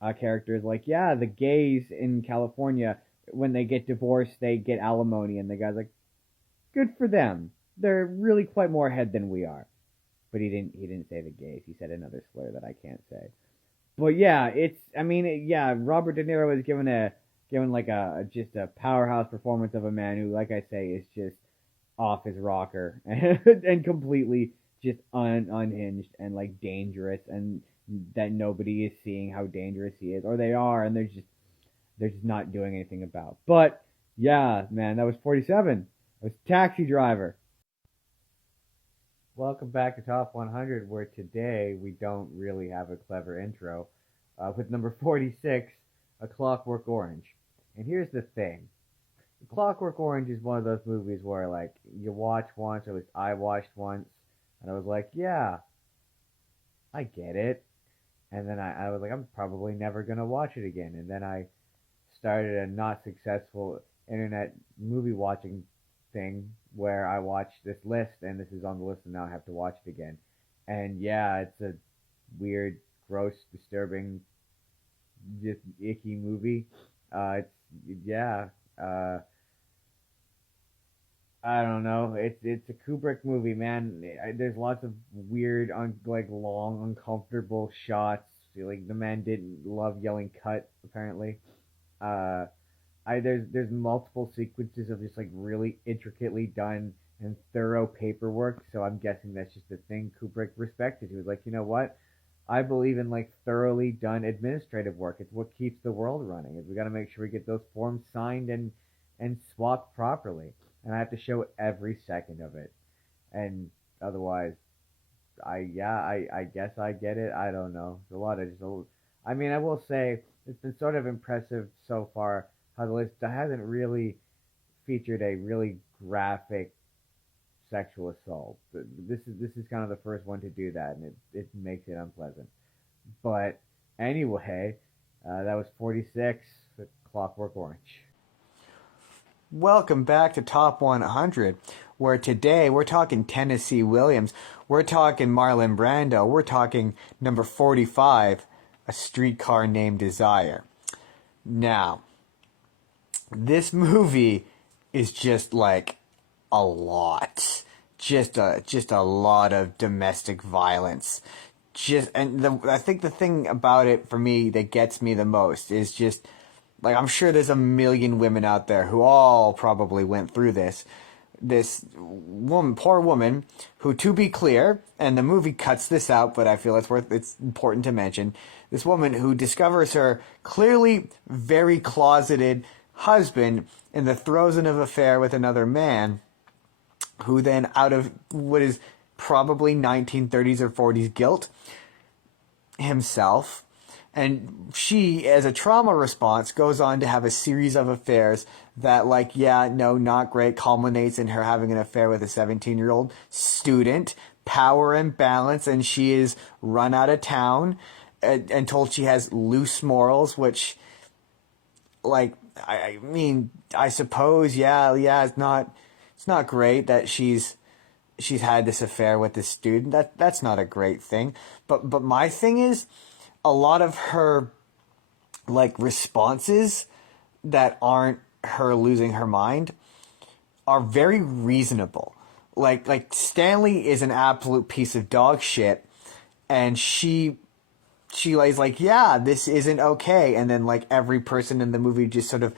a character is like, yeah, the gays in California, when they get divorced, they get alimony, and the guy's like, good for them. They're really quite more ahead than we are. But he didn't say the gays. He said another slur that I can't say. But yeah, yeah, Robert De Niro is given like a just a powerhouse performance of a man who, like I say, is just off his rocker and completely just unhinged and like dangerous, and that nobody is seeing how dangerous he is, or they are, and they're just not doing anything about. But yeah, man, that was 47. That was Taxi Driver. Welcome back to Top 100, where today we don't really have a clever intro. With number 46, A Clockwork Orange. And here's the thing. Clockwork Orange is one of those movies where, like, you watch once, or at least I watched once, and I was like, yeah, I get it. And then I was like, I'm probably never going to watch it again. And then I started a not successful internet movie watching thing where I watched this list, and this is on the list, and now I have to watch it again. And yeah, it's a weird, gross, disturbing, just icky movie. Yeah. Uh, I don't know. It's a Kubrick movie, man. There's lots of weird, like long, uncomfortable shots. Like the man didn't love yelling "cut," apparently. Uh, there's multiple sequences of just like really intricately done and thorough paperwork. So I'm guessing that's just a thing Kubrick respected. He was like, you know what? I believe in like thoroughly done administrative work. It's what keeps the world running. Is we got to make sure we get those forms signed and swapped properly. And I have to show every second of it. And otherwise, I guess I get it. I don't know. It's a lot of just. I mean, I will say it's been sort of impressive so far how the list hasn't really featured a really graphic sexual assault. This is kind of the first one to do that, and it makes it unpleasant. But anyway, that was 46 with Clockwork Orange. Welcome back to Top 100, where today we're talking Tennessee Williams, we're talking Marlon Brando, we're talking number 45, A Streetcar Named Desire. Now, this movie is just like a lot. Just a lot of domestic violence. I think the thing about it for me that gets me the most is just like, I'm sure there's a million women out there who all probably went through this. This woman, poor woman, who, to be clear, and the movie cuts this out, but I feel it's important to mention, this woman who discovers her clearly very closeted husband in the throes of an affair with another man, who then, out of what is probably 1930s or 40s guilt himself, and she, as a trauma response, goes on to have a series of affairs that, like, yeah, no, not great, culminates in her having an affair with a 17-year-old student, power imbalance, and she is run out of town and told she has loose morals, which, like, I mean, I suppose, yeah, it's not great that she's had this affair with this student. That's not a great thing. But my thing is, a lot of her, like, responses that aren't her losing her mind are very reasonable. Like Stanley is an absolute piece of dog shit, and she is like, yeah, this isn't okay, and then, like, every person in the movie just sort of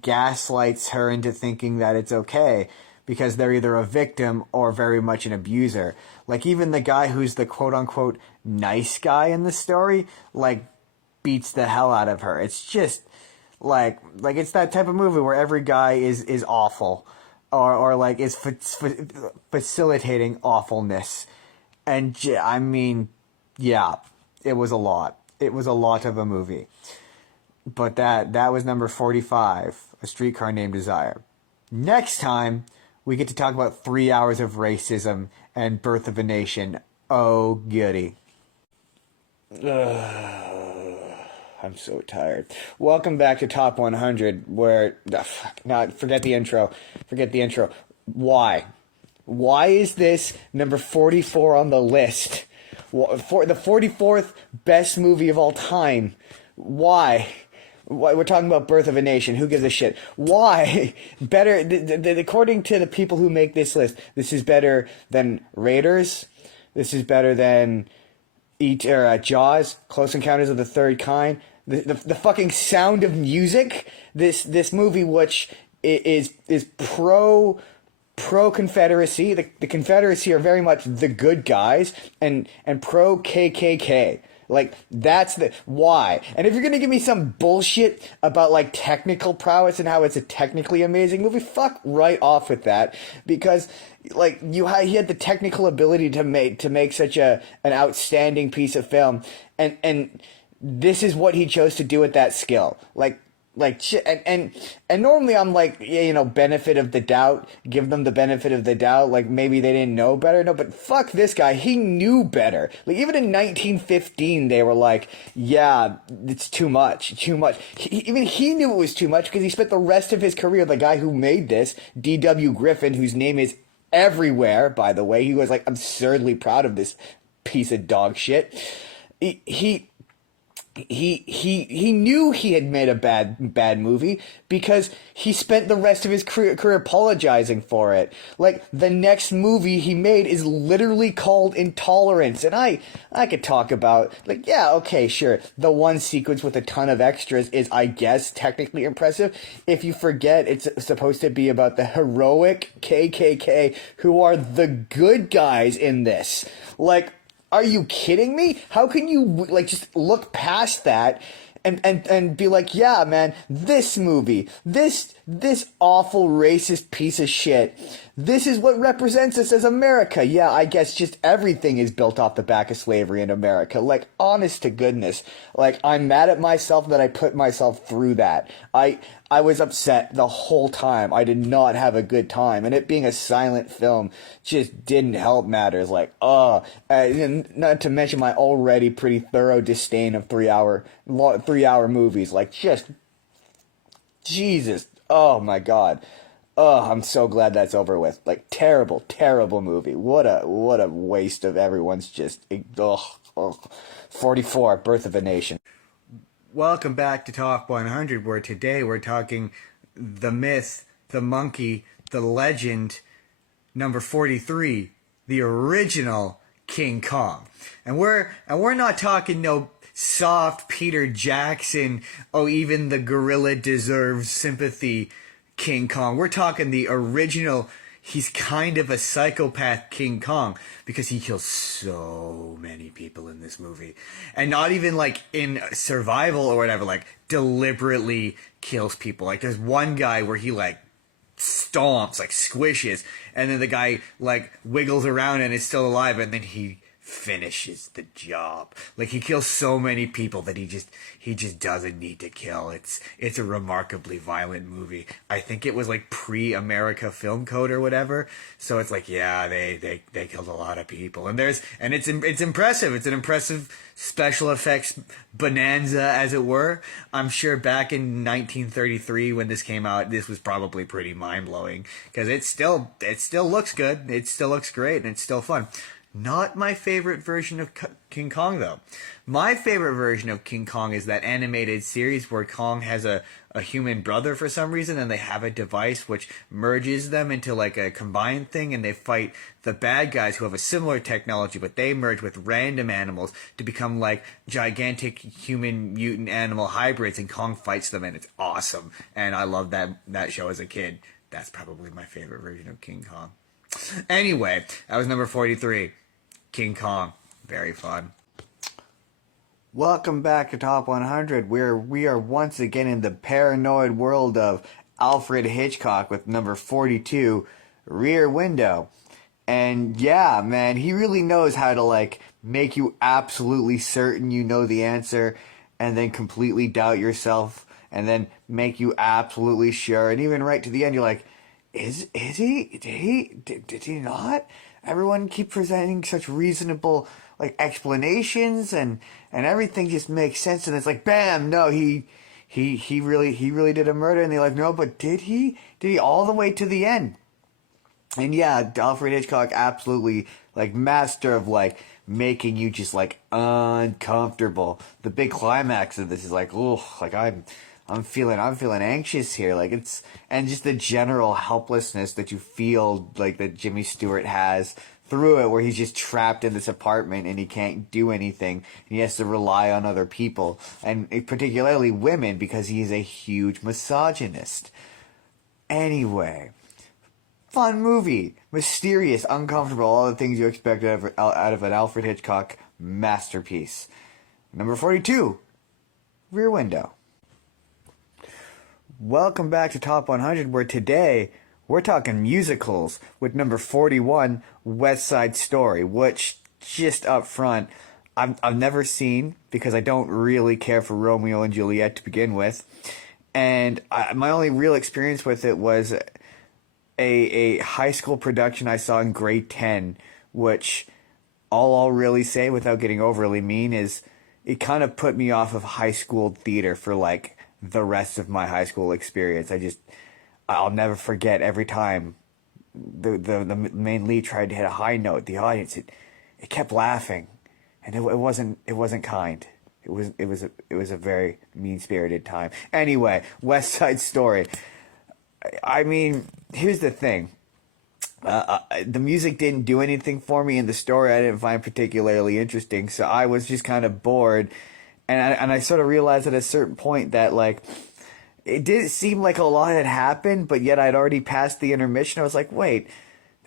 gaslights her into thinking that it's okay, because they're either a victim or very much an abuser. Like, even the guy who's the quote-unquote nice guy in the story, like, beats the hell out of her. It's just, like it's that type of movie where every guy is awful, or like, is facilitating awfulness. And, I mean, yeah, it was a lot. It was a lot of a movie. But that was number 45, A Streetcar Named Desire. Next time, we get to talk about 3 hours of racism and Birth of a Nation. Oh, goody. I'm so tired. Welcome back to Top 100, where... forget the intro. Forget the intro. Why? Why is this number 44 on the list? For the 44th best movie of all time. Why? We're talking about Birth of a Nation. Who gives a shit? Why? Better, according to the people who make this list, this is better than Raiders. This is better than Jaws, Close Encounters of the Third Kind. The fucking Sound of Music. This movie, which is pro Confederacy. The Confederacy are very much the good guys, and pro KKK. Like, that's the... Why? And if you're gonna give me some bullshit about, like, technical prowess and how it's a technically amazing movie, fuck right off with that. Because, like, he had the technical ability to make such an outstanding piece of film. And this is what he chose to do with that skill. Like, and normally I'm like, yeah, you know, benefit of the doubt, give them the benefit of the doubt, like, maybe they didn't know better. No, but fuck this guy, he knew better. Like, even in 1915, they were like, yeah, it's too much. Even he knew it was too much, because he spent the rest of his career, the guy who made this, D.W. Griffin, whose name is everywhere, by the way, he was, like, absurdly proud of this piece of dog shit. He knew he had made a bad movie, because he spent the rest of his career apologizing for it. Like, the next movie he made is literally called Intolerance, and I could talk about, like, yeah, okay, sure, the one sequence with a ton of extras is, I guess, technically impressive, if you forget it's supposed to be about the heroic KKK, who are the good guys in this. Like, Are you kidding me? How can you like just look past that and be like, yeah, man, this movie, this awful racist piece of shit, this is what represents us as America. Yeah, I guess just everything is built off the back of slavery in America. Like, honest to goodness, like, I'm mad at myself that I put myself through that. I was upset the whole time. I did not have a good time, and it being a silent film just didn't help matters. Like, and not to mention my already pretty thorough disdain of 3 hour movies. Like, just Jesus. Oh my God. Oh, I'm so glad that's over with. Like, terrible, terrible movie. What a waste of everyone's just. Ugh. 44, Birth of a Nation. Welcome back to Top 100, where today we're talking the myth, the monkey, the legend, number 43, the original King Kong. And we're not talking no soft Peter Jackson, oh, even the gorilla deserves sympathy King Kong. We're talking the original. He's kind of a psychopath King Kong because he kills so many people in this movie. And not even like in survival or whatever, like deliberately kills people. Like there's one guy where he like stomps, like squishes, and then the guy like wiggles around and is still alive, and then he finishes the job. Like he kills so many people that he just doesn't need to kill. It's a remarkably violent movie. I think it was like pre-America Film Code or whatever. So it's like, yeah, they killed a lot of people. And it's impressive. It's an impressive special effects bonanza, as it were. I'm sure back in 1933 when this came out, this was probably pretty mind-blowing because it still looks good. It still looks great, and it's still fun. Not my favorite version of King Kong, though. My favorite version of King Kong is that animated series where Kong has a human brother for some reason, and they have a device which merges them into like a combined thing, and they fight the bad guys who have a similar technology, but they merge with random animals to become like gigantic human mutant animal hybrids, and Kong fights them, and it's awesome. And I loved that show as a kid. That's probably my favorite version of King Kong. Anyway, that was number 43. King Kong. Very fun. Welcome back to Top 100, where we are once again in the paranoid world of Alfred Hitchcock with number 42, Rear Window. And yeah, man, he really knows how to like make you absolutely certain you know the answer and then completely doubt yourself and then make you absolutely sure. And even right to the end, you're like, Is he? Did he not? Everyone keep presenting such reasonable like explanations and everything just makes sense, and it's like bam, no, he really did a murder, and they're like, no, but did he? Did he all the way to the end? And yeah, Alfred Hitchcock absolutely like master of like making you just like uncomfortable. The big climax of this is like, oh, like I'm feeling anxious here. Like it's, and just the general helplessness that you feel like that Jimmy Stewart has through it, where he's just trapped in this apartment and he can't do anything and he has to rely on other people, and particularly women, because he's a huge misogynist. Anyway, fun movie, mysterious, uncomfortable, all the things you expect out of an Alfred Hitchcock masterpiece. Number 42, Rear Window. Welcome back to Top 100, where today we're talking musicals with number 41, West Side Story, which, just up front, I've never seen because I don't really care for Romeo and Juliet to begin with. And my only real experience with it was a high school production I saw in grade 10, which all I'll really say without getting overly mean is it kind of put me off of high school theater for like the rest of my high school experience. I'll never forget every time the main lead tried to hit a high note, the audience, it kept laughing, and it wasn't kind. It was a very mean-spirited time. Anyway, West Side Story. I mean, here's the thing. The music didn't do anything for me, and the story I didn't find particularly interesting, so I was just kind of bored. And I sort of realized at a certain point that, like, it didn't seem like a lot had happened, but yet I'd already passed the intermission. I was like, wait,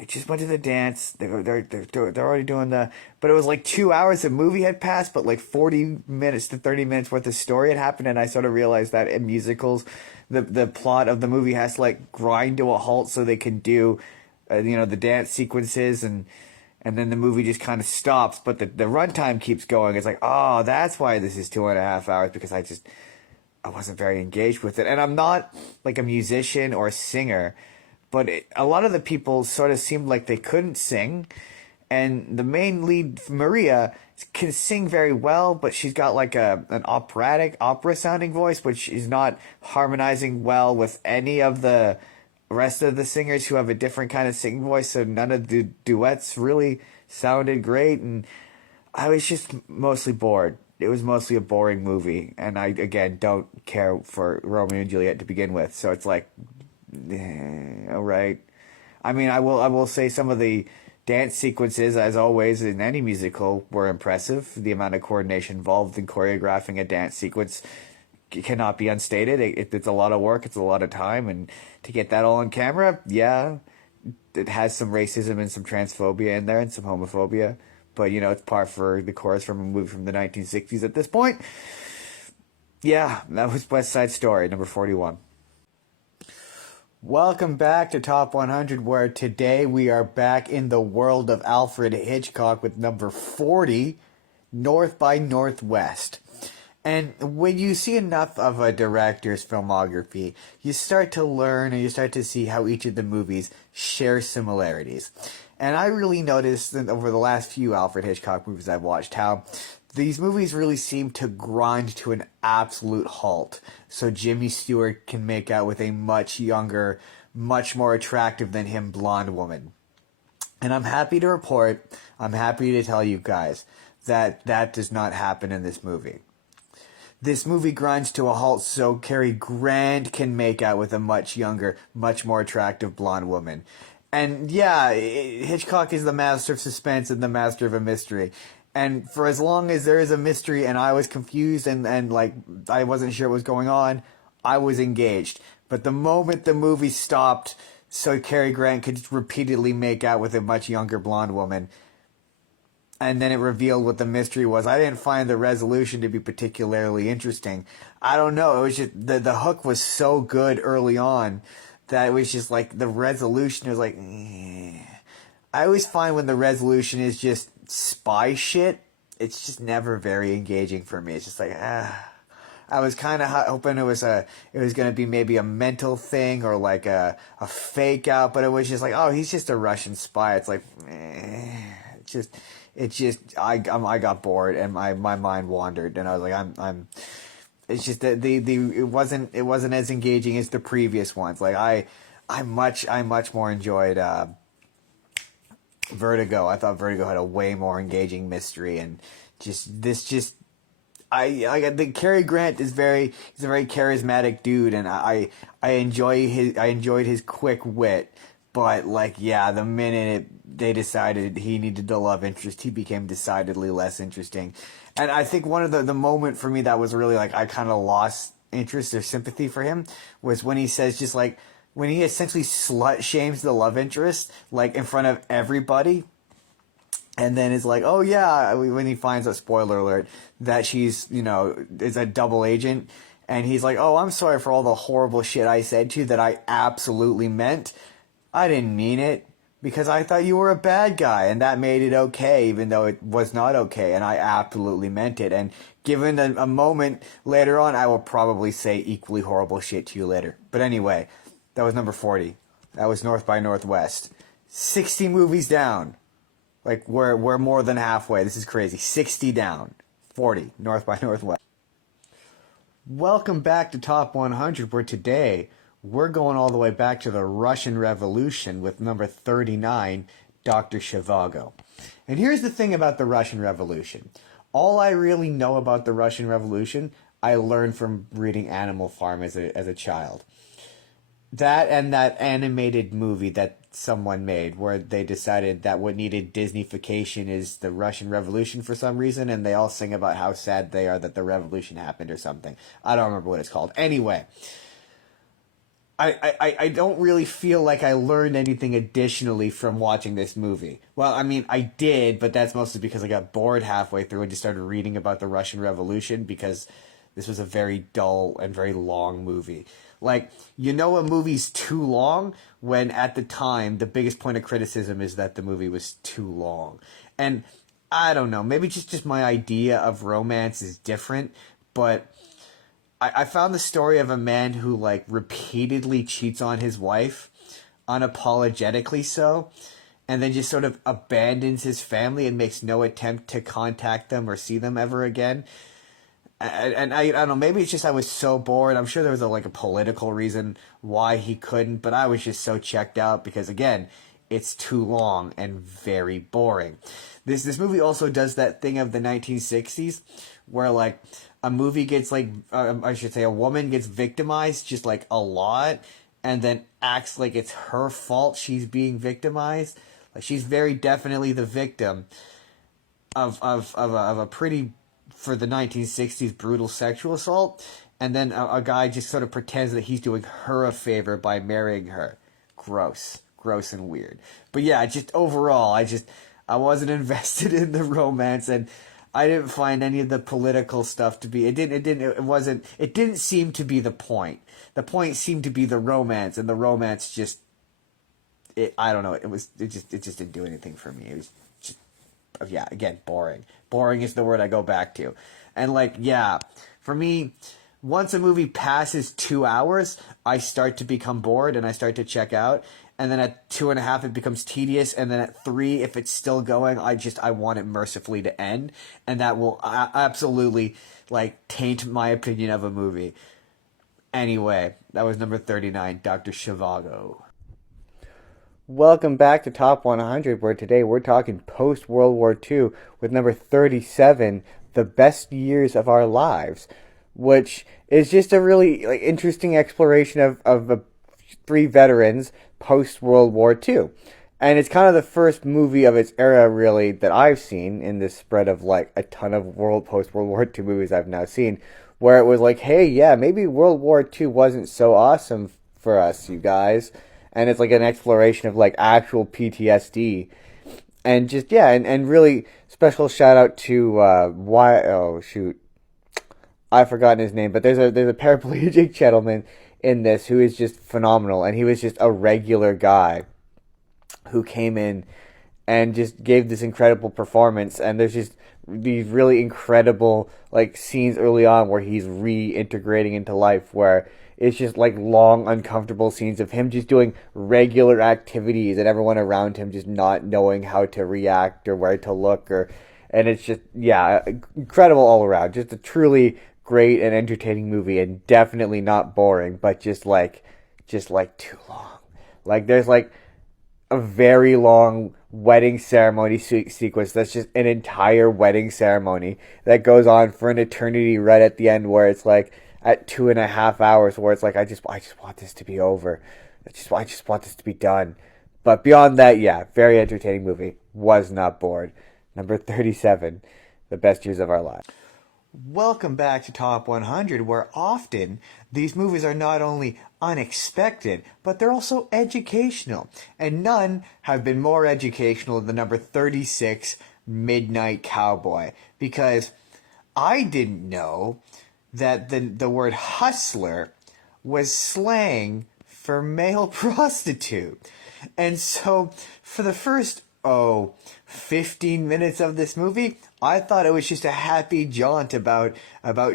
They just went to the dance. They're already doing but it was like 2 hours of movie had passed, but like 40 minutes to 30 minutes worth of story had happened, and I sort of realized that in musicals, the plot of the movie has to like grind to a halt so they can do, the dance sequences, and then the movie just kind of stops, but the runtime keeps going. It's like, oh, that's why this is 2.5 hours, because I wasn't very engaged with it, and I'm not like a musician or a singer. But a lot of the people sort of seemed like they couldn't sing. And the main lead, Maria, can sing very well, but she's got like an opera sounding voice, which is not harmonizing well with any of the rest of the singers who have a different kind of singing voice. So none of the duets really sounded great. And I was just mostly bored. It was mostly a boring movie. And I, again, don't care for Romeo and Juliet to begin with. So it's like, all right. I mean, I will say some of the dance sequences, as always in any musical, were impressive. The amount of coordination involved in choreographing a dance sequence cannot be unstated. It's a lot of work. It's a lot of time, and to get that all on camera, yeah, it has some racism and some transphobia in there and some homophobia. But it's par for the course from a movie from the 1960s at this point. Yeah, that was West Side Story, number 41. Welcome back to Top 100, where today we are back in the world of Alfred Hitchcock with number 40, North by Northwest. And when you see enough of a director's filmography, you start to learn and you start to see how each of the movies share similarities. And I really noticed that over the last few Alfred Hitchcock movies I've watched how these movies really seem to grind to an absolute halt, so Jimmy Stewart can make out with a much younger, much more attractive than him blonde woman. And I'm happy to report, I'm happy to tell you guys, that does not happen in this movie. This movie grinds to a halt so Cary Grant can make out with a much younger, much more attractive blonde woman. And yeah, Hitchcock is the master of suspense and the master of a mystery. And for as long as there is a mystery and I was confused and like I wasn't sure what was going on, I was engaged. But the moment the movie stopped so Cary Grant could repeatedly make out with a much younger blonde woman, and then it revealed what the mystery was, I didn't find the resolution to be particularly interesting. I don't know, it was just the hook was so good early on that it was just like the resolution was like, I always find when the resolution is just spy shit, it's just never very engaging for me. It's just like, I was kind of hoping it was going to be maybe a mental thing or like a fake out, but it was just like, oh, he's just a Russian spy. It's like, I got bored and my mind wandered, and I was like, it's just that it wasn't as engaging as the previous ones. Like I much more enjoyed Vertigo. I thought Vertigo had a way more engaging mystery, and I think Cary Grant he's a very charismatic dude, and I enjoyed his quick wit, but like, yeah, the minute they decided he needed the love interest, he became decidedly less interesting. And I think one of the moment for me that was really like I kind of lost interest or sympathy for him was when he says, just like, when he essentially slut shames the love interest, like in front of everybody, and then is like, oh yeah, when he finds out, spoiler alert, that she's, is a double agent, and he's like, oh, I'm sorry for all the horrible shit I said to you that I absolutely meant. I didn't mean it, because I thought you were a bad guy, and that made it okay, even though it was not okay, and I absolutely meant it. And given a moment later on, I will probably say equally horrible shit to you later. But anyway, that was number 40. That was North by Northwest. 60 movies down. Like, we're more than halfway. This is crazy. 60 down. 40. North by Northwest. Welcome back to Top 100, where today we're going all the way back to the Russian Revolution with number 39, Dr. Zhivago. And here's the thing about the Russian Revolution. All I really know about the Russian Revolution, I learned from reading Animal Farm as a child. That and that animated movie that someone made where they decided that what needed Disneyfication is the Russian Revolution for some reason, and they all sing about how sad they are that the revolution happened or something. I don't remember what it's called. Anyway, I don't really feel like I learned anything additionally from watching this movie. Well, I mean, I did, but that's mostly because I got bored halfway through and just started reading about the Russian Revolution because this was a very dull and very long movie. Like, you know, a movie's too long when at the time the biggest point of criticism is that the movie was too long. And I don't know, maybe just my idea of romance is different, but I found the story of a man who like repeatedly cheats on his wife, unapologetically so, and then just sort of abandons his family and makes no attempt to contact them or see them ever again. And I don't know, maybe it's just I was so bored. I'm sure there was like a political reason why he couldn't, but I was just so checked out because again, it's too long and very boring. This movie also does that thing of the 1960s where like a movie gets like I should say a woman gets victimized just like a lot and then acts like it's her fault she's being victimized. Like she's very definitely the victim of a pretty for the 1960s brutal sexual assault, and then a guy just sort of pretends that he's doing her a favor by marrying her. Gross and weird. But yeah, just overall, I wasn't invested in the romance, and I didn't find any of the political stuff to be. It didn't seem to be the point. The point seemed to be the romance, and the romance just. I don't know. It just didn't do anything for me. It was just yeah, again, boring. Boring is the word I go back to. And like, yeah, for me, once a movie passes 2 hours, I start to become bored and I start to check out. And then at 2.5, it becomes tedious. And then at 3, if it's still going, I want it mercifully to end. And that will absolutely like taint my opinion of a movie. Anyway, that was number 39, Dr. Zhivago. Welcome back to Top 100, where today we're talking post-World War II with number 37, The Best Years of Our Lives, which is just a really like interesting exploration of 3 veterans post-World War II. And it's kind of the first movie of its era, really, that I've seen in this spread of like a ton of post-World War II movies I've now seen, where it was like, hey, yeah, maybe World War II wasn't so awesome for us, you guys. And it's like an exploration of like actual PTSD, and just yeah, and really special shout out to I've forgotten his name, but there's a paraplegic gentleman in this who is just phenomenal, and he was just a regular guy who came in and just gave this incredible performance, and there's just these really incredible like scenes early on where he's reintegrating into life where it's just like long, uncomfortable scenes of him just doing regular activities and everyone around him just not knowing how to react or where to look and it's just, yeah, incredible all around. Just a truly great and entertaining movie and definitely not boring, but just like too long. Like there's like a very long wedding ceremony sequence that's just an entire wedding ceremony that goes on for an eternity right at the end where it's like at 2.5 hours where it's like I just want this to be over. I just want this to be done. But beyond that, yeah, very entertaining movie. Was not bored. Number 37, The Best Years of Our Lives. Welcome back to Top 100, where often these movies are not only unexpected, but they're also educational. And none have been more educational than number 36, Midnight Cowboy. Because I didn't know that the word hustler was slang for male prostitute. And so for the first 15 minutes of this movie, I thought it was just a happy jaunt about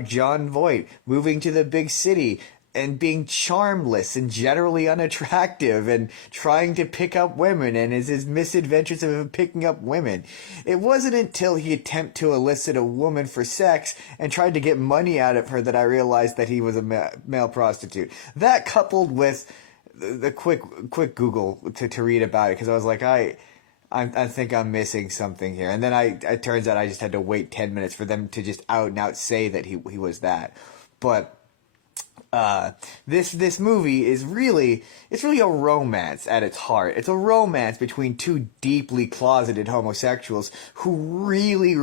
John Voight moving to the big city and being charmless and generally unattractive and trying to pick up women and his misadventures of him picking up women. It wasn't until he attempted to elicit a woman for sex and tried to get money out of her that I realized that he was a male prostitute. That coupled with the quick Google to read about it, because I was like, I think I'm missing something here. And then it turns out I just had to wait 10 minutes for them to just out and out say that he was that. But This movie is really a romance at its heart. It's a romance between two deeply closeted homosexuals who really,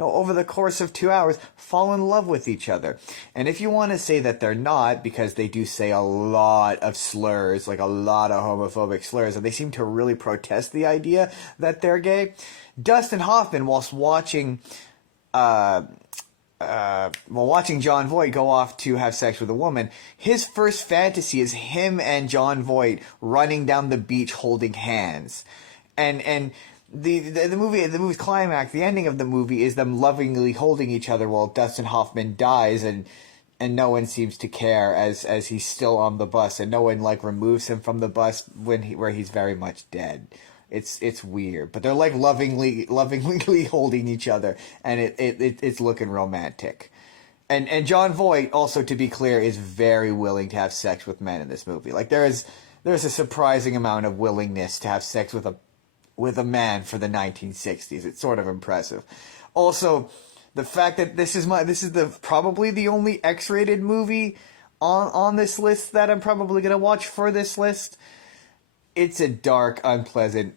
over the course of 2 hours fall in love with each other. And if you want to say that they're not, because they do say a lot of slurs, like a lot of homophobic slurs, and they seem to really protest the idea that they're gay. Dustin Hoffman, whilst watching John Voight go off to have sex with a woman, his first fantasy is him and John Voight running down the beach holding hands. And the movie's climax, the ending of the movie, is them lovingly holding each other while Dustin Hoffman dies, and no one seems to care as he's still on the bus, and no one removes him from the bus where he's very much dead. It's weird, but they're lovingly holding each other, and it's looking romantic. And John Voight, also to be clear, is very willing to have sex with men in this movie. There's a surprising amount of willingness to have sex with a man for the 1960s. It's sort of impressive. Also, the fact that this is probably the only X-rated movie on this list that I'm probably gonna watch for this list. It's a dark, unpleasant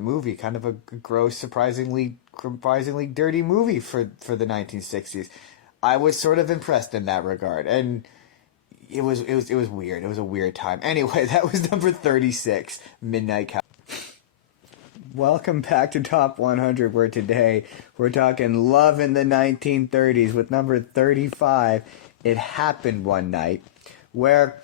movie, kind of a gross, surprisingly dirty movie for the 1960s. I was sort of impressed in that regard, and it was weird. It was a weird time. Anyway, that was number 36, Midnight Cowboy. Welcome back to Top 100, where today we're talking love in the 1930s with number 35, It Happened One Night, where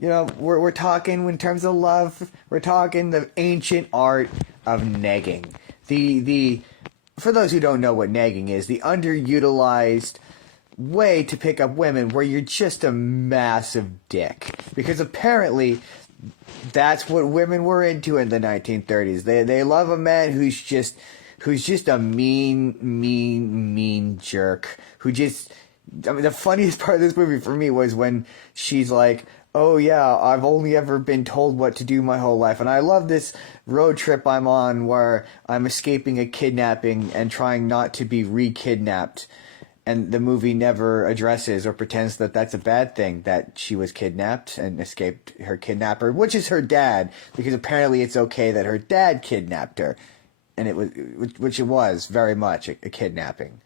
we're talking in terms of love. We're talking the ancient art of negging. The for those who don't know what negging is, the underutilized way to pick up women where you're just a massive dick. Because apparently that's what women were into in the 1930s. They love a man who's just a mean jerk. The funniest part of this movie for me was when she's like, oh yeah, I've only ever been told what to do my whole life, and I love this road trip I'm on where I'm escaping a kidnapping and trying not to be re-kidnapped. And the movie never addresses or pretends that that's a bad thing, that she was kidnapped and escaped her kidnapper, which is her dad, because apparently it's okay that her dad kidnapped her. And which it was very much a kidnapping.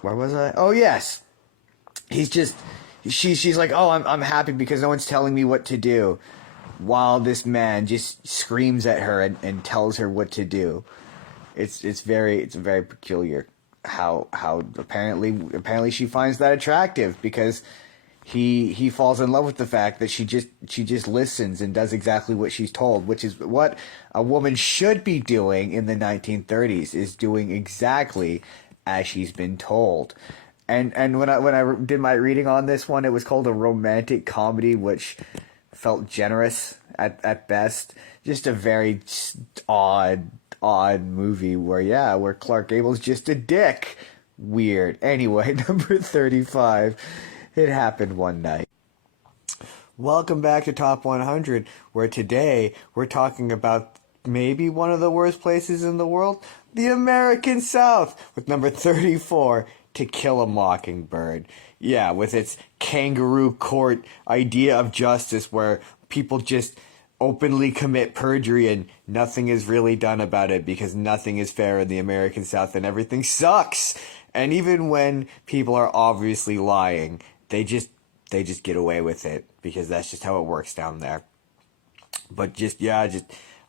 Where was I? Oh yes. She's like, oh, I'm happy because no one's telling me what to do, while this man just screams at her and tells her what to do. It's very peculiar how apparently she finds that attractive, because he falls in love with the fact that she just listens and does exactly what she's told, which is what a woman should be doing in the 1930s, is doing exactly as she's been told. And when I did my reading on this one, it was called a romantic comedy, which felt generous at best. Just a very odd movie where Clark Gable's just a dick. Weird. Anyway, number 35, It Happened One Night. Welcome back to Top 100, where today we're talking about maybe one of the worst places in the world, the American South, with number 34, To Kill a Mockingbird. Yeah, with its kangaroo court idea of justice where people just openly commit perjury and nothing is really done about it because nothing is fair in the American South and everything sucks. And even when people are obviously lying, they just get away with it because that's just how it works down there. But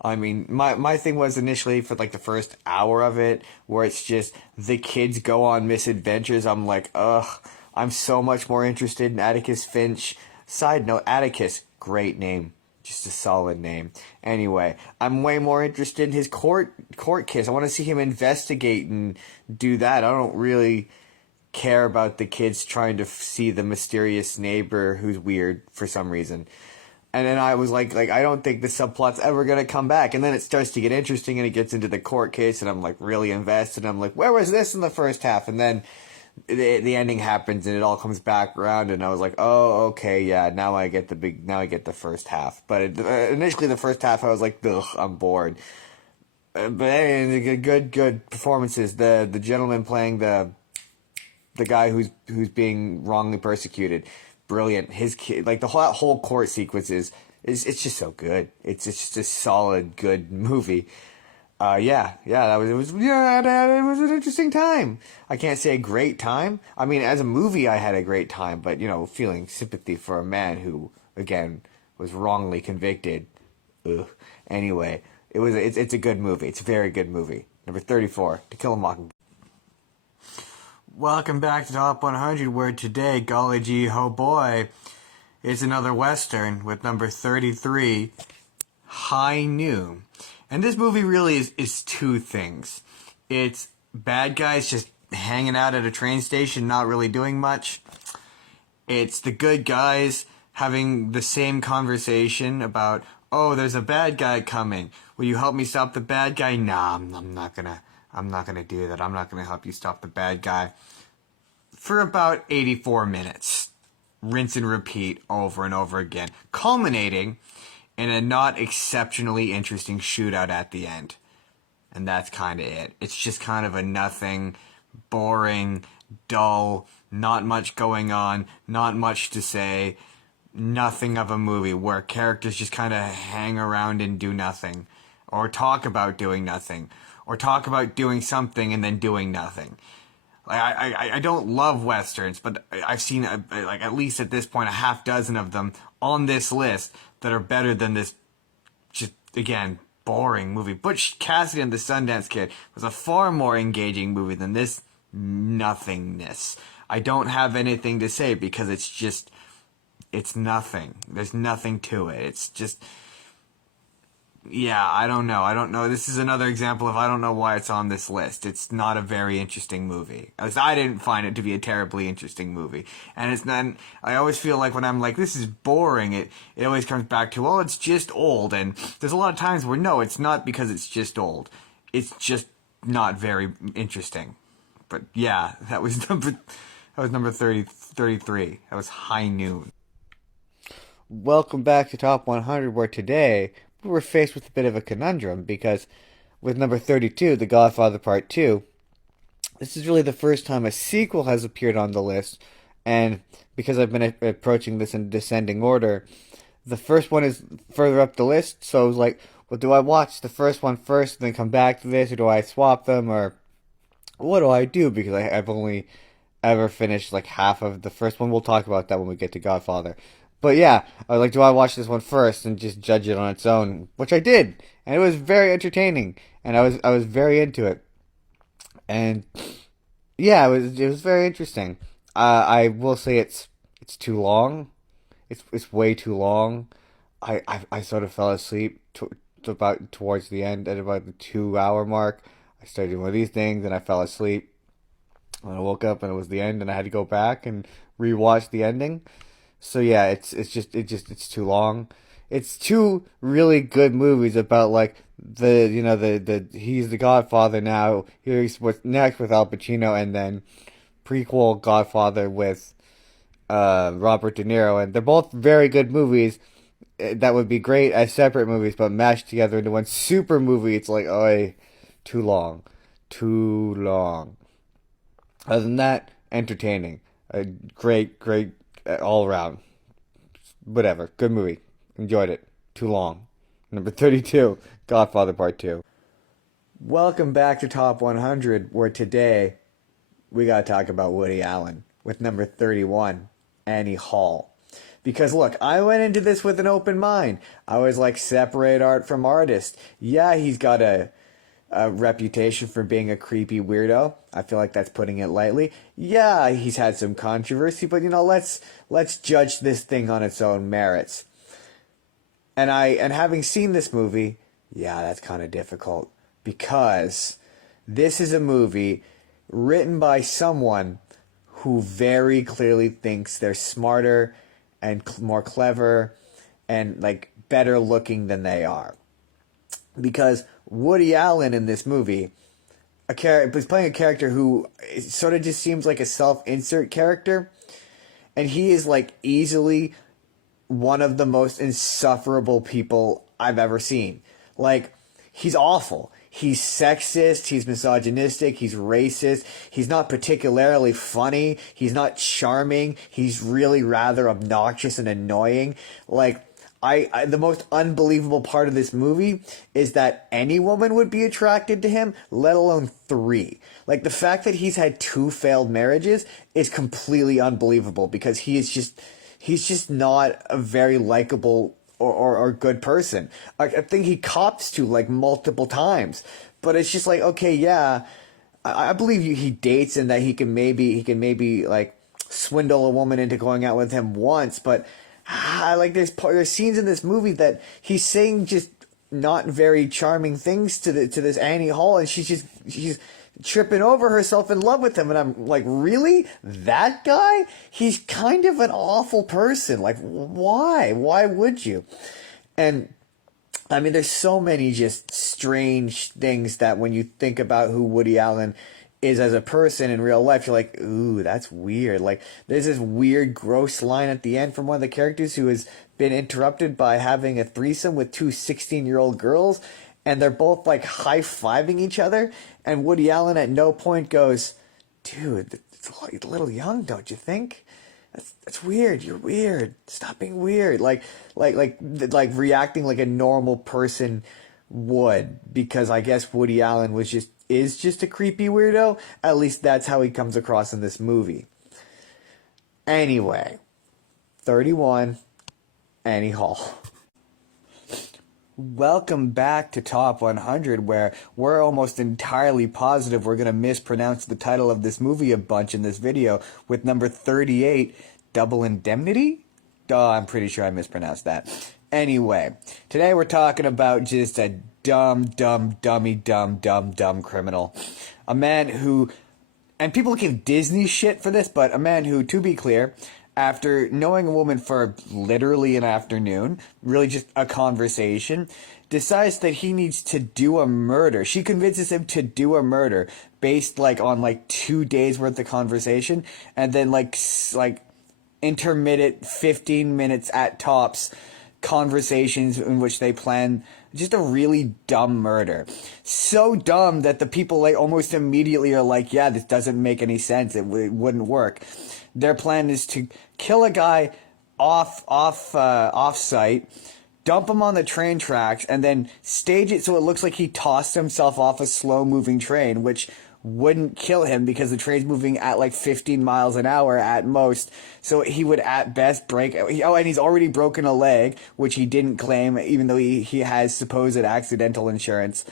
I mean, my thing was initially for the first hour of it, where it's just the kids go on misadventures. I'm like, ugh, I'm so much more interested in Atticus Finch. Side note, Atticus, great name. Just a solid name. Anyway, I'm way more interested in his court case. I want to see him investigate and do that. I don't really care about the kids trying to see the mysterious neighbor who's weird for some reason. And then I was like I don't think the subplot's ever going to come back. And then it starts to get interesting and it gets into the court case and I'm really invested. And I'm like, where was this in the first half? And then the ending happens and it all comes back around. And I was like, oh, okay, yeah, now I get the first half. But initially the first half I was like, ugh, I'm bored. But anyway, good performances. The gentleman playing the the guy who's being wrongly persecuted. Brilliant. His kid, like the whole court sequence is it's just so good. It's just a solid, good movie. Yeah, it was an interesting time. I can't say a great time. I mean, as a movie, I had a great time, but feeling sympathy for a man who, again, was wrongly convicted. Ugh. Anyway, it's a good movie. It's a very good movie. Number 34, To Kill a Mockingbird. Welcome back to Top 100, where today, golly gee ho boy, it's another Western with number 33, High Noon. And this movie really is two things. It's bad guys just hanging out at a train station, not really doing much. It's the good guys having the same conversation about, oh, there's a bad guy coming. Will you help me stop the bad guy? Nah, I'm not gonna do that. I'm not gonna help you stop the bad guy. For about 84 minutes. Rinse and repeat over and over again. Culminating in a not exceptionally interesting shootout at the end. And that's kind of it. It's just kind of a nothing, boring, dull, not much going on, not much to say, nothing of a movie where characters just kind of hang around and do nothing. Or talk about doing nothing. Or talk about doing something and then doing nothing. I don't love Westerns, but I've seen, like, at least at this point, a half dozen of them on this list that are better than this, just, again, boring movie. Butch Cassidy and the Sundance Kid was a far more engaging movie than this nothingness. I don't have anything to say because it's nothing. There's nothing to it. It's just... Yeah, I don't know. This is another example of I don't know why it's on this list. It's not a very interesting movie. At least I didn't find it to be a terribly interesting movie. And it's not, I always feel like when I'm like, this is boring, it always comes back to, well, it's just old. And there's a lot of times where no, it's not because it's just old. It's just not very interesting. But yeah, that was number 33. That was High Noon. Welcome back to Top 100, where today we're faced with a bit of a conundrum because with number 32, The Godfather Part 2, this is really the first time a sequel has appeared on the list, and because I've been approaching this in descending order, the first one is further up the list, so I was like, well, do I watch the first one first and then come back to this, or do I swap them, or what do I do? Because I've only ever finished like half of the first one. We'll talk about that when we get to Godfather. But yeah, I was like, do I watch this one first and just judge it on its own? Which I did, and it was very entertaining, and I was very into it, and yeah, it was very interesting. I will say it's too long. It's way too long. I sort of fell asleep to about towards the end at about the 2 hour mark. I started doing one of these things and I fell asleep. And I woke up and it was the end, and I had to go back and rewatch the ending. So yeah, it's too long. It's two really good movies about like the he's the Godfather now. Here's what's next with Al Pacino, and then prequel Godfather with Robert De Niro, and they're both very good movies that would be great as separate movies, but mashed together into one super movie. It's like, oh, too long, too long. Other than that, entertaining, great all around. Whatever. Good movie. Enjoyed it. Too long. Number 32, Godfather Part 2. Welcome back to Top 100, where today we gotta talk about Woody Allen with number 31, Annie Hall. Because look, I went into this with an open mind. I was like, separate art from artist. Yeah, he's got a reputation for being a creepy weirdo. I feel like that's putting it lightly. Yeah, he's had some controversy, but let's judge this thing on its own merits. And having seen this movie, yeah, that's kind of difficult, because this is a movie written by someone who very clearly thinks they're smarter and more clever and like better looking than they are. Because Woody Allen in this movie is playing a character who sort of just seems like a self-insert character, and he is like easily one of the most insufferable people I've ever seen. Like, he's awful. He's sexist, he's misogynistic, he's racist, he's not particularly funny, he's not charming, he's really rather obnoxious and annoying. Like, the most unbelievable part of this movie is that any woman would be attracted to him, let alone three. Like, the fact that he's had 2 failed marriages is completely unbelievable because he's just not a very likable or good person. I think he cops to like multiple times, but it's just like, okay, yeah, I believe he dates and that he can maybe like swindle a woman into going out with him once, but like there's scenes in this movie that he's saying just not very charming things to this Annie Hall, and she's tripping over herself in love with him, and I'm like, really? That guy? He's kind of an awful person. Like, why? Why would you? And I mean, there's so many just strange things that when you think about who Woody Allen is as a person in real life, you're like, ooh, that's weird. Like, there's this weird, gross line at the end from one of the characters who has been interrupted by having a threesome with 2 16-year-old girls, and they're both like high-fiving each other, and Woody Allen at no point goes, dude, it's a little young, don't you think? That's weird. You're weird. Stop being weird. Like reacting like a normal person would, because I guess Woody Allen is just a creepy weirdo. At least that's how he comes across in this movie. Anyway, 31, Annie Hall. Welcome back to Top 100, where we're almost entirely positive we're going to mispronounce the title of this movie a bunch in this video with number 38, Double Indemnity? Oh, I'm pretty sure I mispronounced that. Anyway, today we're talking about just a dumb criminal. A man who, and people give Disney shit for this, but a man who, to be clear, after knowing a woman for literally an afternoon, really just a conversation, decides that he needs to do a murder. She convinces him to do a murder based like on like 2 days worth of conversation, and then like intermittent 15 minutes at tops conversations in which they plan just a really dumb murder. So dumb that the people like almost immediately are like, yeah, this doesn't make any sense. It wouldn't work. Their plan is to kill a guy off site, dump him on the train tracks, and then stage it so it looks like he tossed himself off a slow-moving train, which wouldn't kill him because the train's moving at like 15 miles an hour at most. So he would at best break. Oh, and he's already broken a leg, which he didn't claim, even though he has supposed accidental insurance.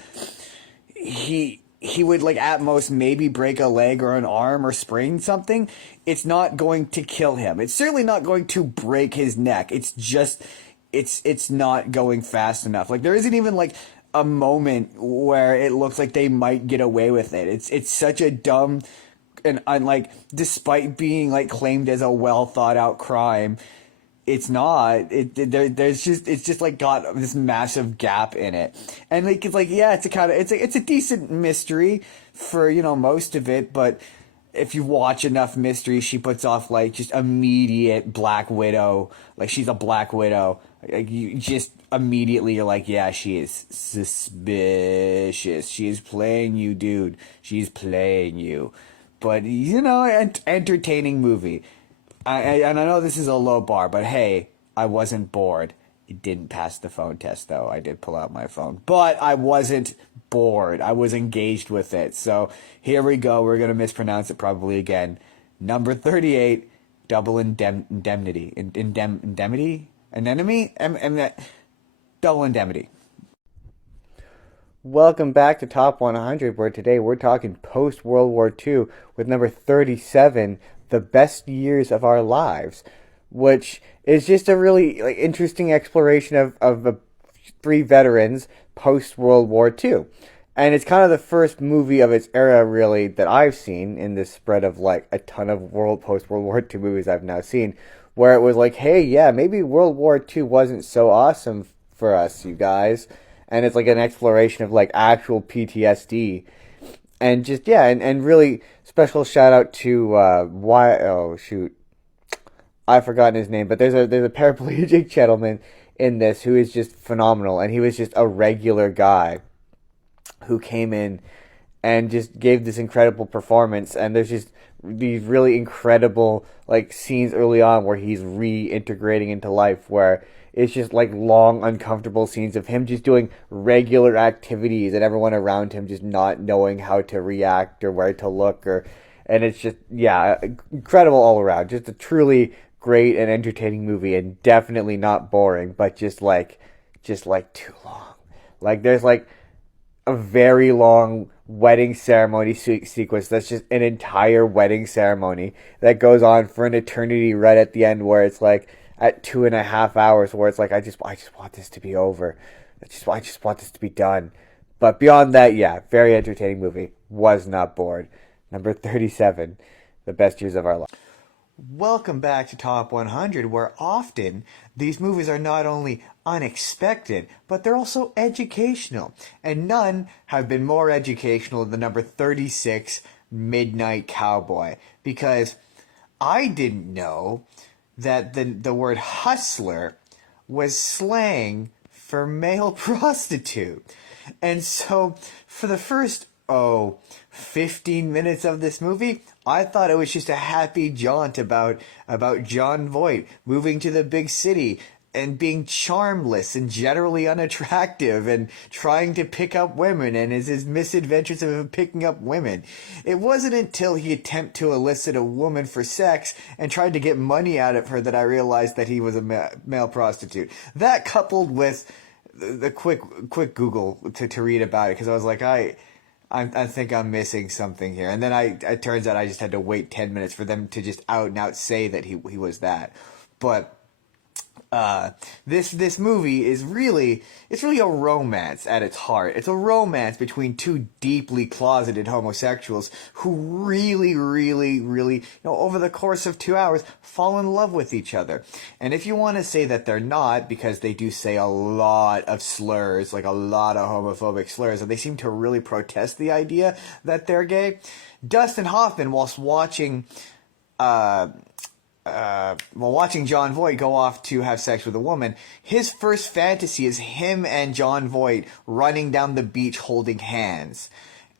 He would like at most maybe break a leg or an arm or sprain something. It's not going to kill him. It's certainly not going to break his neck. It's just, it's not going fast enough. Like there isn't even like a moment where it looks like they might get away with it. It's such a dumb and like, despite being like claimed as a well thought out crime, it's not. It's just like got this massive gap in it, and like it's like, yeah, it's a decent mystery for, you know, most of it, but if you watch enough mystery, she puts off like just immediate Black Widow. Like she's a Black Widow. Like you just immediately you're like, yeah, she is suspicious. She is playing you, dude. She's playing you. But you know, entertaining movie. And I know this is a low bar, but hey, I wasn't bored. It didn't pass the phone test, though. I did pull out my phone. But I wasn't bored. I was engaged with it. So here we go. We're going to mispronounce it probably again. Number 38, Double Indemnity. Indemnity? Anemone? Double Indemnity. Welcome back to Top 100, where today we're talking post-World War II with number 37, The Best Years of Our Lives, which is just a really like interesting exploration of 3 veterans post-World War II. And it's kind of the first movie of its era, really, that I've seen in this spread of like a ton of post-World War II movies I've now seen, where it was like, hey, yeah, maybe World War II wasn't so awesome for us, you guys. And it's like an exploration of like actual PTSD. And just, yeah, and really special shout out to, I've forgotten his name, but there's a paraplegic gentleman in this who is just phenomenal. And he was just a regular guy who came in and just gave this incredible performance. And there's just these really incredible like scenes early on where he's reintegrating into life, where it's just like long, uncomfortable scenes of him just doing regular activities and everyone around him just not knowing how to react or where to look, or and it's just incredible all around. Just a truly great and entertaining movie, and definitely not boring, but just like too long. Like there's like a very long wedding ceremony sequence that's just an entire wedding ceremony that goes on for an eternity right at the end, where it's like at 2.5 hours, where it's like I just want this to be over. I just want this to be done. But beyond that, yeah, very entertaining movie. Was not bored. Number 37, The Best Years of Our Life. Welcome back to Top 100, where often these movies are not only unexpected, but they're also educational. And none have been more educational than number 36, Midnight Cowboy. Because I didn't know that the word hustler was slang for male prostitute. And so for the first 15 minutes of this movie, I thought it was just a happy jaunt about Jon Voight moving to the big city and being charmless and generally unattractive and trying to pick up women and his misadventures of him picking up women. It wasn't until he attempted to elicit a woman for sex and tried to get money out of her that I realized that he was a male prostitute. That coupled with the quick Google to read about it, because I was like, I think I'm missing something here. And then it turns out I just had to wait 10 minutes for them to just out and out say that he was that. But this movie is really a romance at its heart. It's a romance between two deeply closeted homosexuals who really, over the course of 2 hours, fall in love with each other. And if you want to say that they're not, because they do say a lot of slurs, like a lot of homophobic slurs, and they seem to really protest the idea that they're gay, Dustin Hoffman, whilst watching Jon Voight go off to have sex with a woman, his first fantasy is him and Jon Voight running down the beach holding hands.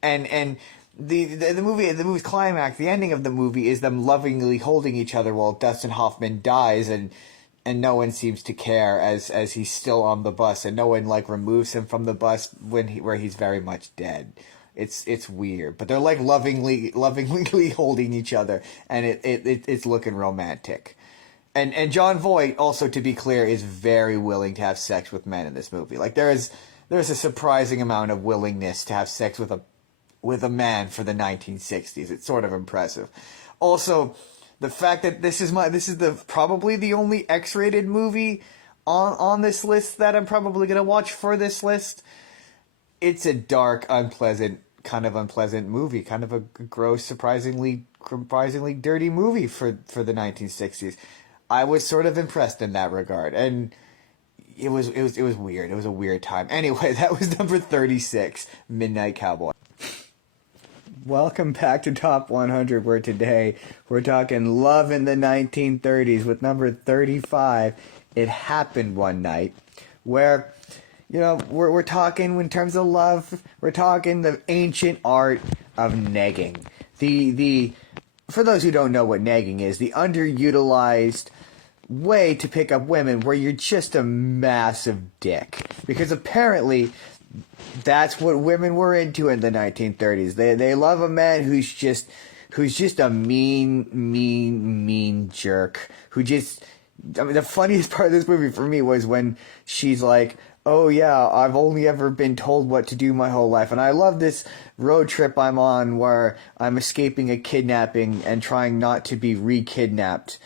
And the movie's climax, the ending of the movie, is them lovingly holding each other while Dustin Hoffman dies, and no one seems to care as he's still on the bus, and no one like removes him from the bus where he's very much dead. It's weird, but they're like lovingly holding each other, and it's looking romantic. And Jon Voight, also to be clear, is very willing to have sex with men in this movie. Like there's a surprising amount of willingness to have sex with a man for the 1960s. It's sort of impressive. Also, the fact that this is probably the only X-rated movie on this list that I'm probably gonna watch for this list. It's a dark, unpleasant movie, kind of a gross, surprisingly dirty movie for the 1960s. I was sort of impressed in that regard, and it was weird. It was a weird time. Anyway, that was number 36, Midnight Cowboy. Welcome back to Top 100, where today we're talking love in the 1930s with number 35, It Happened One Night, where we're talking in terms of love. We're talking the ancient art of negging. The for those who don't know what negging is, the underutilized way to pick up women, where you're just a massive dick. Because apparently, that's what women were into in the 1930s. They love a man who's just a mean jerk. The funniest part of this movie for me was when she's like, oh yeah, I've only ever been told what to do my whole life, and I love this road trip I'm on where I'm escaping a kidnapping and trying not to be re-kidnapped.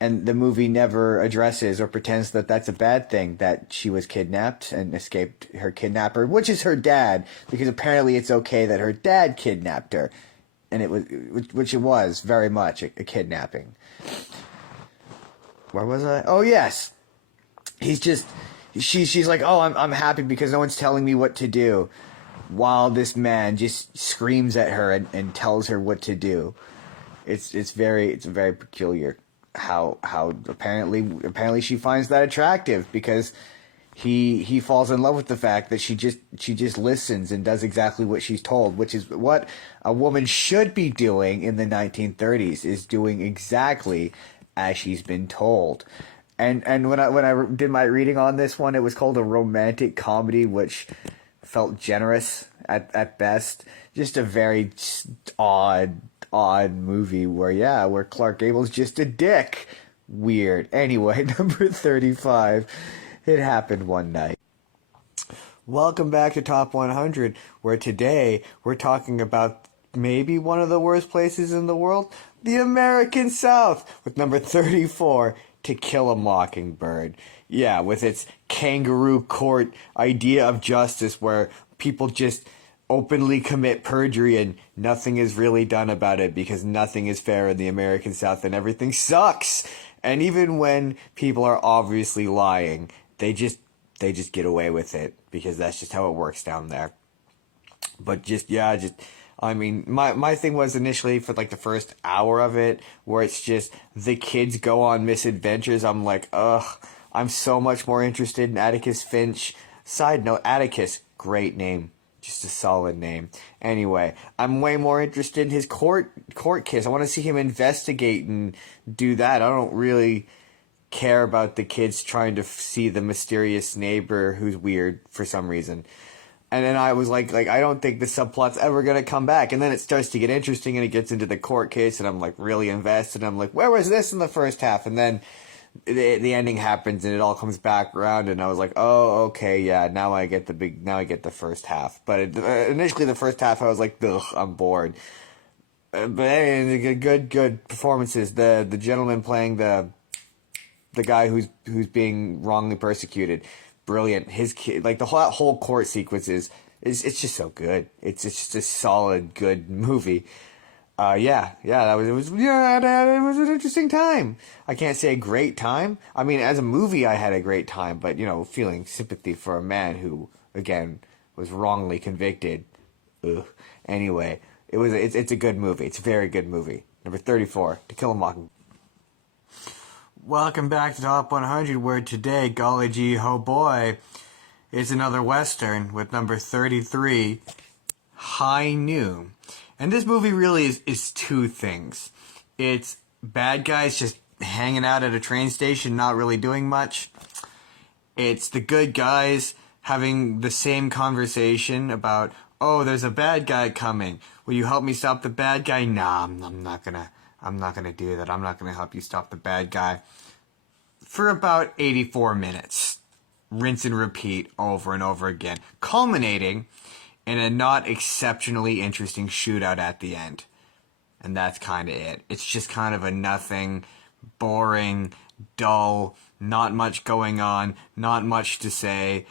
And the movie never addresses or pretends that that's a bad thing, that she was kidnapped and escaped her kidnapper, which is her dad, because apparently it's okay that her dad kidnapped her. And which it was very much a kidnapping. Where was I? Oh yes. She's like, oh, I'm happy because no one's telling me what to do, while this man just screams at her and tells her what to do. It's very peculiar how apparently she finds that attractive, because he falls in love with the fact that she just listens and does exactly what she's told, which is what a woman should be doing in the 1930s, is doing exactly as she's been told. And when I did my reading on this one, it was called a romantic comedy, which felt generous at best. Just a very odd movie where Clark Gable's just a dick. Weird. Anyway, number 35. It happened one night. Welcome back to Top 100, where today we're talking about maybe one of the worst places in the world, the American South, with number 34, To Kill a Mockingbird. Yeah, with its kangaroo court idea of justice where people just openly commit perjury and nothing is really done about it because nothing is fair in the American South and everything sucks. And even when people are obviously lying, they just get away with it because that's just how it works down there. But I mean, my thing was initially for like the first hour of it, where it's just the kids go on misadventures. I'm like, ugh, I'm so much more interested in Atticus Finch. Side note, Atticus, great name. Just a solid name. Anyway, I'm way more interested in his court case. I want to see him investigate and do that. I don't really care about the kids trying to see the mysterious neighbor who's weird for some reason. And then I was like I don't think the subplot's ever going to come back. And then it starts to get interesting and it gets into the court case and I'm like really invested. I'm like, where was this in the first half? And then the ending happens and it all comes back around and I was like, oh, okay, yeah, now I get the first half. But initially the first half I was like, ugh, I'm bored. But anyway, good performances. The gentleman playing the guy who's being wrongly persecuted, brilliant. His kid, like the whole court sequence is it's just so good. It's just a solid good movie. It was an interesting time. I can't say a great time. I mean, as a movie, I had a great time, but feeling sympathy for a man who, again, was wrongly convicted. Ugh. Anyway, it's a good movie. It's a very good movie. Number 34, To Kill a Mockingbird. Welcome back to Top 100, where today, golly gee ho boy, is another Western with number 33, High Noon. And this movie really is two things. It's bad guys just hanging out at a train station, not really doing much. It's the good guys having the same conversation about, oh, there's a bad guy coming. Will you help me stop the bad guy? Nah, I'm not gonna do that. I'm not gonna help you stop the bad guy. For about 84 minutes. Rinse and repeat over and over again. Culminating in a not exceptionally interesting shootout at the end. And that's kind of it. It's just kind of a nothing, boring, dull, not much going on, not much to say,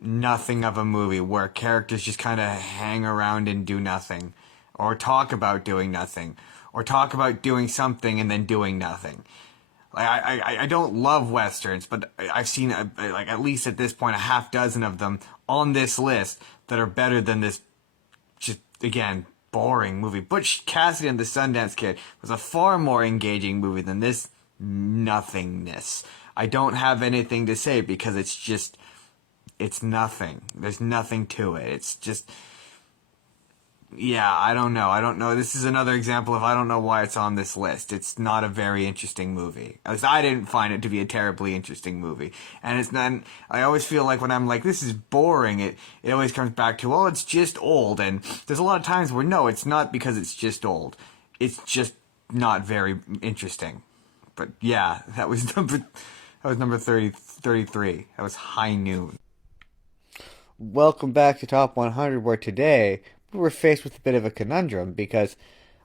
nothing of a movie where characters just kind of hang around and do nothing. Or talk about doing nothing. Or talk about doing something and then doing nothing. I don't love Westerns, but I've seen, at least at this point, a half dozen of them on this list that are better than this, just, again, boring movie. Butch Cassidy and the Sundance Kid was a far more engaging movie than this nothingness. I don't have anything to say because it's nothing. There's nothing to it. It's just... Yeah, I don't know. This is another example of I don't know why it's on this list. It's not a very interesting movie. At least I didn't find it to be a terribly interesting movie. And it's not... I always feel like when I'm like, this is boring, it always comes back to, well, it's just old. And there's a lot of times where, no, it's not because it's just old. It's just not very interesting. But yeah, that was number 33. That was High Noon. Welcome back to Top 100, where today we're faced with a bit of a conundrum because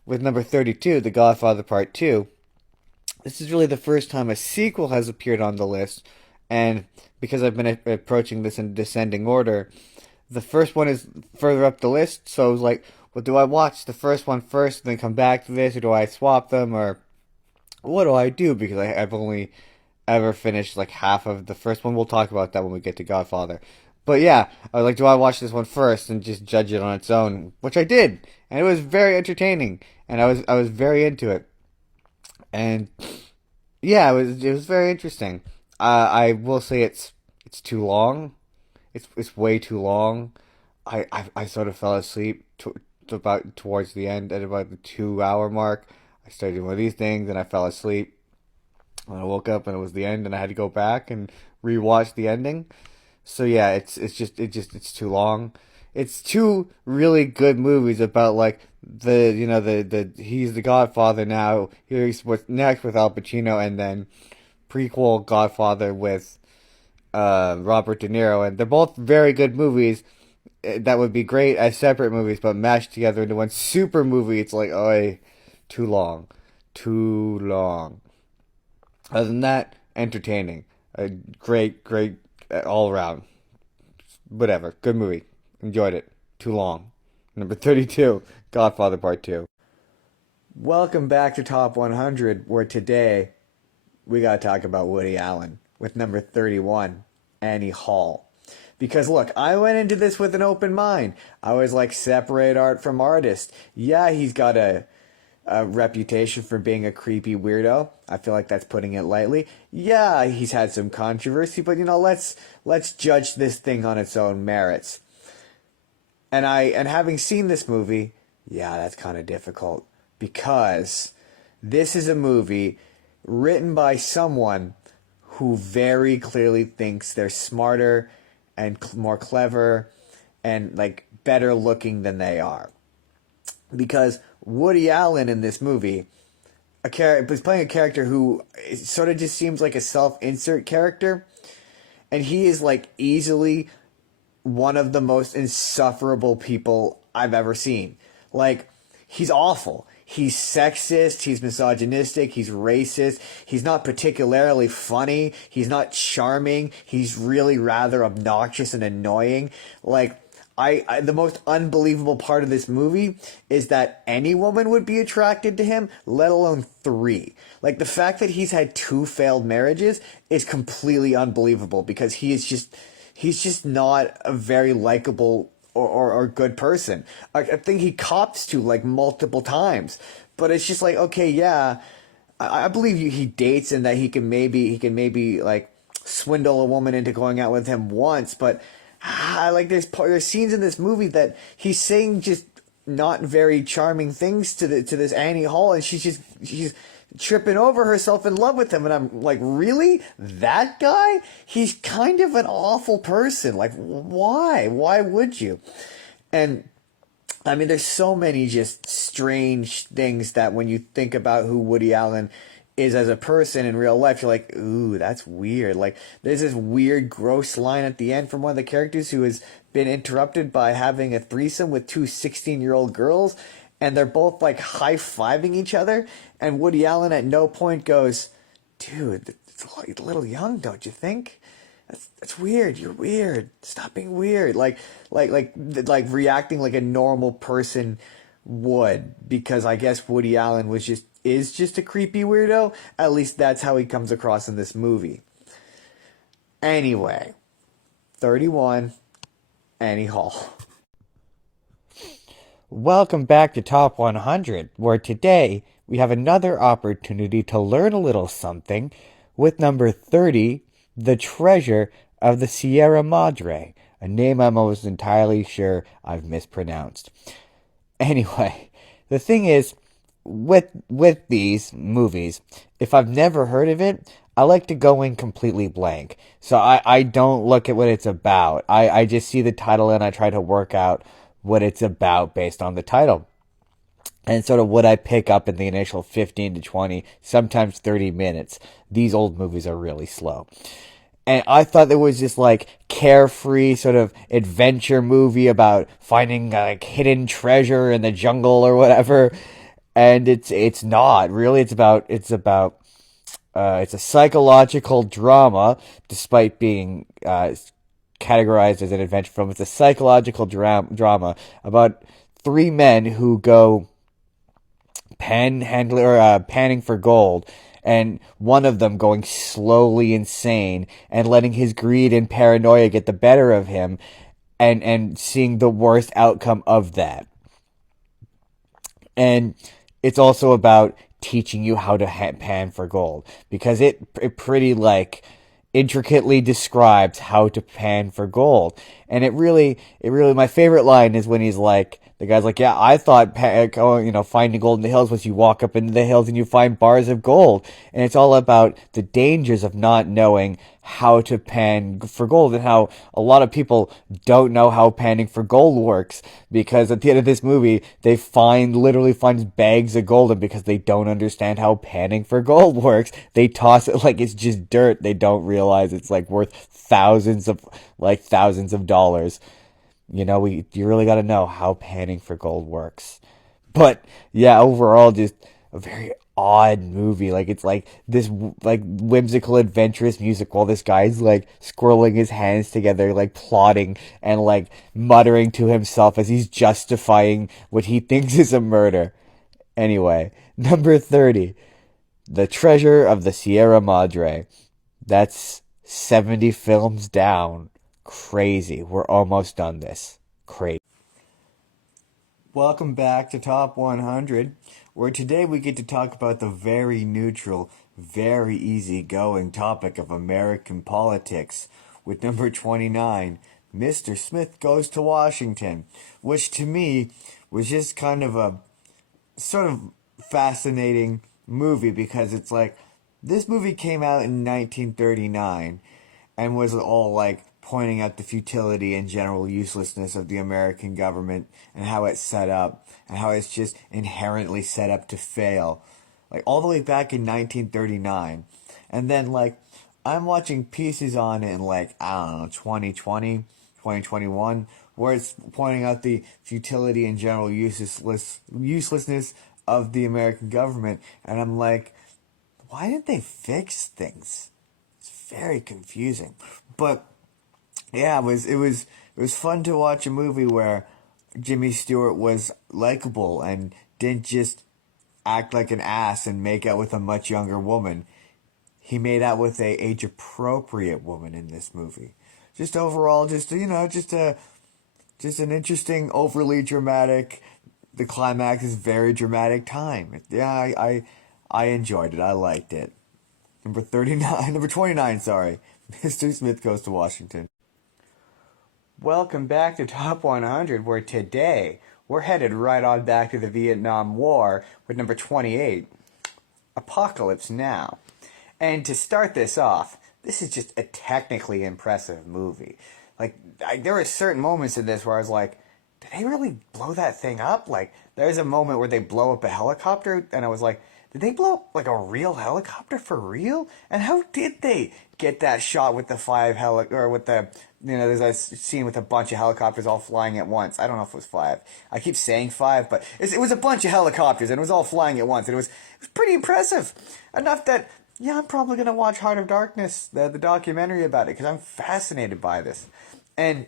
with number 32, The Godfather Part 2, this is really the first time a sequel has appeared on the list, and because I've been approaching this in descending order, the first one is further up the list, so I was like, well, do I watch the first one first and then come back to this, or do I swap them, or what do I do? Because I've only ever finished like half of the first one. We'll talk about that when we get to Godfather. But yeah, I was like, do I watch this one first and just judge it on its own? Which I did, and it was very entertaining, and I was very into it, and yeah, it was very interesting. I will say it's It's too long. It's way too long. I sort of fell asleep to about towards the end at about the 2 hour mark. I started doing one of these things and I fell asleep. And I woke up and it was the end and I had to go back and rewatch the ending. So yeah, it's too long. It's two really good movies about like the he's the Godfather now. Here's what's next with Al Pacino, and then prequel Godfather with Robert De Niro, and they're both very good movies. That would be great as separate movies, but mashed together into one super movie, it's like, oh, too long, too long. Other than that, entertaining, great, all around. Whatever, good movie, enjoyed it. Too long. Number 32, Godfather Part 2. Welcome back to Top 100, where today we gotta talk about Woody Allen with number 31, Annie Hall. Because look, I went into this with an open mind. I was like, separate art from artist. Yeah, he's got a reputation for being a creepy weirdo. I feel like that's putting it lightly. Yeah, he's had some controversy, but let's judge this thing on its own merits. And having seen this movie, yeah, that's kind of difficult because this is a movie written by someone who very clearly thinks they're smarter and more clever and like better looking than they are. Because Woody Allen in this movie is playing a character who sort of just seems like a self-insert character, and he is like easily one of the most insufferable people I've ever seen. Like, he's awful. He's sexist, he's misogynistic, he's racist, he's not particularly funny, he's not charming, he's really rather obnoxious and annoying. Like, the most unbelievable part of this movie is that any woman would be attracted to him, let alone three. Like, the fact that he's had 2 failed marriages is completely unbelievable because he's just not a very likable or good person. I think he cops to like multiple times, but it's just like, okay, yeah, I believe you. He dates and that he can maybe like swindle a woman into going out with him once, but like there's scenes in this movie that he's saying just not very charming things to this Annie Hall, and she's tripping over herself in love with him, and I'm like, really? That guy? He's kind of an awful person. Like, why? Why would you? And I mean, there's so many just strange things that when you think about who Woody Allen is as a person in real life, you're like, ooh, that's weird. Like, there's this weird, gross line at the end from one of the characters who has been interrupted by having a threesome with 2 16-year-old girls, and they're both like high-fiving each other, and Woody Allen at no point goes, dude, it's a little young, don't you think? That's weird. You're weird. Stop being weird. Like reacting like a normal person would, because I guess Woody Allen is just a creepy weirdo. At least that's how he comes across in this movie. Anyway, 31, Annie Hall. Welcome back to Top 100, where today we have another opportunity to learn a little something with number 30, The Treasure of the Sierra Madre, a name I'm almost entirely sure I've mispronounced. Anyway, the thing is, with these movies, if I've never heard of it, I like to go in completely blank. So I don't look at what it's about. I just see the title and I try to work out what it's about based on the title. And sort of what I pick up in the initial 15 to 20, sometimes 30 minutes. These old movies are really slow. And I thought there was this like carefree sort of adventure movie about finding like hidden treasure in the jungle or whatever. And it's not really. It's a psychological drama, despite being categorized as an adventure film. It's a psychological drama about 3 men who go panning for gold, and one of them going slowly insane and letting his greed and paranoia get the better of him, and seeing the worst outcome of that. And it's also about teaching you how to pan for gold, because it pretty like intricately describes how to pan for gold. And it really, my favorite line is when he's like, the guy's like, yeah, I thought, finding gold in the hills was you walk up into the hills and you find bars of gold. And it's all about the dangers of not knowing how to pan for gold and how a lot of people don't know how panning for gold works because at the end of this movie, they literally find bags of gold and because they don't understand how panning for gold works, they toss it like it's just dirt. They don't realize it's like worth thousands of dollars. You really got to know how panning for gold works. But yeah, overall, just a very odd movie. Like it's like this like whimsical, adventurous music while this guy's like squirreling his hands together, like plotting and like muttering to himself as he's justifying what he thinks is a murder. Anyway, number 30, The Treasure of the Sierra Madre. That's 70 films down. Crazy. We're almost done this. Crazy. Welcome back to Top 100, where today we get to talk about the very neutral, very easygoing topic of American politics, with number 29, Mr. Smith Goes to Washington, which to me was just kind of a sort of fascinating movie because it's like this movie came out in 1939 and was all like pointing out the futility and general uselessness of the American government and how it's set up and how it's just inherently set up to fail. Like all the way back in 1939. And then like I'm watching pieces on it in like, I don't know, 2020, 2021, where it's pointing out the futility and general uselessness of the American government. And I'm like, why didn't they fix things? It's very confusing. But yeah, it was fun to watch a movie where Jimmy Stewart was likable and didn't just act like an ass and make out with a much younger woman. He made out with a age appropriate woman in this movie. Just overall, just an interesting, overly dramatic. The climax is very dramatic time. Yeah, I enjoyed it. I liked it. Number 39, number 29, sorry. Mr. Smith Goes to Washington. Welcome back to Top 100, where today we're headed right on back to the Vietnam War with number 28, Apocalypse Now. And to start this off, this is just a technically impressive movie. There were certain moments in this where I was like, did they really blow that thing up? Like, there's a moment where they blow up a helicopter, and I was like, did they blow up like a real helicopter for real? And how did they get that shot with the there's a scene with a bunch of helicopters all flying at once. I don't know if it was five. I keep saying five, but it was a bunch of helicopters and it was all flying at once. And it was pretty impressive. Enough that, yeah, I'm probably going to watch Heart of Darkness, the documentary about it, because I'm fascinated by this. And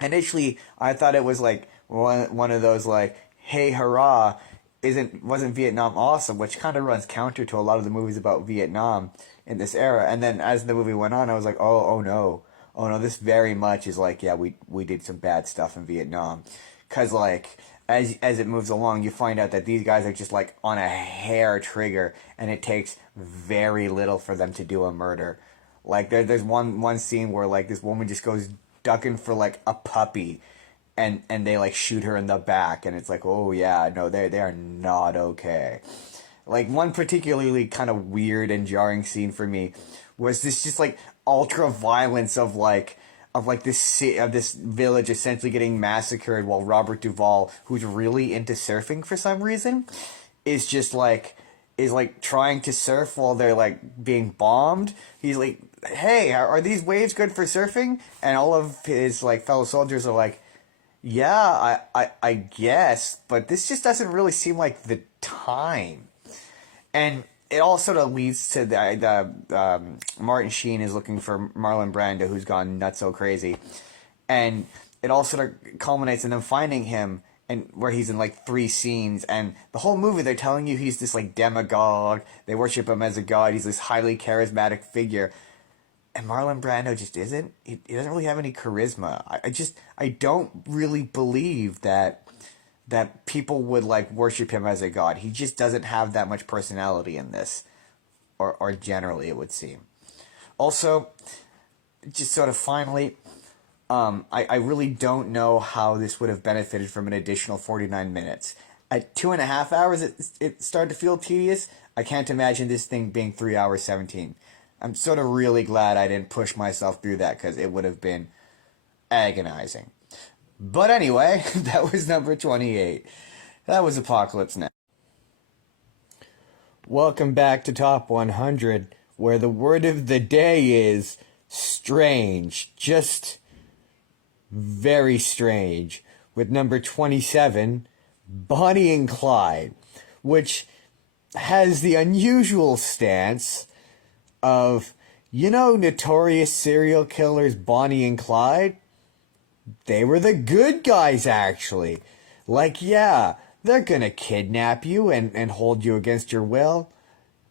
initially, I thought it was like one of those like, hey, hurrah, wasn't Vietnam awesome, which kind of runs counter to a lot of the movies about Vietnam in this era. And then as the movie went on, I was like, oh no, this very much is like, yeah, we did some bad stuff in Vietnam, because like as it moves along, you find out that these guys are just like on a hair trigger, and it takes very little for them to do a murder. Like there's one scene where like this woman just goes ducking for like a puppy, and they like shoot her in the back, and it's like, oh yeah, no, they are not okay. Like one particularly kind of weird and jarring scene for me was this just like ultra violence of this village essentially getting massacred while Robert Duvall, who's really into surfing for some reason, is just like is like trying to surf while they're like being bombed. He's like, "Hey, are these waves good for surfing?" And all of his like fellow soldiers are like, "Yeah, I guess, but this just doesn't really seem like the time." And it all sort of leads to the Martin Sheen is looking for Marlon Brando, who's gone nuts so crazy, and it all sort of culminates in them finding him, and where he's in like three scenes, and the whole movie they're telling you he's this like demagogue, they worship him as a god, he's this highly charismatic figure, and Marlon Brando just isn't. He doesn't really have any charisma. I don't really believe that people would like worship him as a god. He just doesn't have that much personality in this, or generally it would seem. Also, just sort of finally, I really don't know how this would have benefited from an additional 49 minutes. At 2.5 hours, it started to feel tedious. I can't imagine this thing being 3 hours 17. I'm sort of really glad I didn't push myself through that because it would have been agonizing. But anyway, that was number 28. That was Apocalypse Now. Welcome back to Top 100, where the word of the day is strange. Just very strange. With number 27, Bonnie and Clyde, which has the unusual stance of, notorious serial killers Bonnie and Clyde? They were the good guys, actually. Like, yeah, they're gonna kidnap you and hold you against your will,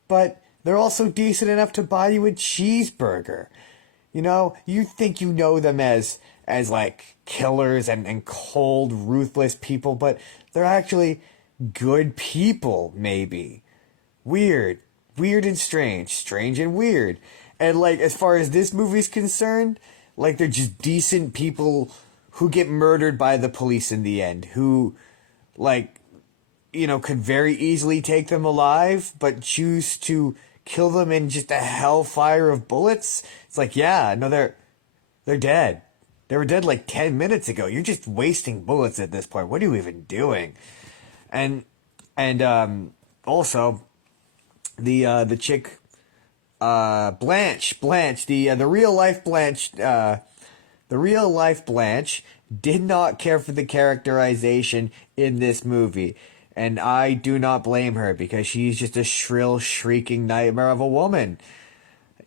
but they're also decent enough to buy you a cheeseburger. You think you know them as like killers and cold, ruthless people, but they're actually good people, maybe. Weird and strange and weird. And like, as far as this movie's concerned, like, they're just decent people who get murdered by the police in the end, who, like, could very easily take them alive, but choose to kill them in just a hellfire of bullets. It's like, yeah, no, they're dead. They were dead like 10 minutes ago. You're just wasting bullets at this point. What are you even doing? And also, the chick, Blanche, the real life Blanche, did not care for the characterization in this movie. And I do not blame her, because she's just a shrill, shrieking nightmare of a woman.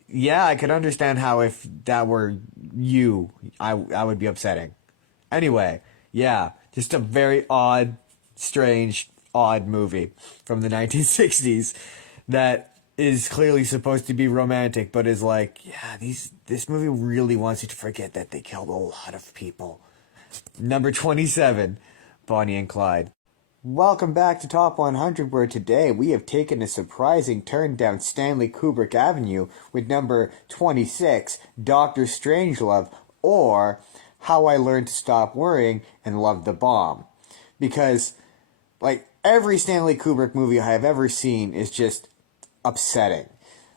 Yeah, I could understand how if that were you, I would be upsetting. Anyway, yeah, just a very odd, strange, odd movie from the 1960s that is clearly supposed to be romantic, but is like, yeah, this movie really wants you to forget that they killed a lot of people. Number 27, Bonnie and Clyde. Welcome back to Top 100, where today we have taken a surprising turn down Stanley Kubrick Avenue with number 26, Dr. Strangelove, or How I Learned to Stop Worrying and Love the Bomb. Because, like, every Stanley Kubrick movie I have ever seen is just upsetting.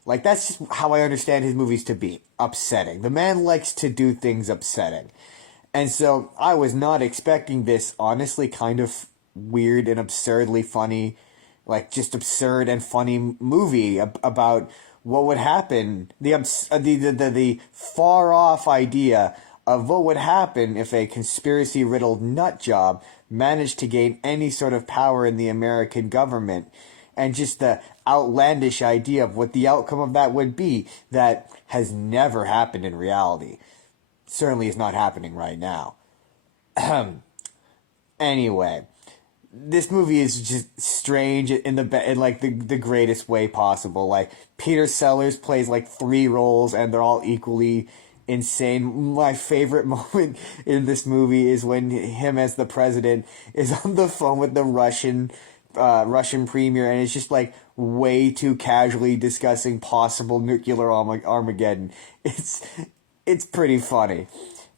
Like, that's just how I understand his movies to be. Upsetting. The man likes to do things upsetting. And so, I was not expecting this, honestly, kind of weird and absurdly funny, like, just absurd and funny movie about what would happen, the far off idea of what would happen if a conspiracy riddled nut job managed to gain any sort of power in the American government, and just the outlandish idea of what the outcome of that would be that has never happened in reality. Certainly is not happening right now. Anyway, this movie is just strange in like the greatest way possible. Like, Peter Sellers plays like 3 roles and they're all equally insane. My favorite moment in this movie is when him as the president is on the phone with the Russian premier, and it's just like way too casually discussing possible nuclear Armageddon. It's pretty funny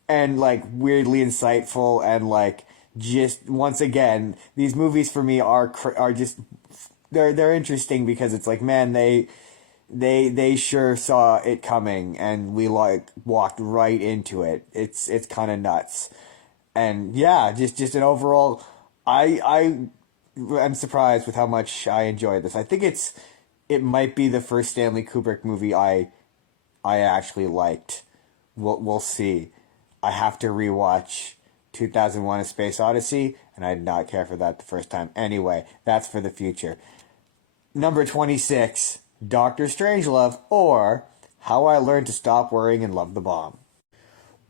and like weirdly insightful, and like, just once again, these movies for me are just they're interesting because it's like, man, they sure saw it coming, and we like walked right into it. It's kind of nuts. And yeah, just an overall, I'm surprised with how much I enjoyed this. I think it might be the first Stanley Kubrick movie I actually liked. We'll see. I have to rewatch 2001: A Space Odyssey, and I did not care for that the first time. Anyway, that's for the future. Number 26, Dr. Strangelove, or How I Learned to Stop Worrying and Love the Bomb.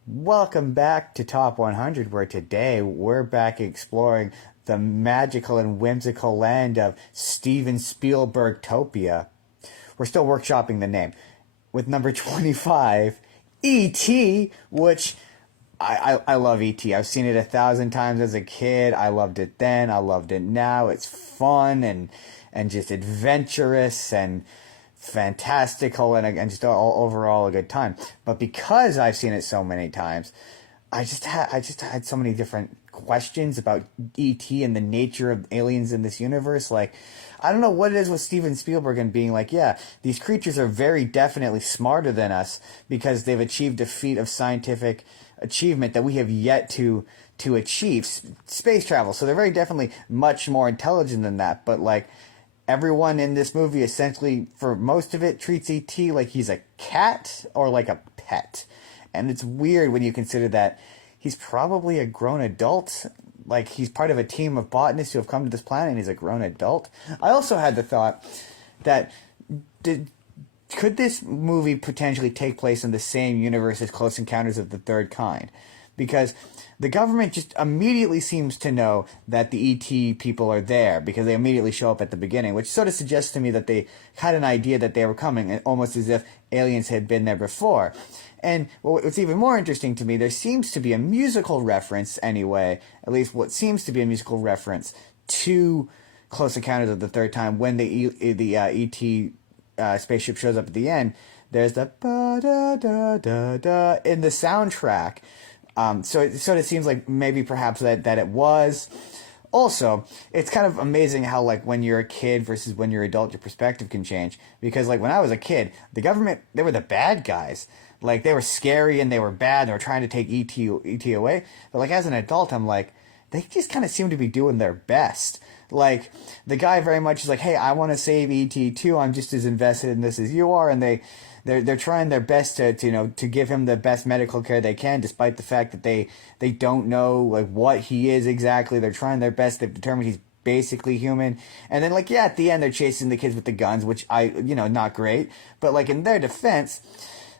Welcome back to Top 100, where today we're back exploring the magical and whimsical land of Steven Spielberg-topia. We're still workshopping the name. With number 25, E.T., which I love E.T. I've seen it 1,000 times as a kid. I loved it then. I loved it now. It's fun and just adventurous and fantastical and just overall a good time. But because I've seen it so many times, I just had so many different questions about ET and the nature of aliens in this universe. Like, I don't know what it is with Steven Spielberg and being like, yeah, these creatures are very definitely smarter than us because they've achieved a feat of scientific achievement that we have yet to achieve, space travel. So they're very definitely much more intelligent than that. But like, everyone in this movie essentially, for most of it, treats E.T. like he's a cat or like a pet. And it's weird when you consider that he's probably a grown adult. Like, he's part of a team of botanists who have come to this planet and he's a grown adult. I also had the thought that could this movie potentially take place in the same universe as Close Encounters of the Third Kind? Because the government just immediately seems to know that the ET people are there because they immediately show up at the beginning, which sort of suggests to me that they had an idea that they were coming, almost as if aliens had been there before. And what's even more interesting to me, there seems to be a musical reference anyway, at least what seems to be a musical reference to Close Encounters of the Third Time when the ET spaceship shows up at the end. There's the ba-da-da-da-da in the soundtrack. So it sort of seems like maybe perhaps that it was. Also, it's kind of amazing how, like, when you're a kid versus when you're an adult, your perspective can change. Because, like, when I was a kid, the government, they were the bad guys. Like, they were scary and they were bad. They were trying to take ET away. But, like, as an adult, I'm like, they just kind of seem to be doing their best. Like, the guy very much is like, hey, I want to save ET too. I'm just as invested in this as you are. And they're trying their best to give him the best medical care they can, despite the fact that they don't know, like, what he is exactly. They're trying their best. They've determined he's basically human. And then, like, yeah, at the end they're chasing the kids with the guns, which not great. But, like, in their defense,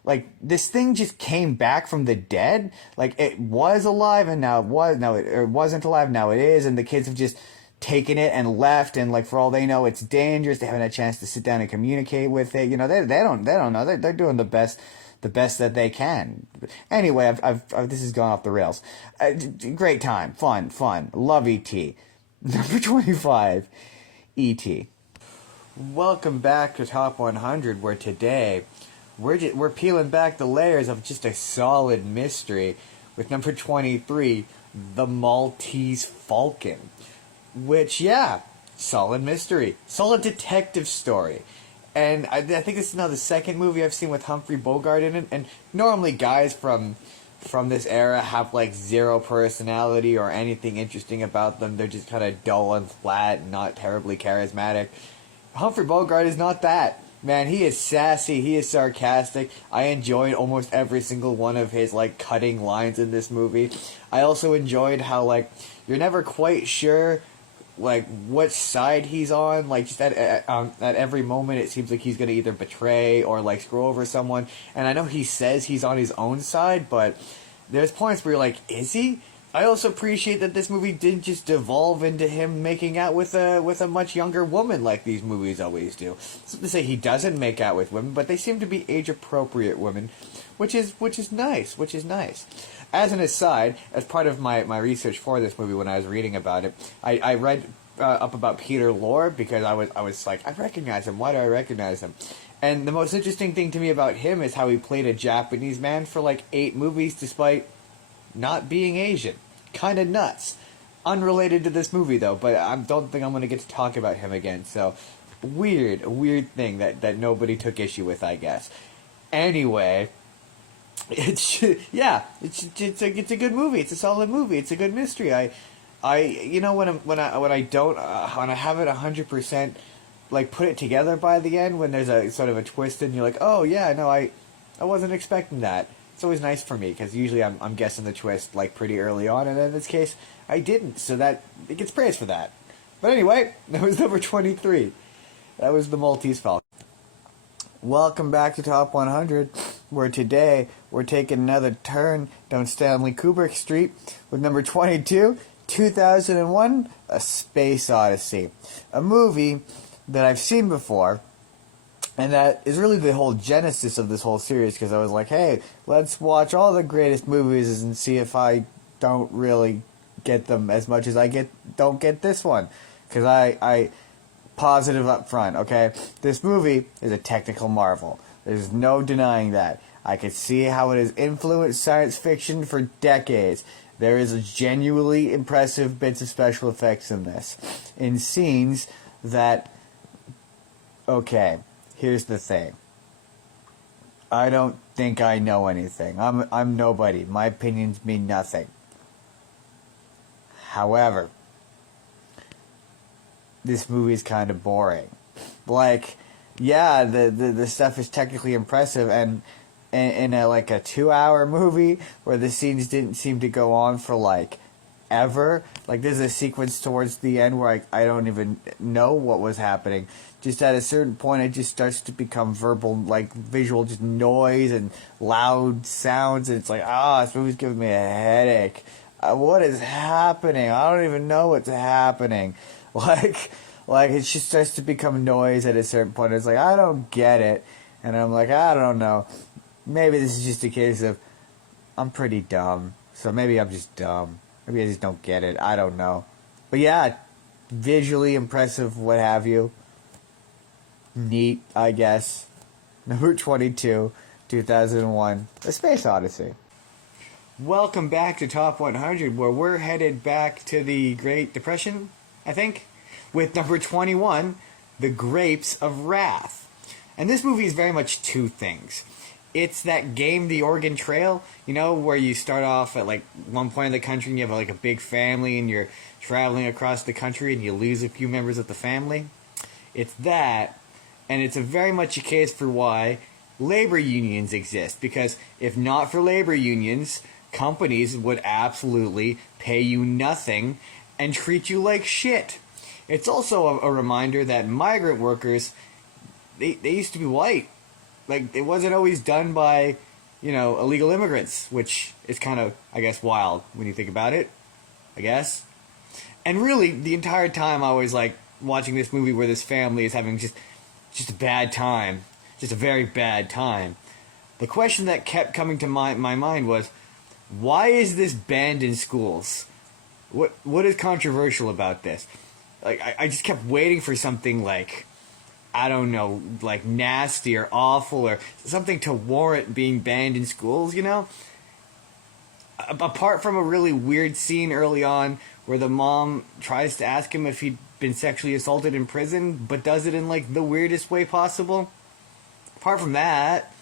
like, this thing just came back from the dead. Like, it was alive and now it wasn't alive, now it is, and the kids have just taken it and left, and, like, for all they know, it's dangerous. They haven't had a chance to sit down and communicate with it. They don't know. They're doing the best that they can. Anyway, I've this has gone off the rails. Great time, fun. Love E.T. Number 25, E.T. Welcome back to Top 100, where today we're peeling back the layers of just a solid mystery with number 23, The Maltese Falcon. Which, yeah, solid mystery. Solid detective story. And I think this is now the second movie I've seen with Humphrey Bogart in it. And normally guys from this era have, like, zero personality or anything interesting about them. They're just kind of dull and flat and not terribly charismatic. Humphrey Bogart is not that. Man, he is sassy, he is sarcastic. I enjoyed almost every single one of his, like, cutting lines in this movie. I also enjoyed how, like, you're never quite sure, like, which side he's on. Like, just at every moment it seems like he's gonna either betray or, like, screw over someone. And I know he says he's on his own side, but there's points where you're like, is he? I also appreciate that this movie didn't just devolve into him making out with a much younger woman like these movies always do. So to say he doesn't make out with women, but they seem to be age appropriate women, which is nice. As an aside, as part of my research for this movie when I was reading about it, I read up about Peter Lorre because I was like, I recognize him. Why do I recognize him? And the most interesting thing to me about him is how he played a Japanese man for like 8 movies despite not being Asian. Kind of nuts. Unrelated to this movie, though, but I don't think I'm going to get to talk about him again, so a weird thing that nobody took issue with, I guess. Anyway, it's a good movie. It's a solid movie. It's a good mystery. When I have it 100% like put it together by the end, when there's a sort of a twist and you're like, oh yeah, no, I wasn't expecting that. It's always nice for me, because usually I'm guessing the twist, like, pretty early on, and in this case, I didn't, so that, it gets praised for that. But anyway, that was number 23. That was The Maltese Falcon. Welcome back to Top 100, where today, we're taking another turn down Stanley Kubrick Street with number 22, 2001, A Space Odyssey. A movie that I've seen before, and that is really the whole genesis of this whole series, because I was like, hey, let's watch all the greatest movies and see if I don't really get them as much as don't get this one. Because I positive up front, okay? This movie is a technical marvel. There's no denying that. I could see how it has influenced science fiction for decades. There is a genuinely impressive bits of special effects in this. In scenes that... Okay, here's the thing. I don't think I know anything. I'm nobody. My opinions mean nothing. However, this movie is kind of boring. Like, yeah, the stuff is technically impressive, and in a 2-hour movie where the scenes didn't seem to go on for like ever. Like, there's a sequence towards the end where I don't even know what was happening. Just at a certain point, it just starts to become verbal, like visual, just noise and loud sounds, and it's like, this movie's giving me a headache. What is happening? I don't even know what's happening. Like it just starts to become noise at a certain point. It's like, I don't get it. And I'm like, I don't know. Maybe this is just a case of I'm pretty dumb. So maybe I'm just dumb. Maybe I just don't get it. I don't know. But yeah, visually impressive, what have you. Neat, I guess. Number 22, 2001, A Space Odyssey. Welcome back to Top 100, where we're headed back to the Great Depression, I think, with number 21, The Grapes of Wrath. And this movie is very much two things. It's that game, The Oregon Trail, where you start off at one point in the country and you have a big family and you're traveling across the country and you lose a few members of the family. It's that, and it's very much a case for why labor unions exist. Because if not for labor unions, companies would absolutely pay you nothing and treat you like shit. It's also a reminder that migrant workers, they used to be white. It wasn't always done by, illegal immigrants, which is kind of, I guess, wild when you think about it, I guess. And really, the entire time I was, watching this movie where this family is having just a bad time, just a very bad time. The question that kept coming to my mind was, why is this banned in schools? What is controversial about this? I just kept waiting for something I don't know, nasty or awful or something to warrant being banned in schools, Apart from a really weird scene early on where the mom tries to ask him if he'd been sexually assaulted in prison, but does it in, the weirdest way possible. Apart from that,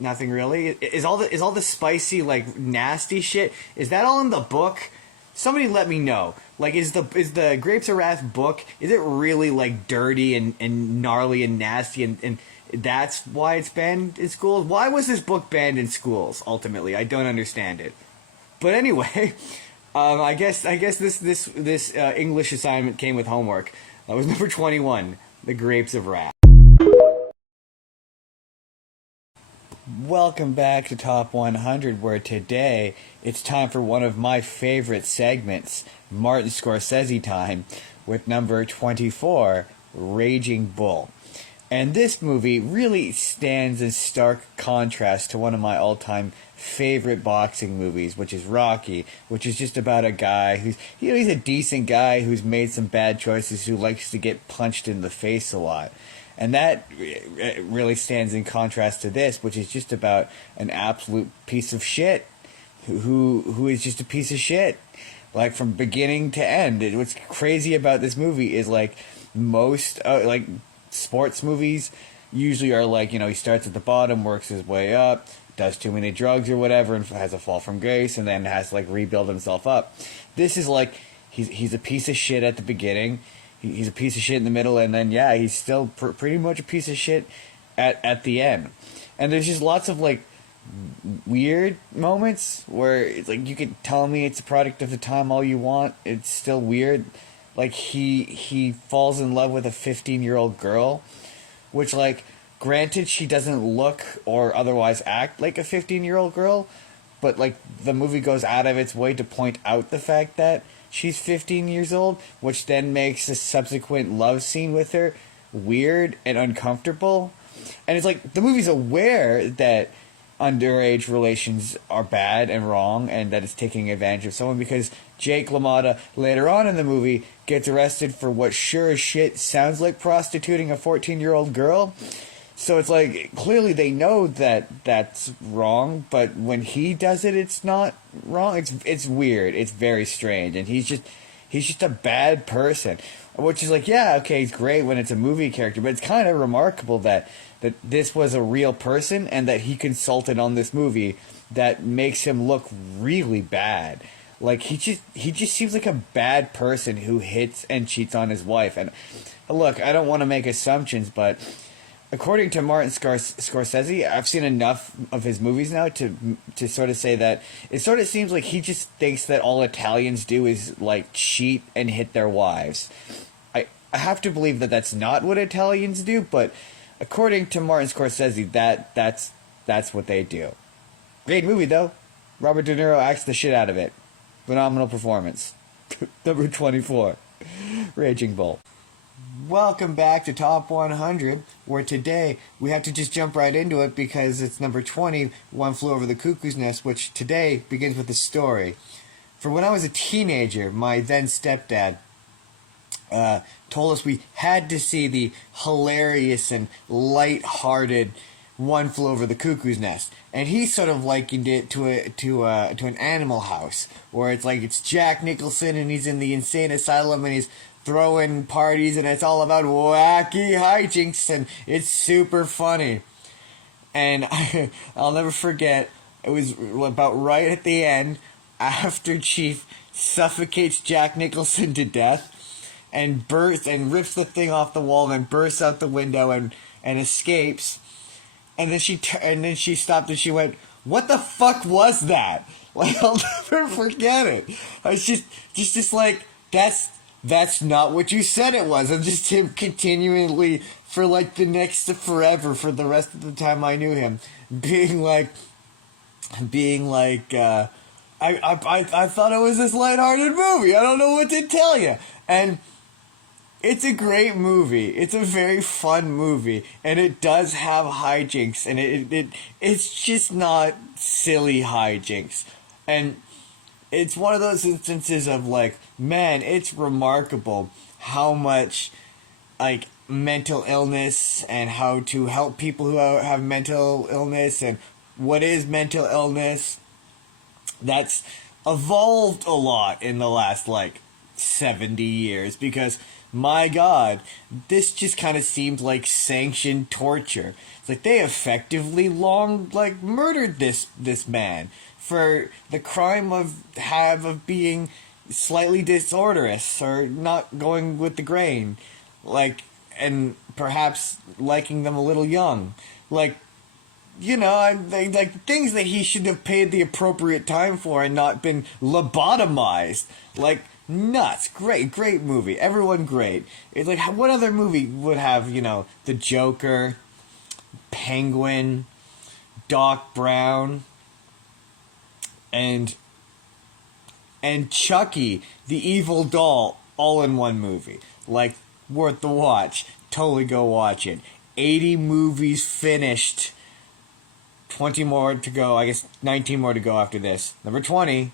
nothing really. Is all the spicy, nasty shit, is that all in the book? Somebody let me know. Is the Grapes of Wrath book, is it really dirty and gnarly and nasty and that's why it's banned in schools? Why was this book banned in schools ultimately? I don't understand it. But anyway, I guess this English assignment came with homework. That was number 21, The Grapes of Wrath. Welcome back to Top 100, where today it's time for one of my favorite segments, Martin Scorsese time, with number 24, Raging Bull. And this movie really stands in stark contrast to one of my all-time favorite boxing movies, which is Rocky, which is just about a guy who's, he's a decent guy who's made some bad choices, who likes to get punched in the face a lot. And that really stands in contrast to this, which is just about an absolute piece of shit who is just a piece of shit, from beginning to end. What's crazy about this movie is most sports movies usually are he starts at the bottom, works his way up, does too many drugs or whatever, and has a fall from grace, and then has to rebuild himself up. This is he's a piece of shit at the beginning. He's a piece of shit in the middle, and then, he's still pretty much a piece of shit at the end. And there's just lots of, weird moments where it's you can tell me it's a product of the time all you want. It's still weird. He falls in love with a 15-year-old girl, which, granted, she doesn't look or otherwise act like a 15-year-old girl, but, the movie goes out of its way to point out the fact that she's 15 years old, which then makes a subsequent love scene with her weird and uncomfortable. And it's the movie's aware that underage relations are bad and wrong and that it's taking advantage of someone, because Jake LaMotta later on in the movie gets arrested for what sure as shit sounds like prostituting a 14-year-old girl. So it's like, clearly they know that that's wrong, but when he does it, it's not wrong. It's weird. It's very strange, and he's just a bad person. Which is like, yeah, okay, he's great when it's a movie character, but it's kind of remarkable that this was a real person and that he consulted on this movie that makes him look really bad. Like, he just seems like a bad person who hits and cheats on his wife. And look, I don't want to make assumptions, but according to Martin Scorsese, I've seen enough of his movies now to sort of say that it sort of seems like he just thinks that all Italians do is like cheat and hit their wives. I have to believe that that's not what Italians do, but according to Martin Scorsese, that's what they do. Great movie though. Robert De Niro acts the shit out of it. Phenomenal performance. Number 24, Raging Bull. Welcome back to Top 100, where today we have to just jump right into it because it's number 20, One Flew Over the Cuckoo's Nest, which today begins with a story. For when I was a teenager, my then stepdad told us we had to see the hilarious and light-hearted One Flew Over the Cuckoo's Nest, and he sort of likened it to an Animal House, where it's Jack Nicholson and he's in the insane asylum and he's throwing parties and it's all about wacky hijinks and it's super funny. And I'll never forget, it was about right at the end, after Chief suffocates Jack Nicholson to death and rips the thing off the wall and bursts out the window and escapes. And then she stopped and she went, "What the fuck was that?" Like, I'll never forget it. I was just like, that's not what you said it was. And just him continually, for like the next forever, for the rest of the time I knew him, being like, I thought it was this lighthearted movie. I don't know what to tell you. And it's a great movie. It's a very fun movie, and it does have hijinks, and it's just not silly hijinks. And it's one of those instances of like, man, it's remarkable how much like mental illness and how to help people who have mental illness and what is mental illness, that's evolved a lot in the last like 70 years, because my God, this just kind of seemed like sanctioned torture. It's like they effectively murdered this man for the crime of being slightly disorderous or not going with the grain, and perhaps liking them a little young, like things that he should have paid the appropriate time for and not been lobotomized, like. Nuts. Great movie. Everyone great. It's like, what other movie would have, the Joker, Penguin, Doc Brown, and Chucky, the evil doll, all in one movie? Like, worth the watch. Totally go watch it. 80 movies finished. 20 more to go. I guess 19 more to go after this. Number 20,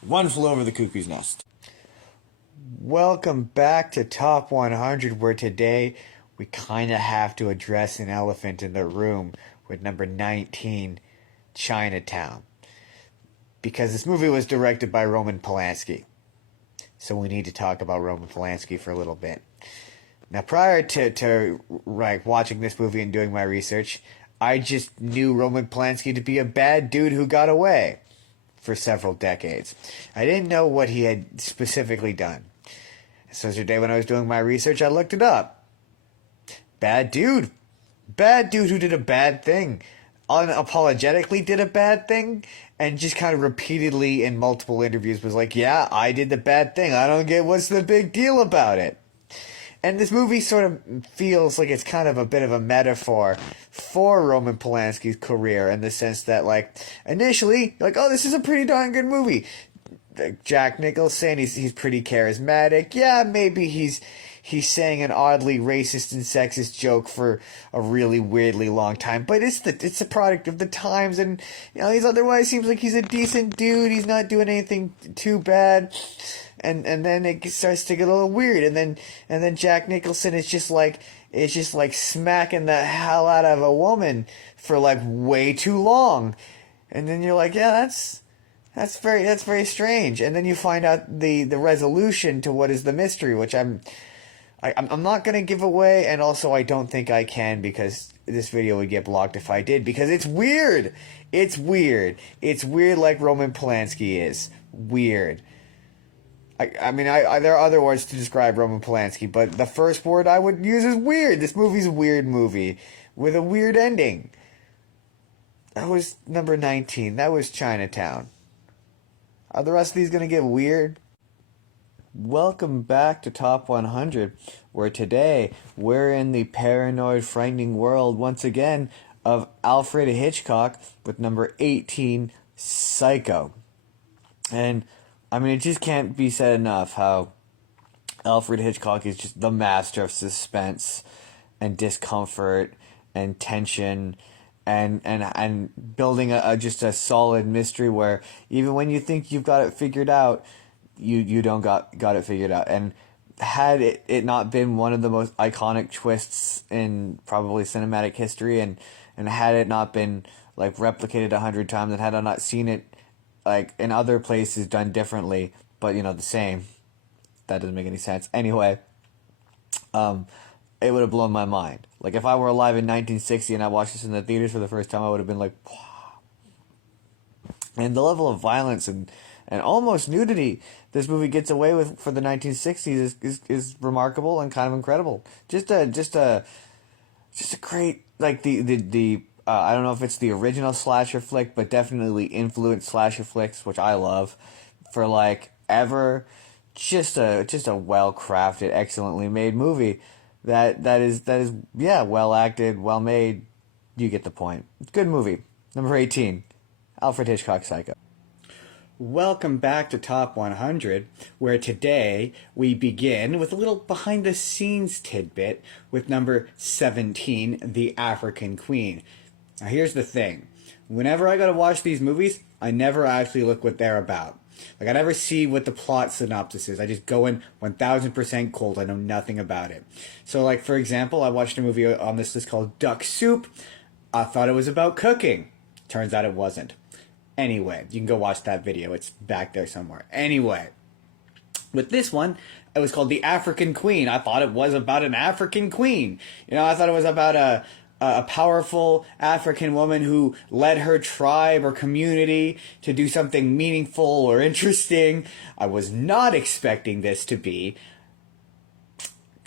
One Flew Over the Cuckoo's Nest. Welcome back to Top 100, where today we kind of have to address an elephant in the room with number 19, Chinatown. Because this movie was directed by Roman Polanski. So we need to talk about Roman Polanski for a little bit. Now, prior to watching this movie and doing my research, I just knew Roman Polanski to be a bad dude who got away for several decades. I didn't know what he had specifically done. So today when I was doing my research, I looked it up. Bad dude. Bad dude who did a bad thing. Unapologetically did a bad thing. And just kind of repeatedly in multiple interviews was like, yeah, I did the bad thing. I don't get what's the big deal about it. And this movie sort of feels like it's kind of a bit of a metaphor for Roman Polanski's career, in the sense that, like, initially, like, oh, this is a pretty darn good movie. Jack Nicholson, he's pretty charismatic. Yeah, maybe he's he's saying an oddly racist and sexist joke for a really weirdly long time. But it's a product of the times, and he's otherwise seems like he's a decent dude. He's not doing anything too bad. And then it starts to get a little weird, and then Jack Nicholson is just like smacking the hell out of a woman for like way too long, and then you're like, yeah, that's very strange. And then you find out the resolution to what is the mystery, which I'm not gonna give away, and also I don't think I can, because this video would get blocked if I did, because it's weird. It's weird like Roman Polanski is weird. I mean, there are other words to describe Roman Polanski, but the first word I would use is weird. This movie's a weird movie with a weird ending. That was number 19. That was Chinatown. Are the rest of these going to get weird? Welcome back to Top 100, where today we're in the paranoid, frightening world once again of Alfred Hitchcock with number 18, Psycho. And I mean, it just can't be said enough how Alfred Hitchcock is just the master of suspense and discomfort and tension and building just a solid mystery where even when you think you've got it figured out, you don't got it figured out. And had it not been one of the most iconic twists in probably cinematic history, and had it not been like replicated 100 times, and had I not seen it like in other places done differently, but the same. That doesn't make any sense. Anyway, it would have blown my mind. Like if I were alive in 1960 and I watched this in the theaters for the first time, I would have been like, wow. And the level of violence and almost nudity this movie gets away with for the 1960s is remarkable and kind of incredible. Just a great, like the I don't know if it's the original slasher flick, but definitely influenced slasher flicks, which I love, for like ever. Just a well crafted, excellently made movie that is well acted, well made. You get the point. Good movie. Number 18, Alfred Hitchcock, Psycho. Welcome back to Top 100, where today we begin with a little behind the scenes tidbit with number 17, The African Queen. Now here's the thing. Whenever I gotta watch these movies, I never actually look what they're about. Like, I never see what the plot synopsis is. I just go in 1000% cold. I know nothing about it. So, like, for example, I watched a movie on this list called Duck Soup. I thought it was about cooking. Turns out it wasn't. Anyway, you can go watch that video. It's back there somewhere. Anyway, with this one, it was called The African Queen. I thought it was about an African queen. I thought it was about a powerful African woman who led her tribe or community to do something meaningful or interesting. I was not expecting this to be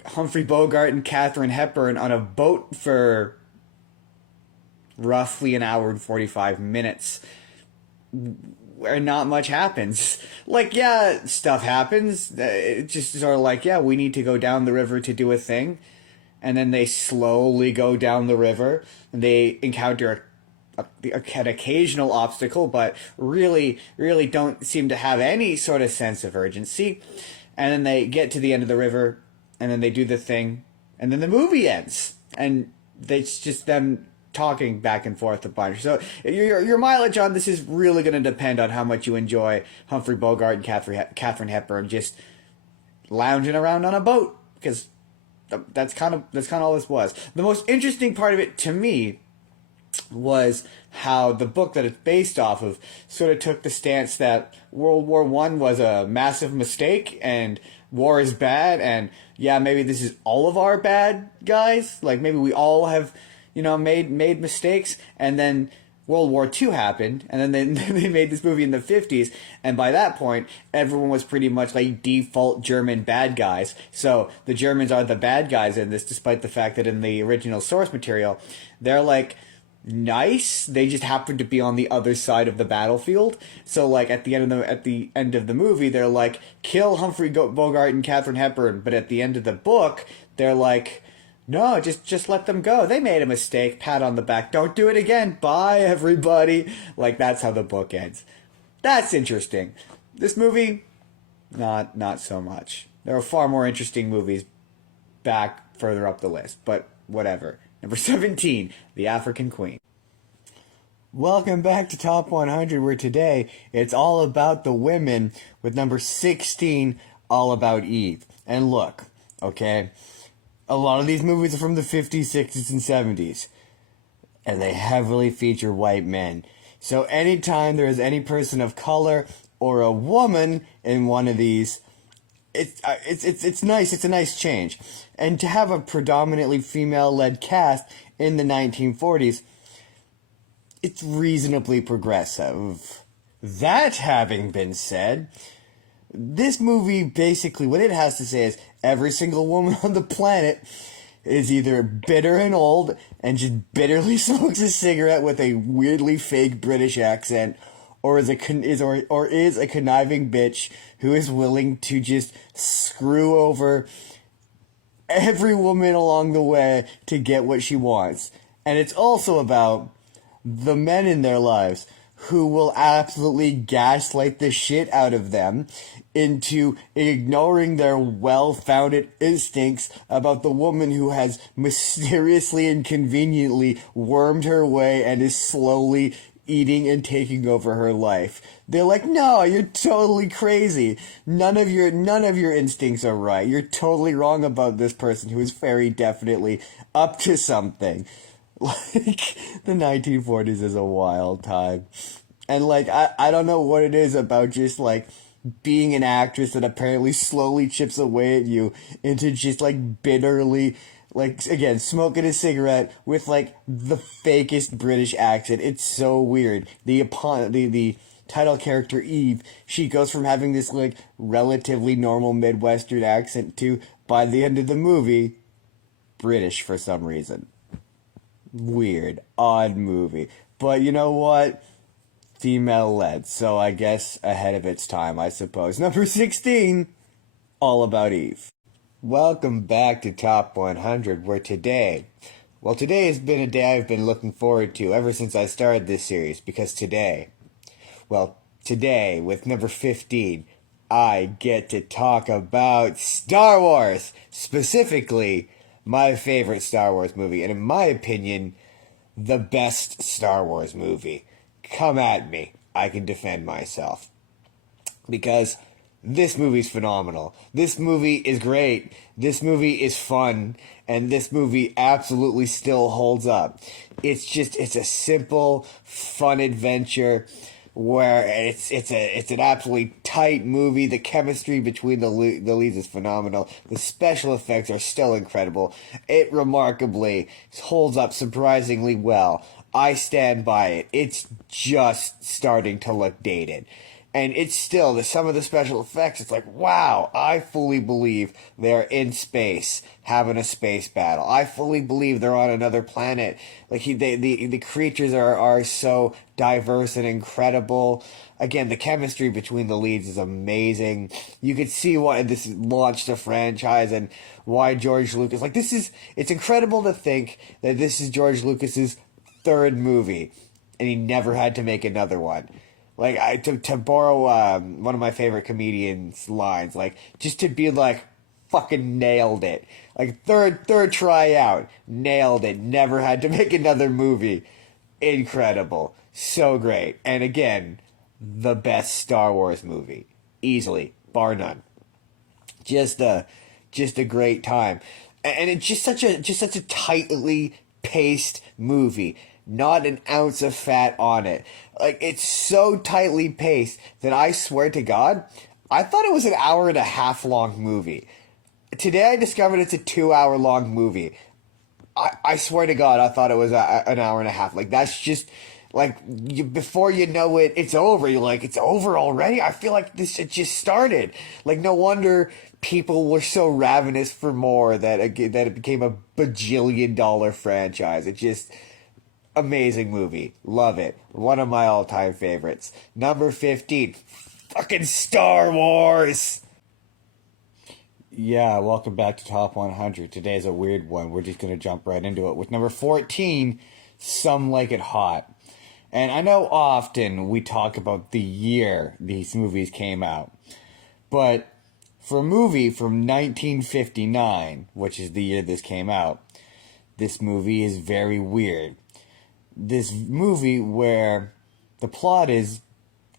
Humphrey Bogart and Katharine Hepburn on a boat for roughly an hour and 45 minutes, where not much happens. Like, yeah, stuff happens. It's just sort of like, yeah, we need to go down the river to do a thing. And then they slowly go down the river, and they encounter an occasional obstacle, but really don't seem to have any sort of sense of urgency. And then they get to the end of the river, and then they do the thing, and then the movie ends. And it's just them talking back and forth a bunch. So your mileage on this is really going to depend on how much you enjoy Humphrey Bogart and Katharine Hepburn just lounging around on a boat, because that's kind of all this was. The most interesting part of it to me was how the book that it's based off of sort of took the stance that World War I was a massive mistake and war is bad, and yeah, maybe this is all of our bad guys. Like, maybe we all have, made mistakes, and then World War II happened, and then they made this movie in the 50s, and by that point, everyone was pretty much like default German bad guys. So the Germans are the bad guys in this, despite the fact that in the original source material, they're like nice. They just happen to be on the other side of the battlefield. So like at the end of the movie, they're like, kill Humphrey Bogart and Katharine Hepburn, but at the end of the book, they're like, no, just let them go. They made a mistake. Pat on the back. Don't do it again. Bye, everybody. Like, that's how the book ends. That's interesting. This movie, not so much. There are far more interesting movies back further up the list, but whatever. Number 17, The African Queen. Welcome back to Top 100, where today it's all about the women, with number 16, All About Eve. And look, okay, a lot of these movies are from the 50s, 60s, and 70s, and they heavily feature white men. So anytime there is any person of color or a woman in one of these, it's nice. It's a nice change. And to have a predominantly female-led cast in the 1940s, it's reasonably progressive. That having been said, this movie basically, what it has to say is every single woman on the planet is either bitter and old and just bitterly smokes a cigarette with a weirdly fake British accent, or is a conniving bitch who is willing to just screw over every woman along the way to get what she wants. And it's also about the men in their lives who will absolutely gaslight the shit out of them into ignoring their well-founded instincts about the woman who has mysteriously and conveniently wormed her way and is slowly eating and taking over her life. They're like, no, you're totally crazy. None of your instincts are right. You're totally wrong about this person who is very definitely up to something. Like, the 1940s is a wild time. And, like, I don't know what it is about just, like, being an actress that apparently slowly chips away at you into just, like, bitterly, like, again, smoking a cigarette with, like, the fakest British accent. It's so weird. The title character, Eve, she goes from having this, like, relatively normal Midwestern accent to, by the end of the movie, British for some reason. Weird, odd movie. But you know what? Female-led, so I guess ahead of its time, I suppose. Number 16, All About Eve. Welcome back to Top 100, where today has been a day I've been looking forward to ever since I started this series, because today, with number 15, I get to talk about Star Wars, specifically my favorite Star Wars movie, and in my opinion, the best Star Wars movie. Come at me. I can defend myself. Because this movie's phenomenal. This movie is great. This movie is fun. And this movie absolutely still holds up. It's a simple, fun adventure where it's an absolutely tight movie. The chemistry between the leads is phenomenal. The special effects are still incredible. It remarkably holds up surprisingly well. I stand by it. It's just starting to look dated. And it's still, some of the special effects, it's like, wow, I fully believe they're in space, having a space battle. I fully believe they're on another planet. Like, the creatures are so diverse and incredible. Again, the chemistry between the leads is amazing. You could see why this launched a franchise and why George Lucas, it's incredible to think that this is George Lucas's third movie, and he never had to make another one. Like, to borrow one of my favorite comedians' lines, like, just to be like, fucking nailed it. Like, third try out, nailed it, never had to make another movie. Incredible. So great. And again, the best Star Wars movie. Easily. Bar none. Just a great time. And it's just such a tightly paced movie. Not an ounce of fat on it. Like, it's so tightly paced that I swear to God, I thought it was an hour and a half long movie. Today I discovered it's a 2-hour long movie. I swear to God, I thought it was an hour and a half. Like, that's just, like, before you know it, it's over. You're like, it's over already? I feel like it just started. Like, no wonder people were so ravenous for more that it became a bajillion-dollar franchise. It just... amazing movie. Love it. One of my all-time favorites. Number 15. Fucking Star Wars! Yeah, welcome back to Top 100. Today's a weird one. We're just going to jump right into it with number 14, Some Like It Hot. And I know often we talk about the year these movies came out. But For a movie from 1959, which is the year this came out, this movie is very weird. This movie where the plot is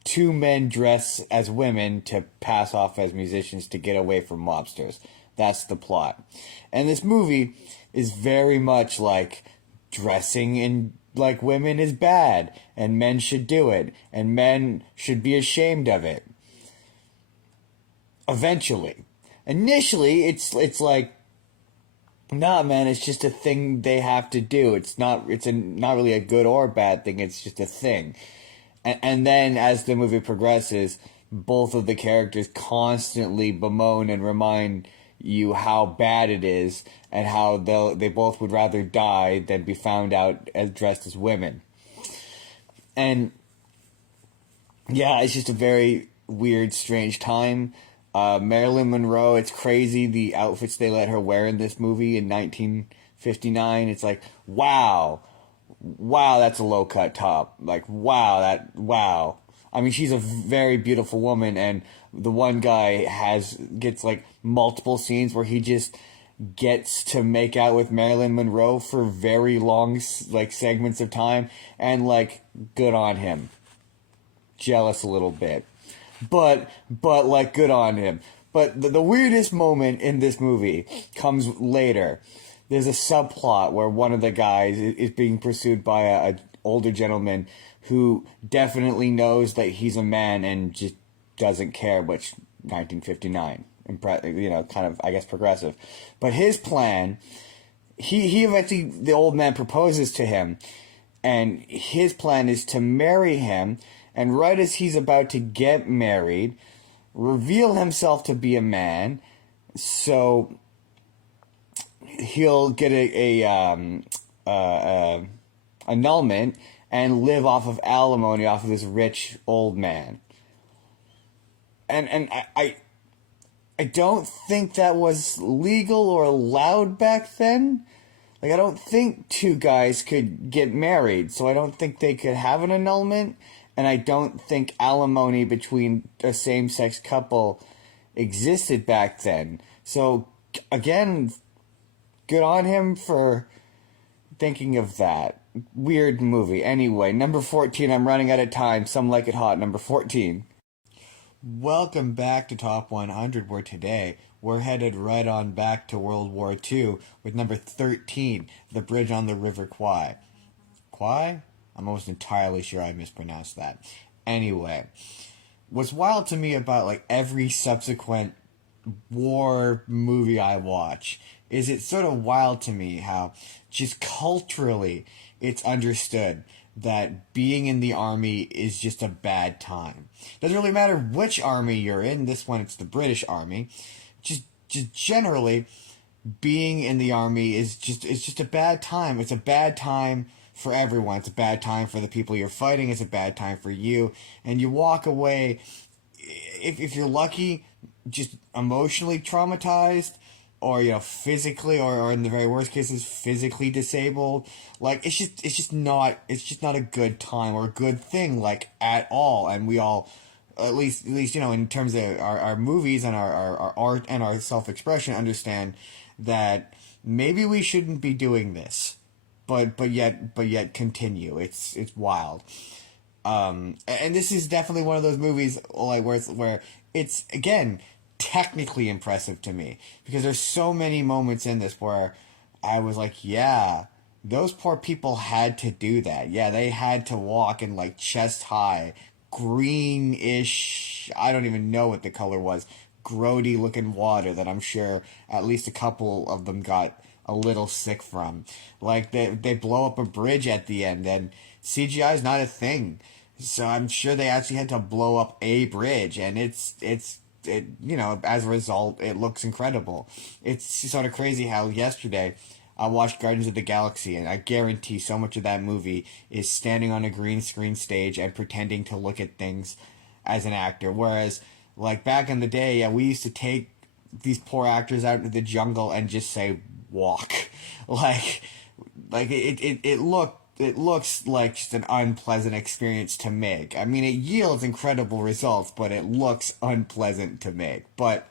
two men dress as women to pass off as musicians to get away from mobsters. That's the plot. And this movie is very much like dressing in like women is bad, and men should do it, and men should be ashamed of it. Eventually. Initially, it's like, nah, man, it's just a thing they have to do. Not really a good or bad thing, it's just a thing. And then as the movie progresses, both of the characters constantly bemoan and remind you how bad it is and how they both would rather die than be found out as dressed as women. And yeah, it's just a very weird, strange time. Marilyn Monroe, it's crazy the outfits they let her wear in this movie in 1959. It's like, wow, that's a low cut top. Like, wow. I mean, she's a very beautiful woman, and the one guy gets like multiple scenes where he just gets to make out with Marilyn Monroe for very long like segments of time, and like, good on him. Jealous a little bit. But like, good on him. But the weirdest moment in this movie comes later. There's a subplot where one of the guys is being pursued by a older gentleman who definitely knows that he's a man and just doesn't care, which 1959, kind of, I guess, progressive. But his plan, he eventually, the old man proposes to him, and his plan is to marry him, and right as he's about to get married, reveal himself to be a man, so he'll get an annulment and live off of alimony off of this rich old man. And I don't think that was legal or allowed back then. Like, I don't think two guys could get married, so I don't think they could have an annulment, and I don't think alimony between a same-sex couple existed back then. So, again, good on him for thinking of that. Weird movie. Anyway, number 14, I'm running out of time. Some like it hot. Number 14. Welcome back to Top 100, where today we're headed right on back to World War II with number 13, The Bridge on the River Kwai. Kwai? I'm almost entirely sure I mispronounced that. Anyway, what's wild to me about like every subsequent war movie I watch is it's sort of wild to me how just culturally it's understood that being in the army is just a bad time. Doesn't really matter which army you're in. This one, it's the British Army. Just generally, being in the army is just a bad time. It's a bad time for everyone. It's a bad time for the people you're fighting. It's a bad time for you. And you walk away, if you're lucky, just emotionally traumatized, or physically, or in the very worst cases, physically disabled. Like, it's just not a good time or a good thing, like, at all. And we all, at least in terms of our movies and our art and our self-expression, understand that maybe we shouldn't be doing this, but yet continue. It's wild. And this is definitely one of those movies like where it's again technically impressive to me, because there's so many moments in this where I was like, yeah, those poor people had to do that. Yeah, they had to walk in like chest high, greenish, I don't even know what the color was, grody looking water that I'm sure at least a couple of them got a little sick from. Like, they blow up a bridge at the end, and CGI is not a thing. So I'm sure they actually had to blow up a bridge, and it as a result, it looks incredible. It's sort of crazy how yesterday I watched Guardians of the Galaxy, and I guarantee so much of that movie is standing on a green screen stage and pretending to look at things as an actor. Whereas, like, back in the day, yeah, we used to take these poor actors out into the jungle and just say, walk. Like it looks like just an unpleasant experience to make. I mean, it yields incredible results, but it looks unpleasant to make. But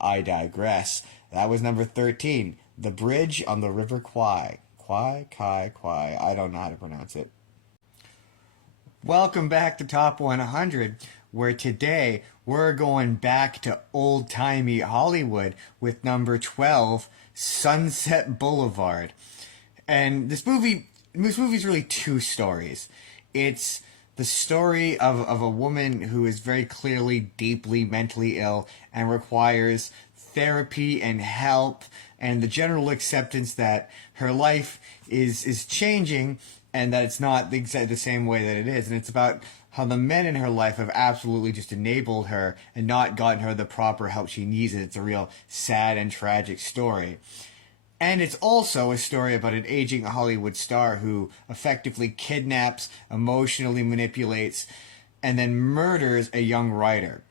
I digress. That was number 13. The Bridge on the River Kwai. Kwai, Kai, Kwai. I don't know how to pronounce it. Welcome back to Top 100, where today we're going back to old-timey Hollywood with number 12, Sunset Boulevard. And this movie's really two stories. It's the story of a woman who is very clearly deeply mentally ill and requires therapy and help and the general acceptance that her life is changing and that it's not the same way that it is. And it's about how the men in her life have absolutely just enabled her and not gotten her the proper help she needs. And it's a real sad and tragic story. And it's also a story about an aging Hollywood star who effectively kidnaps, emotionally manipulates, and then murders a young writer.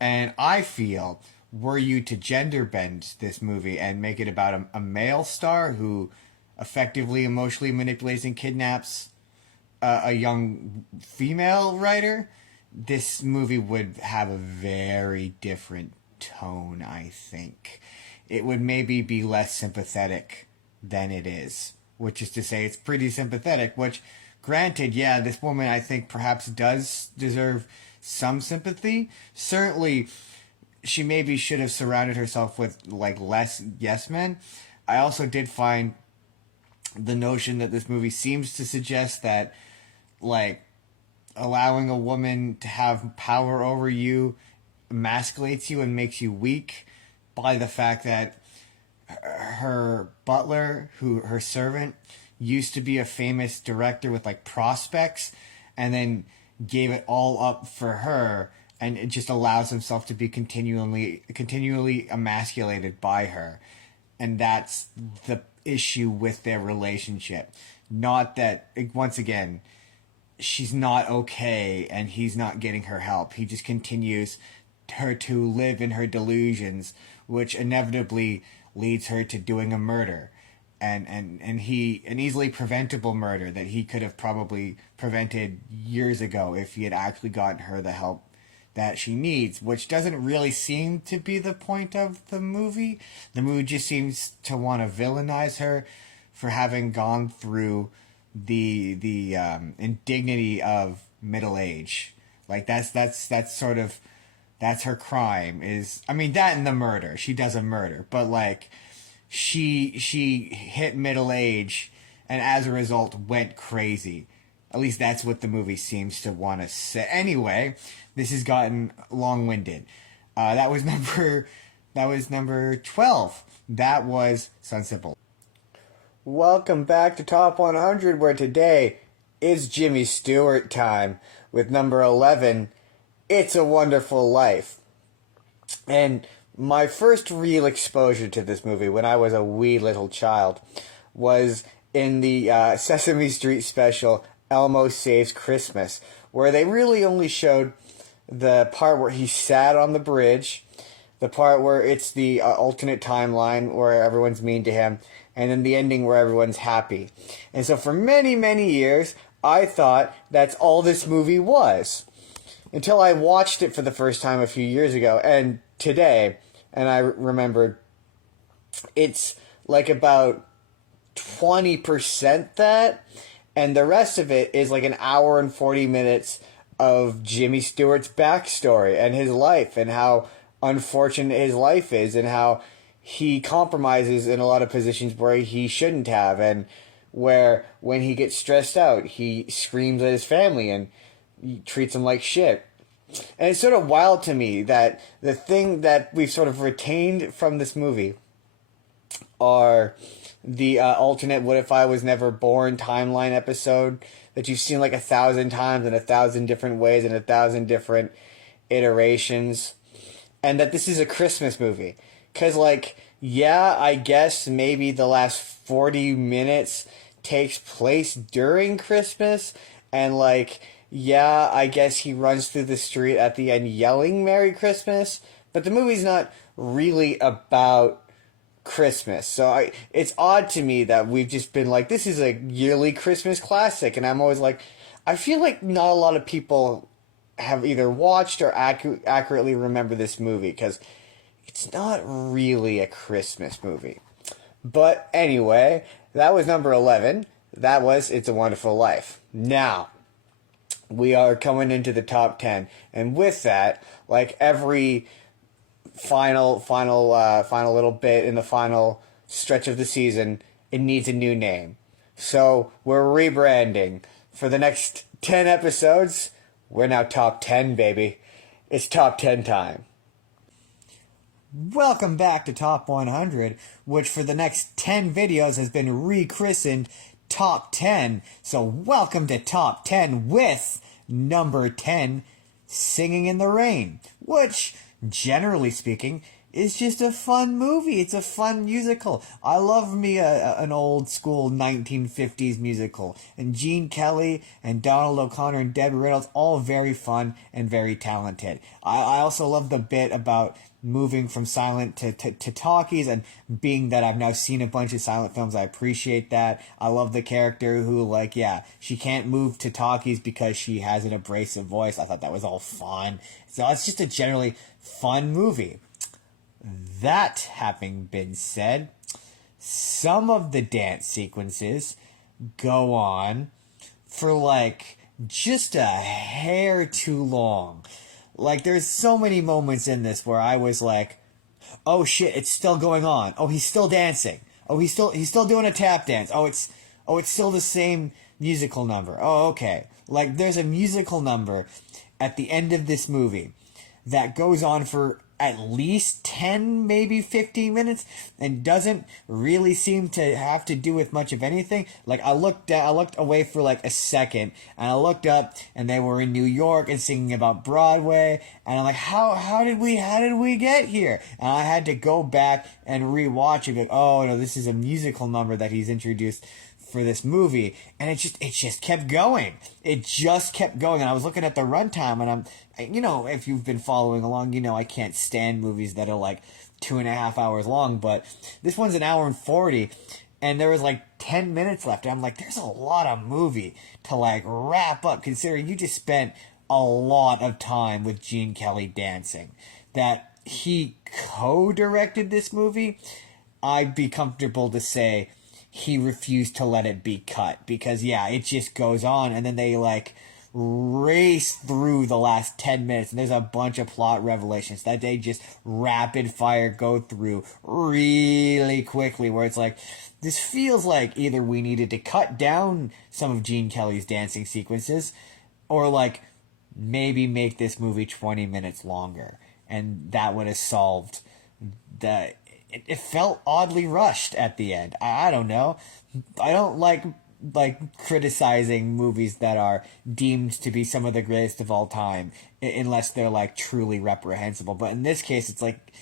And I feel, were you to gender bend this movie and make it about a male star who effectively emotionally manipulates and kidnaps a young female writer, this movie would have a very different tone, I think. It would maybe be less sympathetic than it is, which is to say it's pretty sympathetic, which, granted, yeah, this woman I think perhaps does deserve some sympathy. Certainly, she maybe should have surrounded herself with, like, less yes men. I also did find the notion that this movie seems to suggest that, like, allowing a woman to have power over you emasculates you and makes you weak by the fact that her butler, her servant, used to be a famous director with, like, prospects, and then gave it all up for her, and it just allows himself to be continually emasculated by her. And that's the issue with their relationship. Not that, once again, she's not okay and he's not getting her help. He just continues her to live in her delusions, which inevitably leads her to doing a murder. An easily preventable murder that he could have probably prevented years ago if he had actually gotten her the help that she needs, which doesn't really seem to be the point of the movie. The movie just seems to want to villainize her for having gone through the indignity of middle age. Like that's her crime is, I mean, that and the murder. She does a murder, but like she hit middle age and as a result went crazy. At least that's what the movie seems to want to say. Anyway, this has gotten long-winded. That was number 12. That was Sunset Boulevard. Welcome back to Top 100, where today is Jimmy Stewart time with number 11, It's a Wonderful Life. And my first real exposure to this movie when I was a wee little child was in the Sesame Street special Elmo Saves Christmas, where they really only showed the part where he sat on the bridge, the part where it's the alternate timeline where everyone's mean to him, and then the ending where everyone's happy. And so for many, many years, I thought that's all this movie was. Until I watched it for the first time a few years ago, and today, and I remembered it's like about 20% that, and the rest of it is like an hour and 40 minutes of Jimmy Stewart's backstory and his life and how unfortunate his life is and how he compromises in a lot of positions where he shouldn't have, and where when he gets stressed out, he screams at his family and he treats them like shit. And it's sort of wild to me that the thing that we've sort of retained from this movie are the alternate What If I Was Never Born timeline episode that you've seen like 1,000 times in 1,000 different ways in 1,000 different iterations. And that this is a Christmas movie. Because, like, yeah, I guess maybe the last 40 minutes takes place during Christmas. And, like, yeah, I guess he runs through the street at the end yelling Merry Christmas. But the movie's not really about Christmas. So it's odd to me that we've just been like, this is a yearly Christmas classic. And I'm always like, I feel like not a lot of people have either watched or accurately remember this movie. Because it's not really a Christmas movie. But anyway, that was number 11. That was It's a Wonderful Life. Now, we are coming into the top 10. And with that, like every final little bit in the final stretch of the season, it needs a new name. So we're rebranding. For the next 10 episodes, we're now top 10, baby. It's top 10 time. Welcome back to Top 100, which for the next 10 videos has been rechristened Top 10. So welcome to Top 10 with number 10, Singing in the Rain, which, generally speaking, is just a fun movie. It's a fun musical. I love me an old school 1950s musical. And Gene Kelly and Donald O'Connor and Debbie Reynolds, all very fun and very talented. I also love the bit about moving from silent to talkies, and being that I've now seen a bunch of silent films, I appreciate that. I love the character who, like, yeah, she can't move to talkies because she has an abrasive voice. I thought that was all fun. So it's just a generally fun movie. That having been said, some of the dance sequences go on for like just a hair too long. Like, there's so many moments in this where I was like, oh shit, it's still going on. Oh, he's still dancing. Oh, he's still doing a tap dance. Oh, it's still the same musical number. Oh, okay. Like, there's a musical number at the end of this movie that goes on for at least 10, maybe 15 minutes, and doesn't really seem to have to do with much of anything. Like, I looked away for like a second, and I looked up, and they were in New York and singing about Broadway, and I'm like, how did we get here? And I had to go back and rewatch it. Like, oh no, this is a musical number that he's introduced for this movie, and it just kept going. It just kept going, and I was looking at the runtime, and if you've been following along, I can't stand movies that are like 2.5 hours long, but this one's an hour and 40, and there was like 10 minutes left, and I'm like, there's a lot of movie to like wrap up, considering you just spent a lot of time with Gene Kelly dancing. That he co-directed this movie, I'd be comfortable to say he refused to let it be cut, because yeah, it just goes on, and then they like race through the last 10 minutes, and there's a bunch of plot revelations that they just rapid fire go through really quickly, where it's like, this feels like either we needed to cut down some of Gene Kelly's dancing sequences, or like maybe make this movie 20 minutes longer, and that would have solved the... It felt oddly rushed at the end. I don't know. I don't like criticizing movies that are deemed to be some of the greatest of all time, unless they're like truly reprehensible. But in this case, it's like,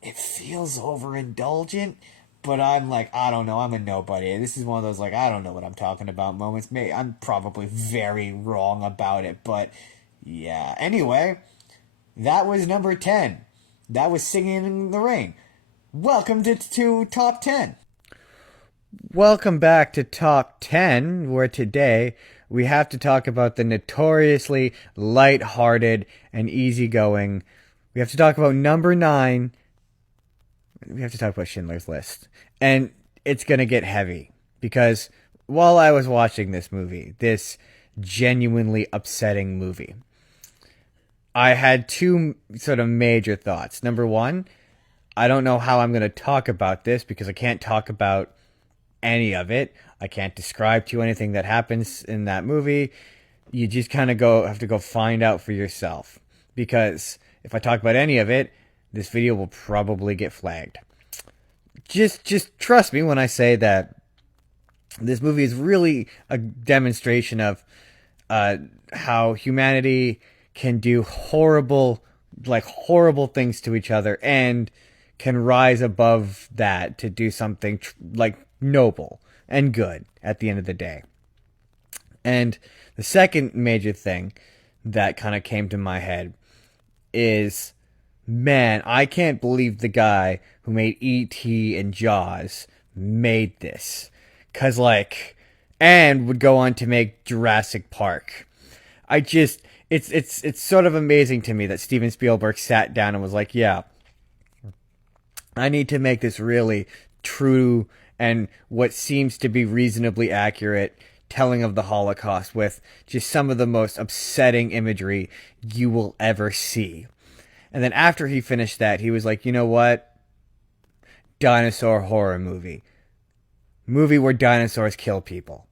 it feels overindulgent. But I'm like, I don't know. I'm a nobody. This is one of those like, I don't know what I'm talking about moments. I'm probably very wrong about it. But yeah. Anyway, that was number 10. That was Singing in the Rain. Welcome to Top 10. Welcome back to Top 10, where today we have to talk about the notoriously light-hearted and easygoing. We have to talk about number 9. We have to talk about Schindler's List. And it's going to get heavy, because while I was watching this movie, this genuinely upsetting movie, I had two sort of major thoughts. Number one, I don't know how I'm going to talk about this, because I can't talk about any of it. I can't describe to you anything that happens in that movie. You just kind of have to go find out for yourself, because if I talk about any of it, this video will probably get flagged. Just trust me when I say that this movie is really a demonstration of how humanity can do horrible things to each other, and can rise above that to do something noble and good at the end of the day. And the second major thing that kind of came to my head is, man, I can't believe the guy who made E.T. and Jaws made this. And would go on to make Jurassic Park. It's sort of amazing to me that Steven Spielberg sat down and was like, yeah, I need to make this really true and what seems to be reasonably accurate telling of the Holocaust with just some of the most upsetting imagery you will ever see. And then after he finished that, he was like, you know what? Dinosaur horror movie. Movie where dinosaurs kill people.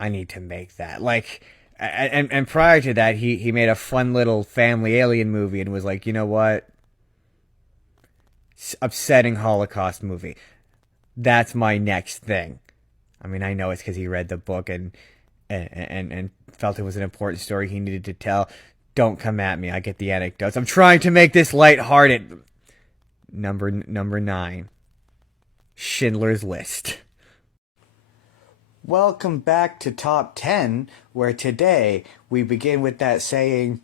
I need to make that. Like, and prior to that, he made a fun little family alien movie and was like, you know what? Upsetting Holocaust movie. That's my next thing. I mean, I know it's because he read the book and felt it was an important story he needed to tell. Don't come at me. I get the anecdotes. I'm trying to make this lighthearted. Number 9. Schindler's List. Welcome back to Top 10, where today we begin with that saying,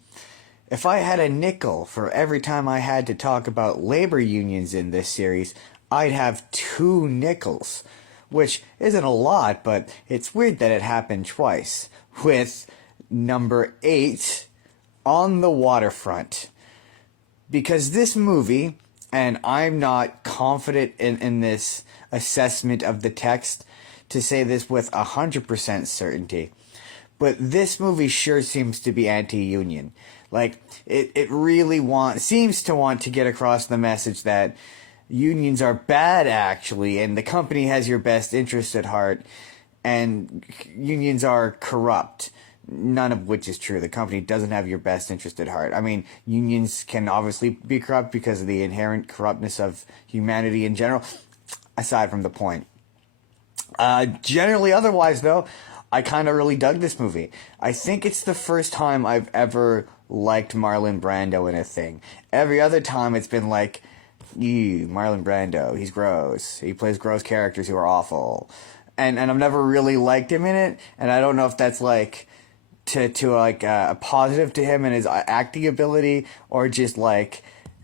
if I had a nickel for every time I had to talk about labor unions in this series, I'd have 2 nickels. Which isn't a lot, but it's weird that it happened twice. With number 8, On the Waterfront. Because this movie, and I'm not confident in this assessment of the text to say this with 100% certainty, but this movie sure seems to be anti-union. Like, it really seems to want to get across the message that unions are bad, actually, and the company has your best interest at heart, and unions are corrupt. None of which is true. The company doesn't have your best interest at heart. I mean, unions can obviously be corrupt because of the inherent corruptness of humanity in general, aside from the point. Generally, otherwise, though, I kind of really dug this movie. I think it's the first time I've ever liked Marlon Brando in a thing. Every other time it's been like, ew, Marlon Brando, he's gross. He plays gross characters who are awful. And I've never really liked him in it, and I don't know if that's like to a positive to him and his acting ability, or just like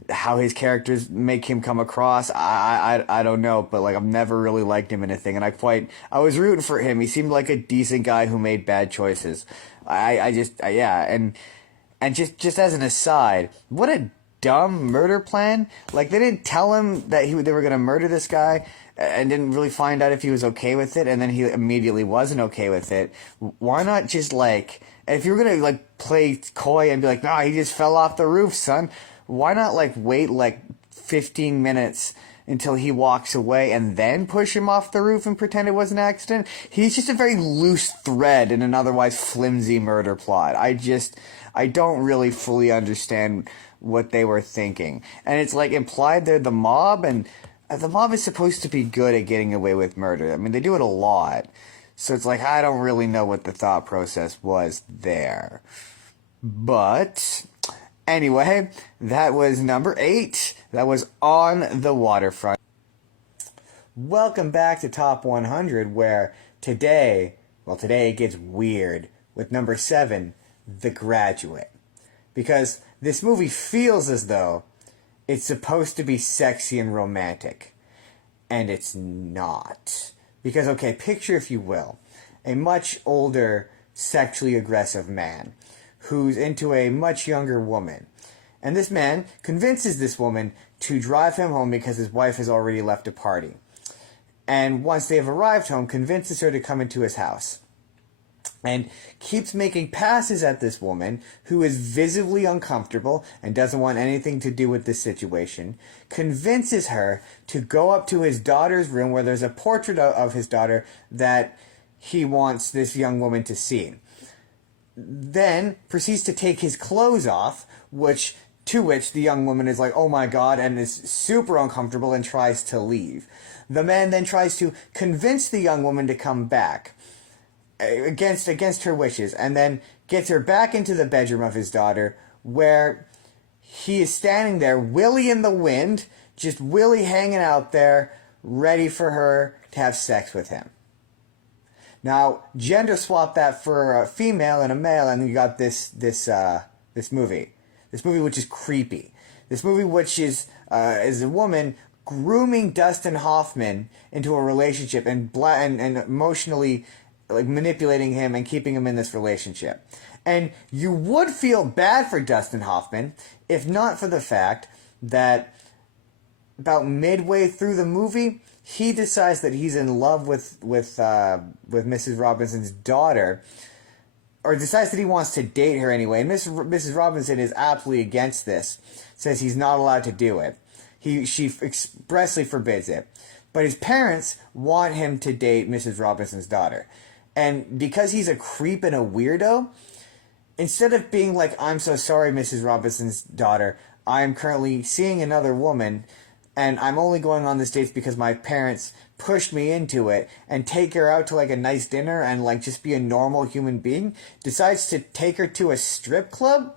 how his characters make him come across. I don't know, but like I've never really liked him in a thing, and I was rooting for him. He seemed like a decent guy who made bad choices. And just as an aside, what a dumb murder plan. Like, they didn't tell him that they were gonna murder this guy, and didn't really find out if he was okay with it, and then he immediately wasn't okay with it. Why not just, like, if you're gonna, like, play coy and be like, nah, he just fell off the roof, son, why not, like, wait, like, 15 minutes until he walks away and then push him off the roof and pretend it was an accident? He's just a very loose thread in an otherwise flimsy murder plot. I don't really fully understand what they were thinking. And it's, like, implied they're the mob, and the mob is supposed to be good at getting away with murder. I mean, they do it a lot. So it's like, I don't really know what the thought process was there. But anyway, that was number 8. That was On the Waterfront. Welcome back to Top 100, where today it gets weird with number 7, The Graduate. Because this movie feels as though it's supposed to be sexy and romantic. And it's not. Because, okay, picture, if you will, a much older, sexually aggressive man who's into a much younger woman. And this man convinces this woman to drive him home because his wife has already left a party. And once they have arrived home, convinces her to come into his house. And keeps making passes at this woman, who is visibly uncomfortable and doesn't want anything to do with this situation, convinces her to go up to his daughter's room where there's a portrait of his daughter that he wants this young woman to see. Then proceeds to take his clothes off, to which the young woman is like, oh my god, and is super uncomfortable and tries to leave. The man then tries to convince the young woman to come back against her wishes, and then gets her back into the bedroom of his daughter, where he is standing there, willy in the wind, just willy hanging out there, ready for her to have sex with him. Now, gender swap that for a female and a male, and you got this movie. This movie which is creepy. This movie which is a woman grooming Dustin Hoffman into a relationship and emotionally, like, manipulating him and keeping him in this relationship. And you would feel bad for Dustin Hoffman if not for the fact that about midway through the movie, he decides that he's in love with Mrs. Robinson's daughter, or decides that he wants to date her anyway. And Mrs. Robinson is absolutely against this, says he's not allowed to do it. She expressly forbids it. But his parents want him to date Mrs. Robinson's daughter. And because he's a creep and a weirdo, instead of being like, I'm so sorry, Mrs. Robinson's daughter, I'm currently seeing another woman, and I'm only going on this date because my parents pushed me into it, and take her out to like a nice dinner and like just be a normal human being, decides to take her to a strip club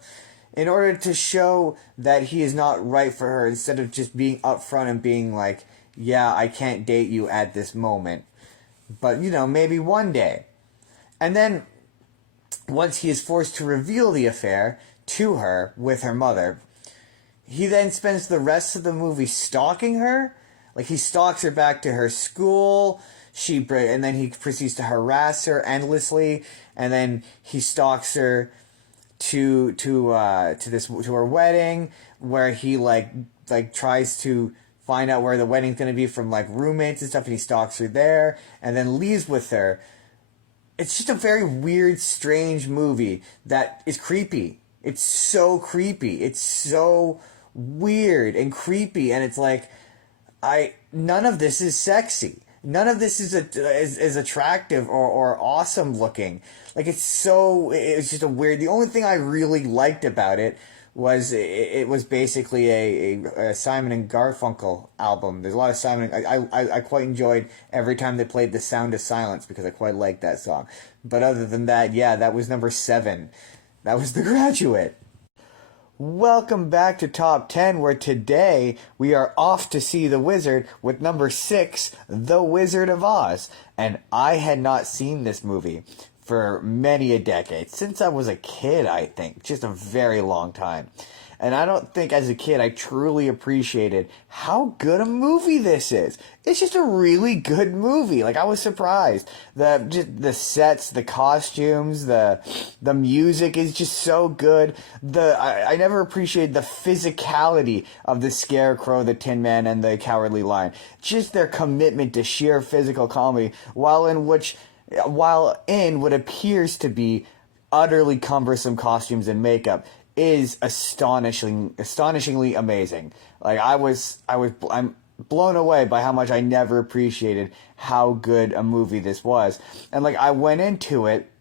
in order to show that he is not right for her, instead of just being upfront and being like, yeah, I can't date you at this moment, but maybe one day. And then once he is forced to reveal the affair to her with her mother, he then spends the rest of the movie stalking her. Like, he stalks her back to her school, and then he proceeds to harass her endlessly, and then he stalks her to her wedding, where he like tries to find out where the wedding's going to be from like roommates and stuff, and he stalks her there and then leaves with her. It's just a very weird, strange movie that is creepy. It's so creepy. It's so weird and creepy, and it's like, none of this is sexy. None of this is attractive or awesome looking. Like, it's just a weird. The only thing I really liked about it was it was basically a Simon and Garfunkel album. There's a lot of Simon. I quite enjoyed every time they played The Sound of Silence, because I quite liked that song. But other than that, yeah, that was number 7. That was The Graduate. Welcome back to Top 10, where today we are off to see The Wizard with number 6, The Wizard of Oz. And I had not seen this movie for many a decade, since I was a kid, I think, just a very long time. And I don't think as a kid I truly appreciated how good a movie this is. It's just a really good movie. Like, I was surprised. The sets, the costumes, the music is just so good. I never appreciated the physicality of the Scarecrow, the Tin Man, and the Cowardly Lion. Just their commitment to sheer physical comedy, while in what appears to be utterly cumbersome costumes and makeup, is astonishingly amazing. Like, I'm blown away by how much I never appreciated how good a movie this was. And like, I went into it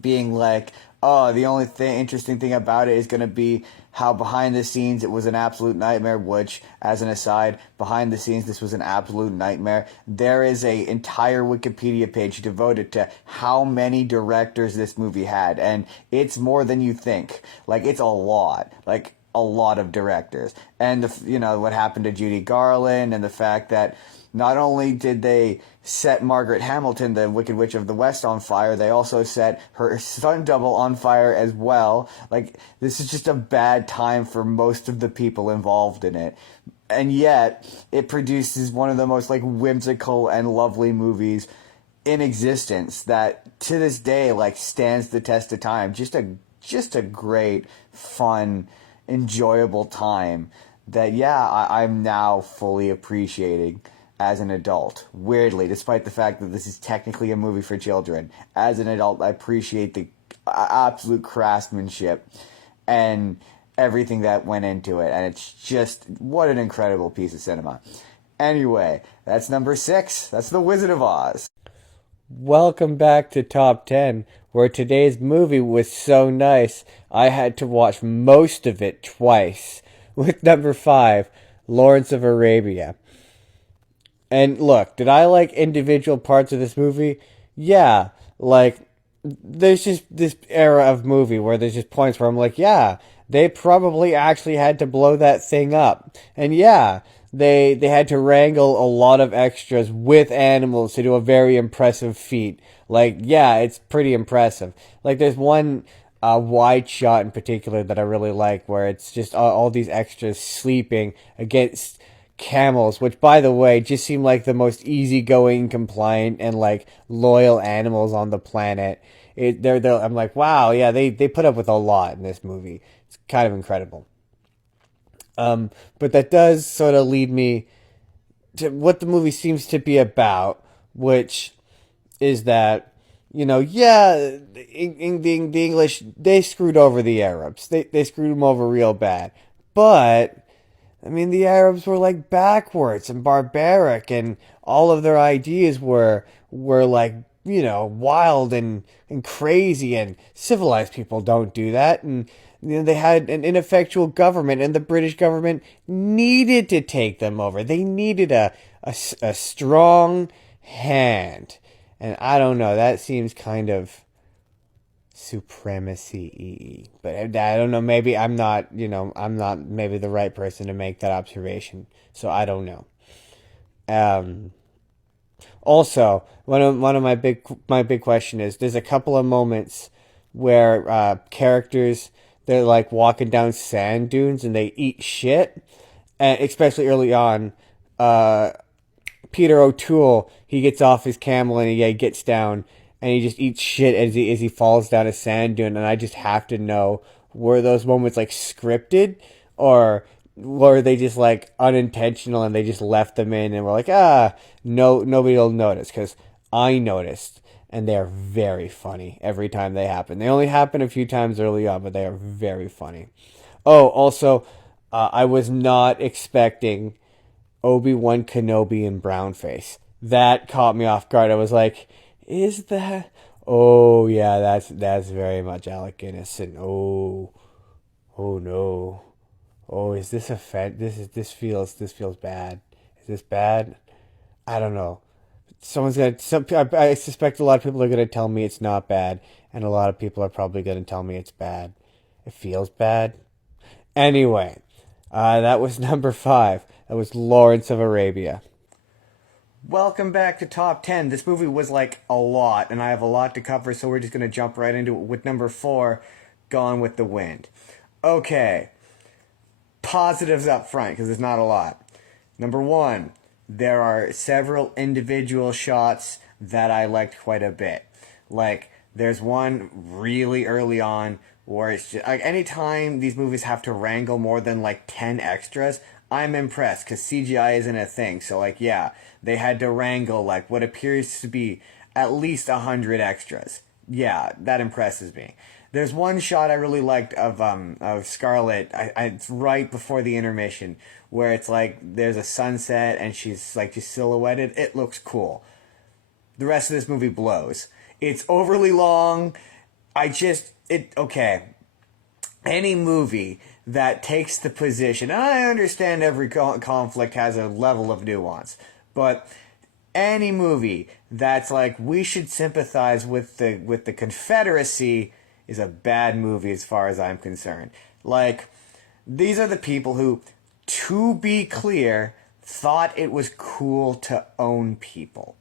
being like, oh, the only interesting thing about it is going to be how behind the scenes it was an absolute nightmare, which, as an aside, behind the scenes this was an absolute nightmare. There is an entire Wikipedia page devoted to how many directors this movie had, and it's more than you think. Like, it's a lot. Like, a lot of directors. And, what happened to Judy Garland, and the fact that not only did they set Margaret Hamilton, the Wicked Witch of the West, on fire, they also set her stunt double on fire as well. Like, this is just a bad time for most of the people involved in it. And yet, it produces one of the most, like, whimsical and lovely movies in existence that, to this day, like, stands the test of time. Just a great, fun, enjoyable time that, yeah, I'm now fully appreciating as an adult. Weirdly, despite the fact that this is technically a movie for children, as an adult, I appreciate the absolute craftsmanship and everything that went into it. And it's just, what an incredible piece of cinema. Anyway, that's number 6. That's The Wizard of Oz. Welcome back to Top 10, where today's movie was so nice, I had to watch most of it twice, with number 5, Lawrence of Arabia. And look, did I like individual parts of this movie? Yeah, like, there's just this era of movie where there's just points where I'm like, yeah, they probably actually had to blow that thing up. And yeah, they had to wrangle a lot of extras with animals to do a very impressive feat. Like, yeah, it's pretty impressive. Like, there's one wide shot in particular that I really like, where it's just all these extras sleeping against camels, which, by the way, just seem like the most easygoing, compliant, and like loyal animals on the planet. I'm like, wow, yeah, they put up with a lot in this movie. It's kind of incredible. But that does sort of lead me to what the movie seems to be about, which is that, yeah, the English, they screwed over the Arabs. They screwed them over real bad. But I mean, the Arabs were like backwards and barbaric, and all of their ideas were like, wild and crazy, and civilized people don't do that. And they had an ineffectual government, and the British government needed to take them over. They needed a strong hand. And I don't know, that seems kind of supremacy, but I don't know, maybe I'm not maybe the right person to make that observation, so I don't know. um Also, one of my big question is, there's a couple of moments where characters, they're like walking down sand dunes and they eat shit, and especially early on. Peter O'Toole, he gets off his camel and he gets down and he just eats shit as he falls down a sand dune. And I just have to know, were those moments like scripted, or were they just like unintentional and they just left them in and were like, no, nobody will notice? Because I noticed, and they are very funny every time they happen. They only happen a few times early on, but they are very funny. Oh, also, I was not expecting Obi-Wan Kenobi in brownface. That caught me off guard. I was like, is that? Oh yeah, that's very much Alec Guinness. And oh no. Oh, is this this feels bad. Is this bad? I don't know. I suspect a lot of people are gonna tell me it's not bad, and a lot of people are probably gonna tell me it's bad. It feels bad. Anyway, that was number 5. That was Lawrence of Arabia. Welcome back to Top 10. This movie was like a lot, and I have a lot to cover, so we're just going to jump right into it with number 4, Gone with the Wind. Okay, positives up front, because there's not a lot. Number 1, there are several individual shots that I liked quite a bit. Like, there's one really early on where it's just, like, anytime these movies have to wrangle more than like 10 extras, I'm impressed, because CGI isn't a thing. So, like, yeah, they had to wrangle like what appears to be at least 100 extras. Yeah, that impresses me. There's one shot I really liked of Scarlett. It's right before the intermission, where it's like there's a sunset and she's like just silhouetted. It looks cool. The rest of this movie blows. It's overly long. Okay. Any movie that takes the position, and I understand every conflict has a level of nuance, but any movie that's like, we should sympathize with the Confederacy, is a bad movie as far as I'm concerned. Like, these are the people who, to be clear, thought it was cool to own people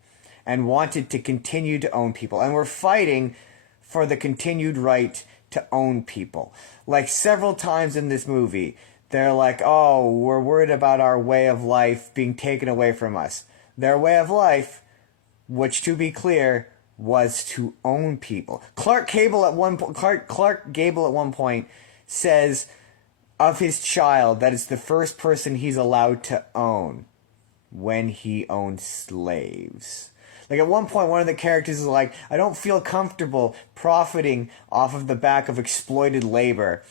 and wanted to continue to own people, and were fighting for the continued right to own people. Like, several times in this movie, they're like, oh, we're worried about our way of life being taken away from us. Their way of life, which, to be clear, was to own people. Clark Gable at one point says of his child that it's the first person he's allowed to own when he owned slaves. Like, at one point, one of the characters is like, I don't feel comfortable profiting off of the back of exploited labor.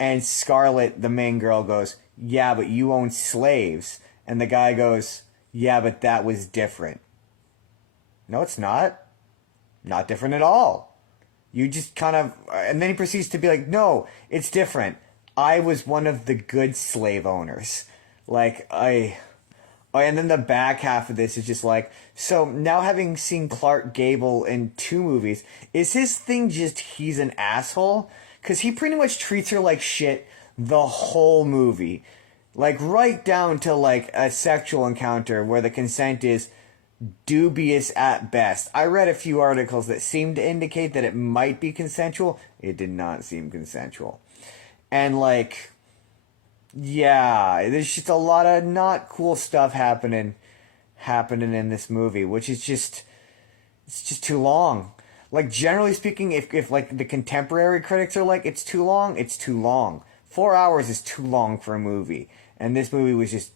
And Scarlett, the main girl, goes, yeah, but you own slaves. And the guy goes, yeah, but that was different. No, it's not. Not different at all. You just kind of... And then he proceeds to be like, no, it's different. I was one of the good slave owners. Like, and then the back half of this is just like, so now having seen Clark Gable in 2 movies, is his thing just he's an asshole? Because he pretty much treats her like shit the whole movie. Like, right down to like a sexual encounter where the consent is dubious at best. I read a few articles that seemed to indicate that it might be consensual. It did not seem consensual. And like, yeah, there's just a lot of not cool stuff happening in this movie, which is just, it's just too long. Like, generally speaking, if like the contemporary critics are like, it's too long, it's too long. 4 hours is too long for a movie. And this movie was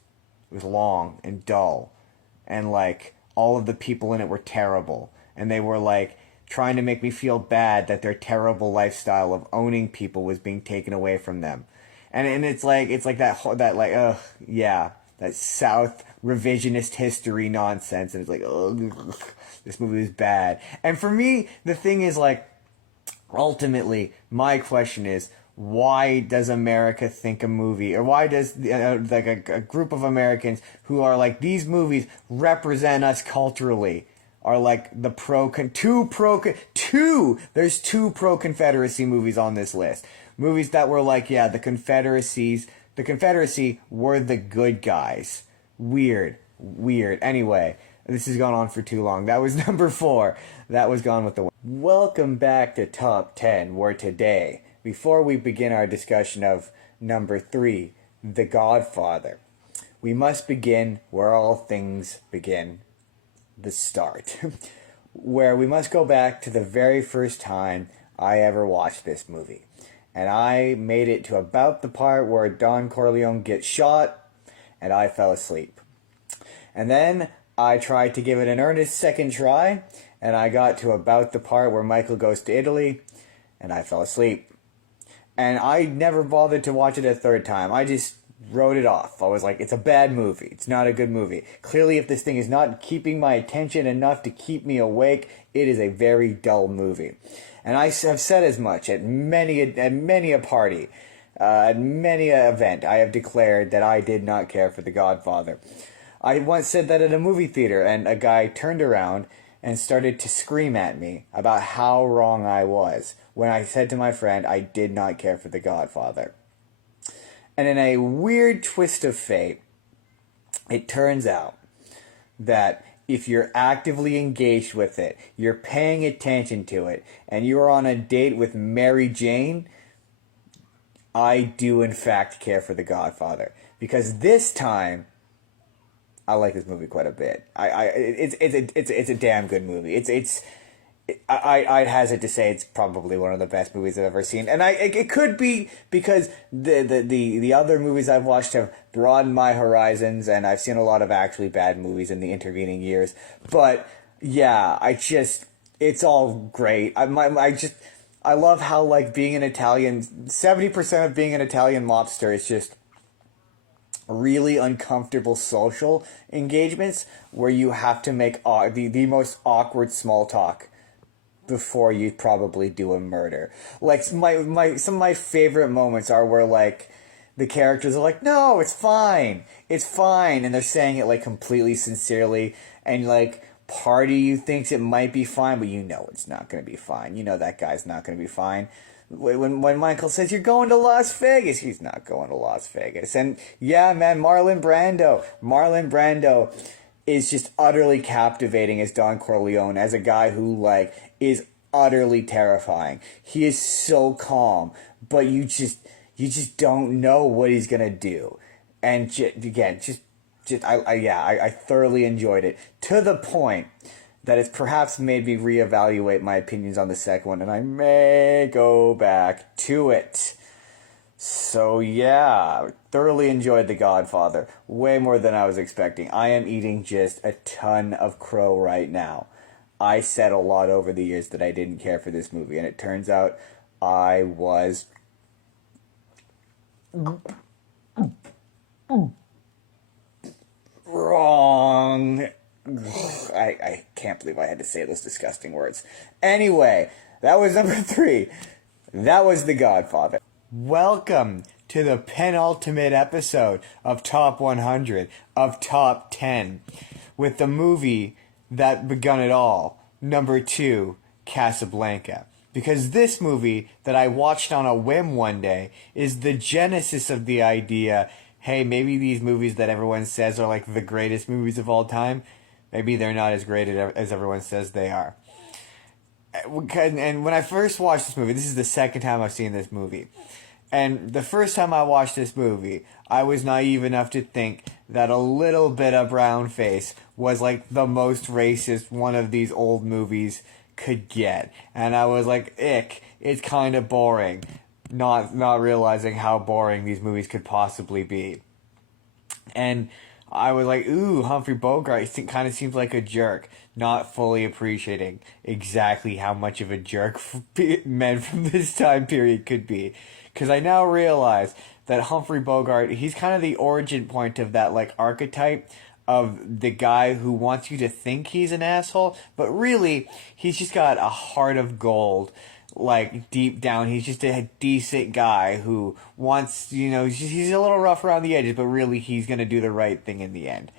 long and dull, and like all of the people in it were terrible, and they were like trying to make me feel bad that their terrible lifestyle of owning people was being taken away from them. And it's like that like yeah, that South revisionist history nonsense, and it's like, ugh, this movie is bad. And for me, the thing is, like, ultimately, my question is, why does America think a movie, or why does like a group of Americans who are like, these movies represent us culturally, are like the there's two pro Confederacy movies on this list, movies that were like, yeah, the Confederacy were the good guys. Weird. Anyway, this has gone on for too long. That was number 4. That was Gone with the Wind. Welcome back to Top 10, where today, before we begin our discussion of number 3, The Godfather, we must begin where all things begin, the start. Where we must go back to the very first time I ever watched this movie. And I made it to about the part where Don Corleone gets shot, and I fell asleep. And then I tried to give it an earnest second try, and I got to about the part where Michael goes to Italy, and I fell asleep. And I never bothered to watch it a third time. I just wrote it off. I was like, it's a bad movie. It's not a good movie. Clearly, if this thing is not keeping my attention enough to keep me awake, it is a very dull movie. And I have said as much at many a party, at many an event. I have declared that I did not care for The Godfather. I once said that at a movie theater, and a guy turned around and started to scream at me about how wrong I was when I said to my friend I did not care for The Godfather. And in a weird twist of fate, it turns out that if you're actively engaged with it, you're paying attention to it, and you're on a date with Mary Jane, I do in fact care for The Godfather. Because this time, I like this movie quite a bit. It's a damn good movie. I'd hazard to say it's probably one of the best movies I've ever seen, and it could be because the other movies I've watched have broadened my horizons, and I've seen a lot of actually bad movies in the intervening years. But yeah, it's all great. I love how, like, being an Italian, 70% of being an Italian mobster is just really uncomfortable social engagements where you have to make the most awkward small talk before you probably do a murder. Like, some of my favorite moments are where, like, the characters are like, no, it's fine, and they're saying it, like, completely sincerely, and, like, part of you thinks it might be fine, but you know it's not going to be fine. You know that guy's not going to be fine. When Michael says, you're going to Las Vegas, he's not going to Las Vegas. And yeah, man, Marlon Brando is just utterly captivating as Don Corleone, as a guy who, like, is utterly terrifying. He is so calm, but you just don't know what he's gonna do. And I thoroughly enjoyed it, to the point that it's perhaps made me reevaluate my opinions on the second one, and I may go back to it. So yeah, thoroughly enjoyed The Godfather. Way more than I was expecting. I am eating just a ton of crow right now. I said a lot over the years that I didn't care for this movie, and it turns out I was wrong. I can't believe I had to say those disgusting words. Anyway, that was number 3. That was The Godfather. Welcome to the penultimate episode of Top 100, of Top 10, with the movie that begun it all, number 2, Casablanca. Because this movie that I watched on a whim one day is the genesis of the idea, hey, maybe these movies that everyone says are like the greatest movies of all time, maybe they're not as great as everyone says they are. And when I first watched this movie, this is the second time I've seen this movie. And the first time I watched this movie, I was naive enough to think that a little bit of brown face was like the most racist one of these old movies could get. And I was like, ick, it's kind of boring. Not realizing how boring these movies could possibly be. And I was like, ooh, Humphrey Bogart kind of seems like a jerk, not fully appreciating exactly how much of a jerk men from this time period could be. Because I now realize that Humphrey Bogart, he's kind of the origin point of that, like, archetype of the guy who wants you to think he's an asshole, but really, he's just got a heart of gold. Like, deep down, he's just a decent guy who wants, he's a little rough around the edges, but really he's gonna do the right thing in the end.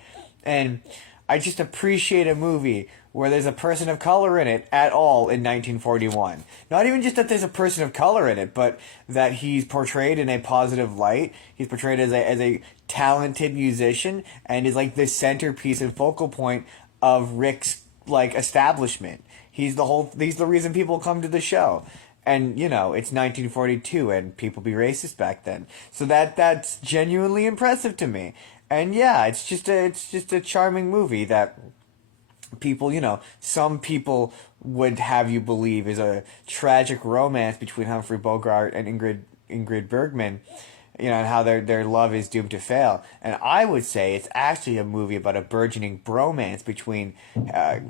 And I just appreciate a movie where there's a person of color in it at all in 1941. Not even just that there's a person of color in it, but that he's portrayed in a positive light. He's portrayed as a talented musician and is like the centerpiece and focal point of Rick's like establishment. He's the reason people come to the show. And it's 1942 and people be racist back then. So that's genuinely impressive to me. And yeah, it's just a charming movie that people, some people would have you believe is a tragic romance between Humphrey Bogart and Ingrid Bergman, and how their love is doomed to fail. And I would say it's actually a movie about a burgeoning bromance between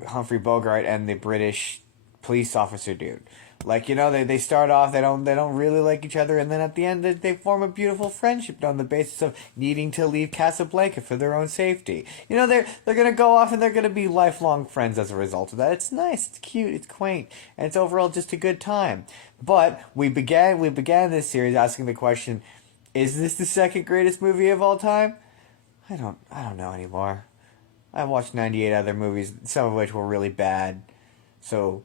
Humphrey Bogart and the British police officer dude. Like, they start off, they don't really like each other, and then at the end they form a beautiful friendship on the basis of needing to leave Casablanca for their own safety. They're gonna go off and they're gonna be lifelong friends as a result of that. It's nice, it's cute, it's quaint, and it's overall just a good time. But we began this series asking the question, is this the second greatest movie of all time? I don't know anymore. I watched 98 other movies, some of which were really bad. So,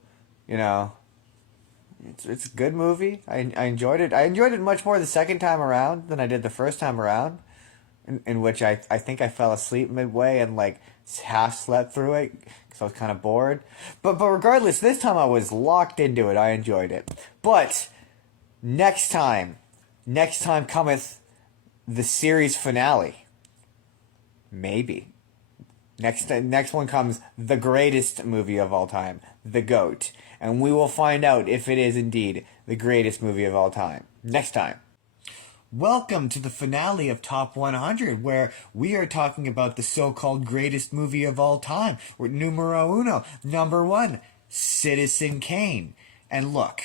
it's a good movie. I enjoyed it. I enjoyed it much more the second time around than I did the first time around, in which I think I fell asleep midway and like half slept through it because I was kind of bored. But regardless, this time I was locked into it. I enjoyed it. But next time cometh the series finale. Maybe. Next one comes the greatest movie of all time, The GOAT. And we will find out if it is indeed the greatest movie of all time. Next time. Welcome to the finale of Top 100, where we are talking about the so-called greatest movie of all time. We're numero uno, number one, Citizen Kane. And look,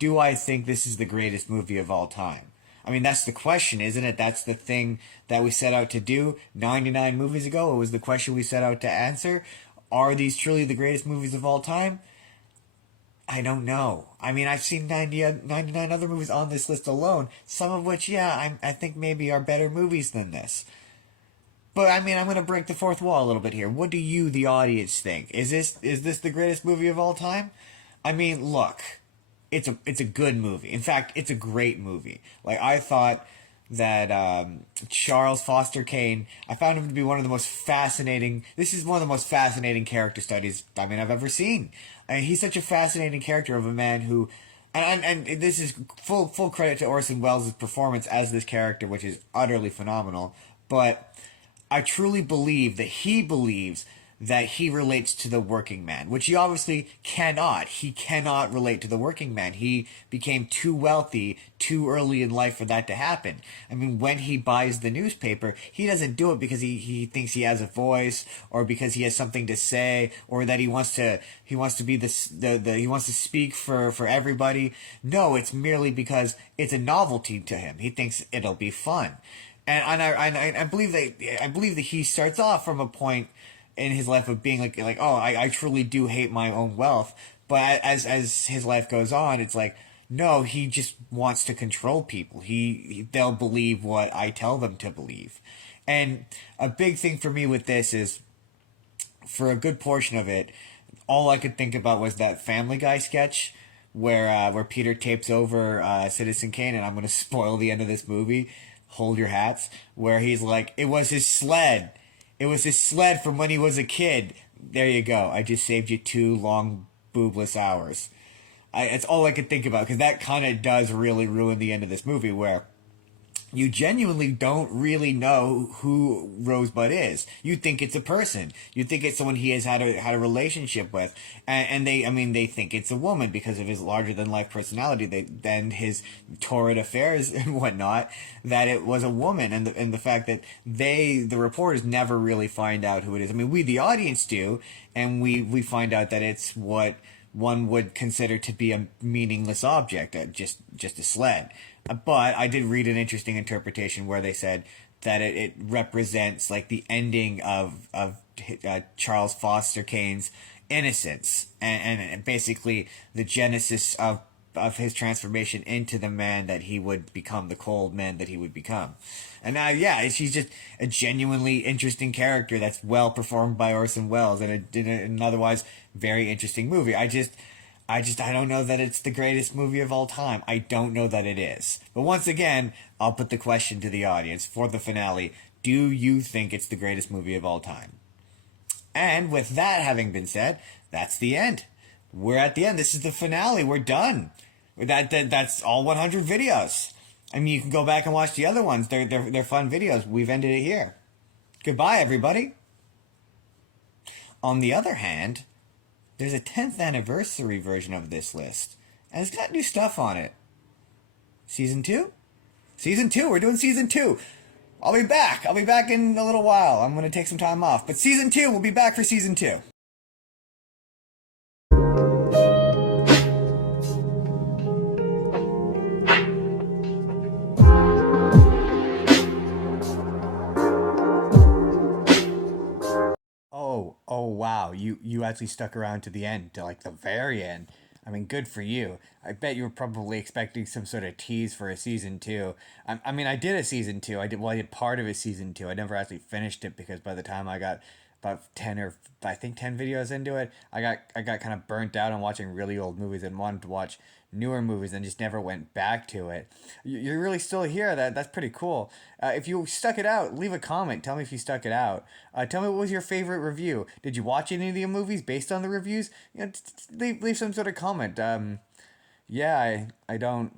do I think this is the greatest movie of all time? I mean, that's the question, isn't it? That's the thing that we set out to do 99 movies ago. It was the question we set out to answer. Are these truly the greatest movies of all time? I don't know. I mean, I've seen 99 other movies on this list alone, some of which, yeah, I think maybe are better movies than this. But, I mean, I'm going to break the fourth wall a little bit here. What do you, the audience, think? Is this the greatest movie of all time? I mean, look. It's a good movie. In fact, it's a great movie. Like, I thought that Charles Foster Kane, I found him to be one of the most fascinating. This is one of the most fascinating character studies I've ever seen. I mean, he's such a fascinating character of a man who, and this is full credit to Orson Welles' performance as this character, which is utterly phenomenal. But I truly believe that he believes that he relates to the working man, which he obviously cannot. He cannot relate to the working man. He became too wealthy too early in life for that to happen. I mean, when he buys the newspaper, he doesn't do it because he thinks he has a voice or because he has something to say or that he wants to be he wants to speak for everybody. No, it's merely because it's a novelty to him. He thinks it'll be fun. And I believe that he starts off from a point in his life of being like oh, I truly do hate my own wealth, but as his life goes on, it's like, no, he just wants to control people. They'll believe what I tell them to believe. And a big thing for me with this is, for a good portion of it, all I could think about was that Family Guy sketch where Peter tapes over Citizen Kane, and I'm going to spoil the end of this movie, hold your hats, where he's like, it was his sled from when he was a kid. There you go. I just saved you 2 long boobless hours. It's all I could think about, because that kind of does really ruin the end of this movie, where you genuinely don't really know who Rosebud is. You think it's a person. You think it's someone he has had a relationship with, and they, I mean, they think it's a woman because of his larger than life personality. Then his torrid affairs and whatnot. That it was a woman, and the fact that the reporters never really find out who it is. I mean, we the audience do, and we find out that it's what one would consider to be a meaningless object, just a sled. But I did read an interesting interpretation where they said that it represents like the ending of Charles Foster Kane's innocence, and basically the genesis of his transformation into the man that he would become, the cold man that he would become. And yeah, she's just a genuinely interesting character that's well performed by Orson Welles in an otherwise very interesting movie. I don't know that it's the greatest movie of all time. I don't know that it is. But once again, I'll put the question to the audience for the finale. Do you think it's the greatest movie of all time? And with that having been said, that's the end. We're at the end. This is the finale. We're done. That's all 100 videos. I mean, you can go back and watch the other ones. They're fun videos. We've ended it here. Goodbye, everybody. On the other hand, there's a 10th anniversary version of this list, and it's got new stuff on it. Season 2? Season 2, we're doing Season 2. I'll be back. I'll be back in a little while. I'm going to take some time off. But Season 2, we'll be back for Season 2. Oh wow, you actually stuck around to the end, to like the very end. I mean, good for you. I bet you were probably expecting some sort of tease for a season two. I mean, I did a season two. I did part of a season two. I never actually finished it because by the time I got about 10 or I think 10 videos into it, I got kind of burnt out on watching really old movies and wanted to watch newer movies and just never went back to it. You're really still here. That's pretty cool. If you stuck it out, leave a comment. Tell me if you stuck it out. Tell me what was your favorite review. Did you watch any of the movies based on the reviews? You know, leave some sort of comment. Yeah, I don't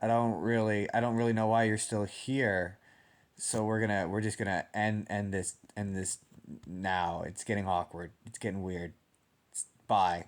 really know why you're still here. So we're just gonna end this now. It's getting awkward. It's getting weird. Bye.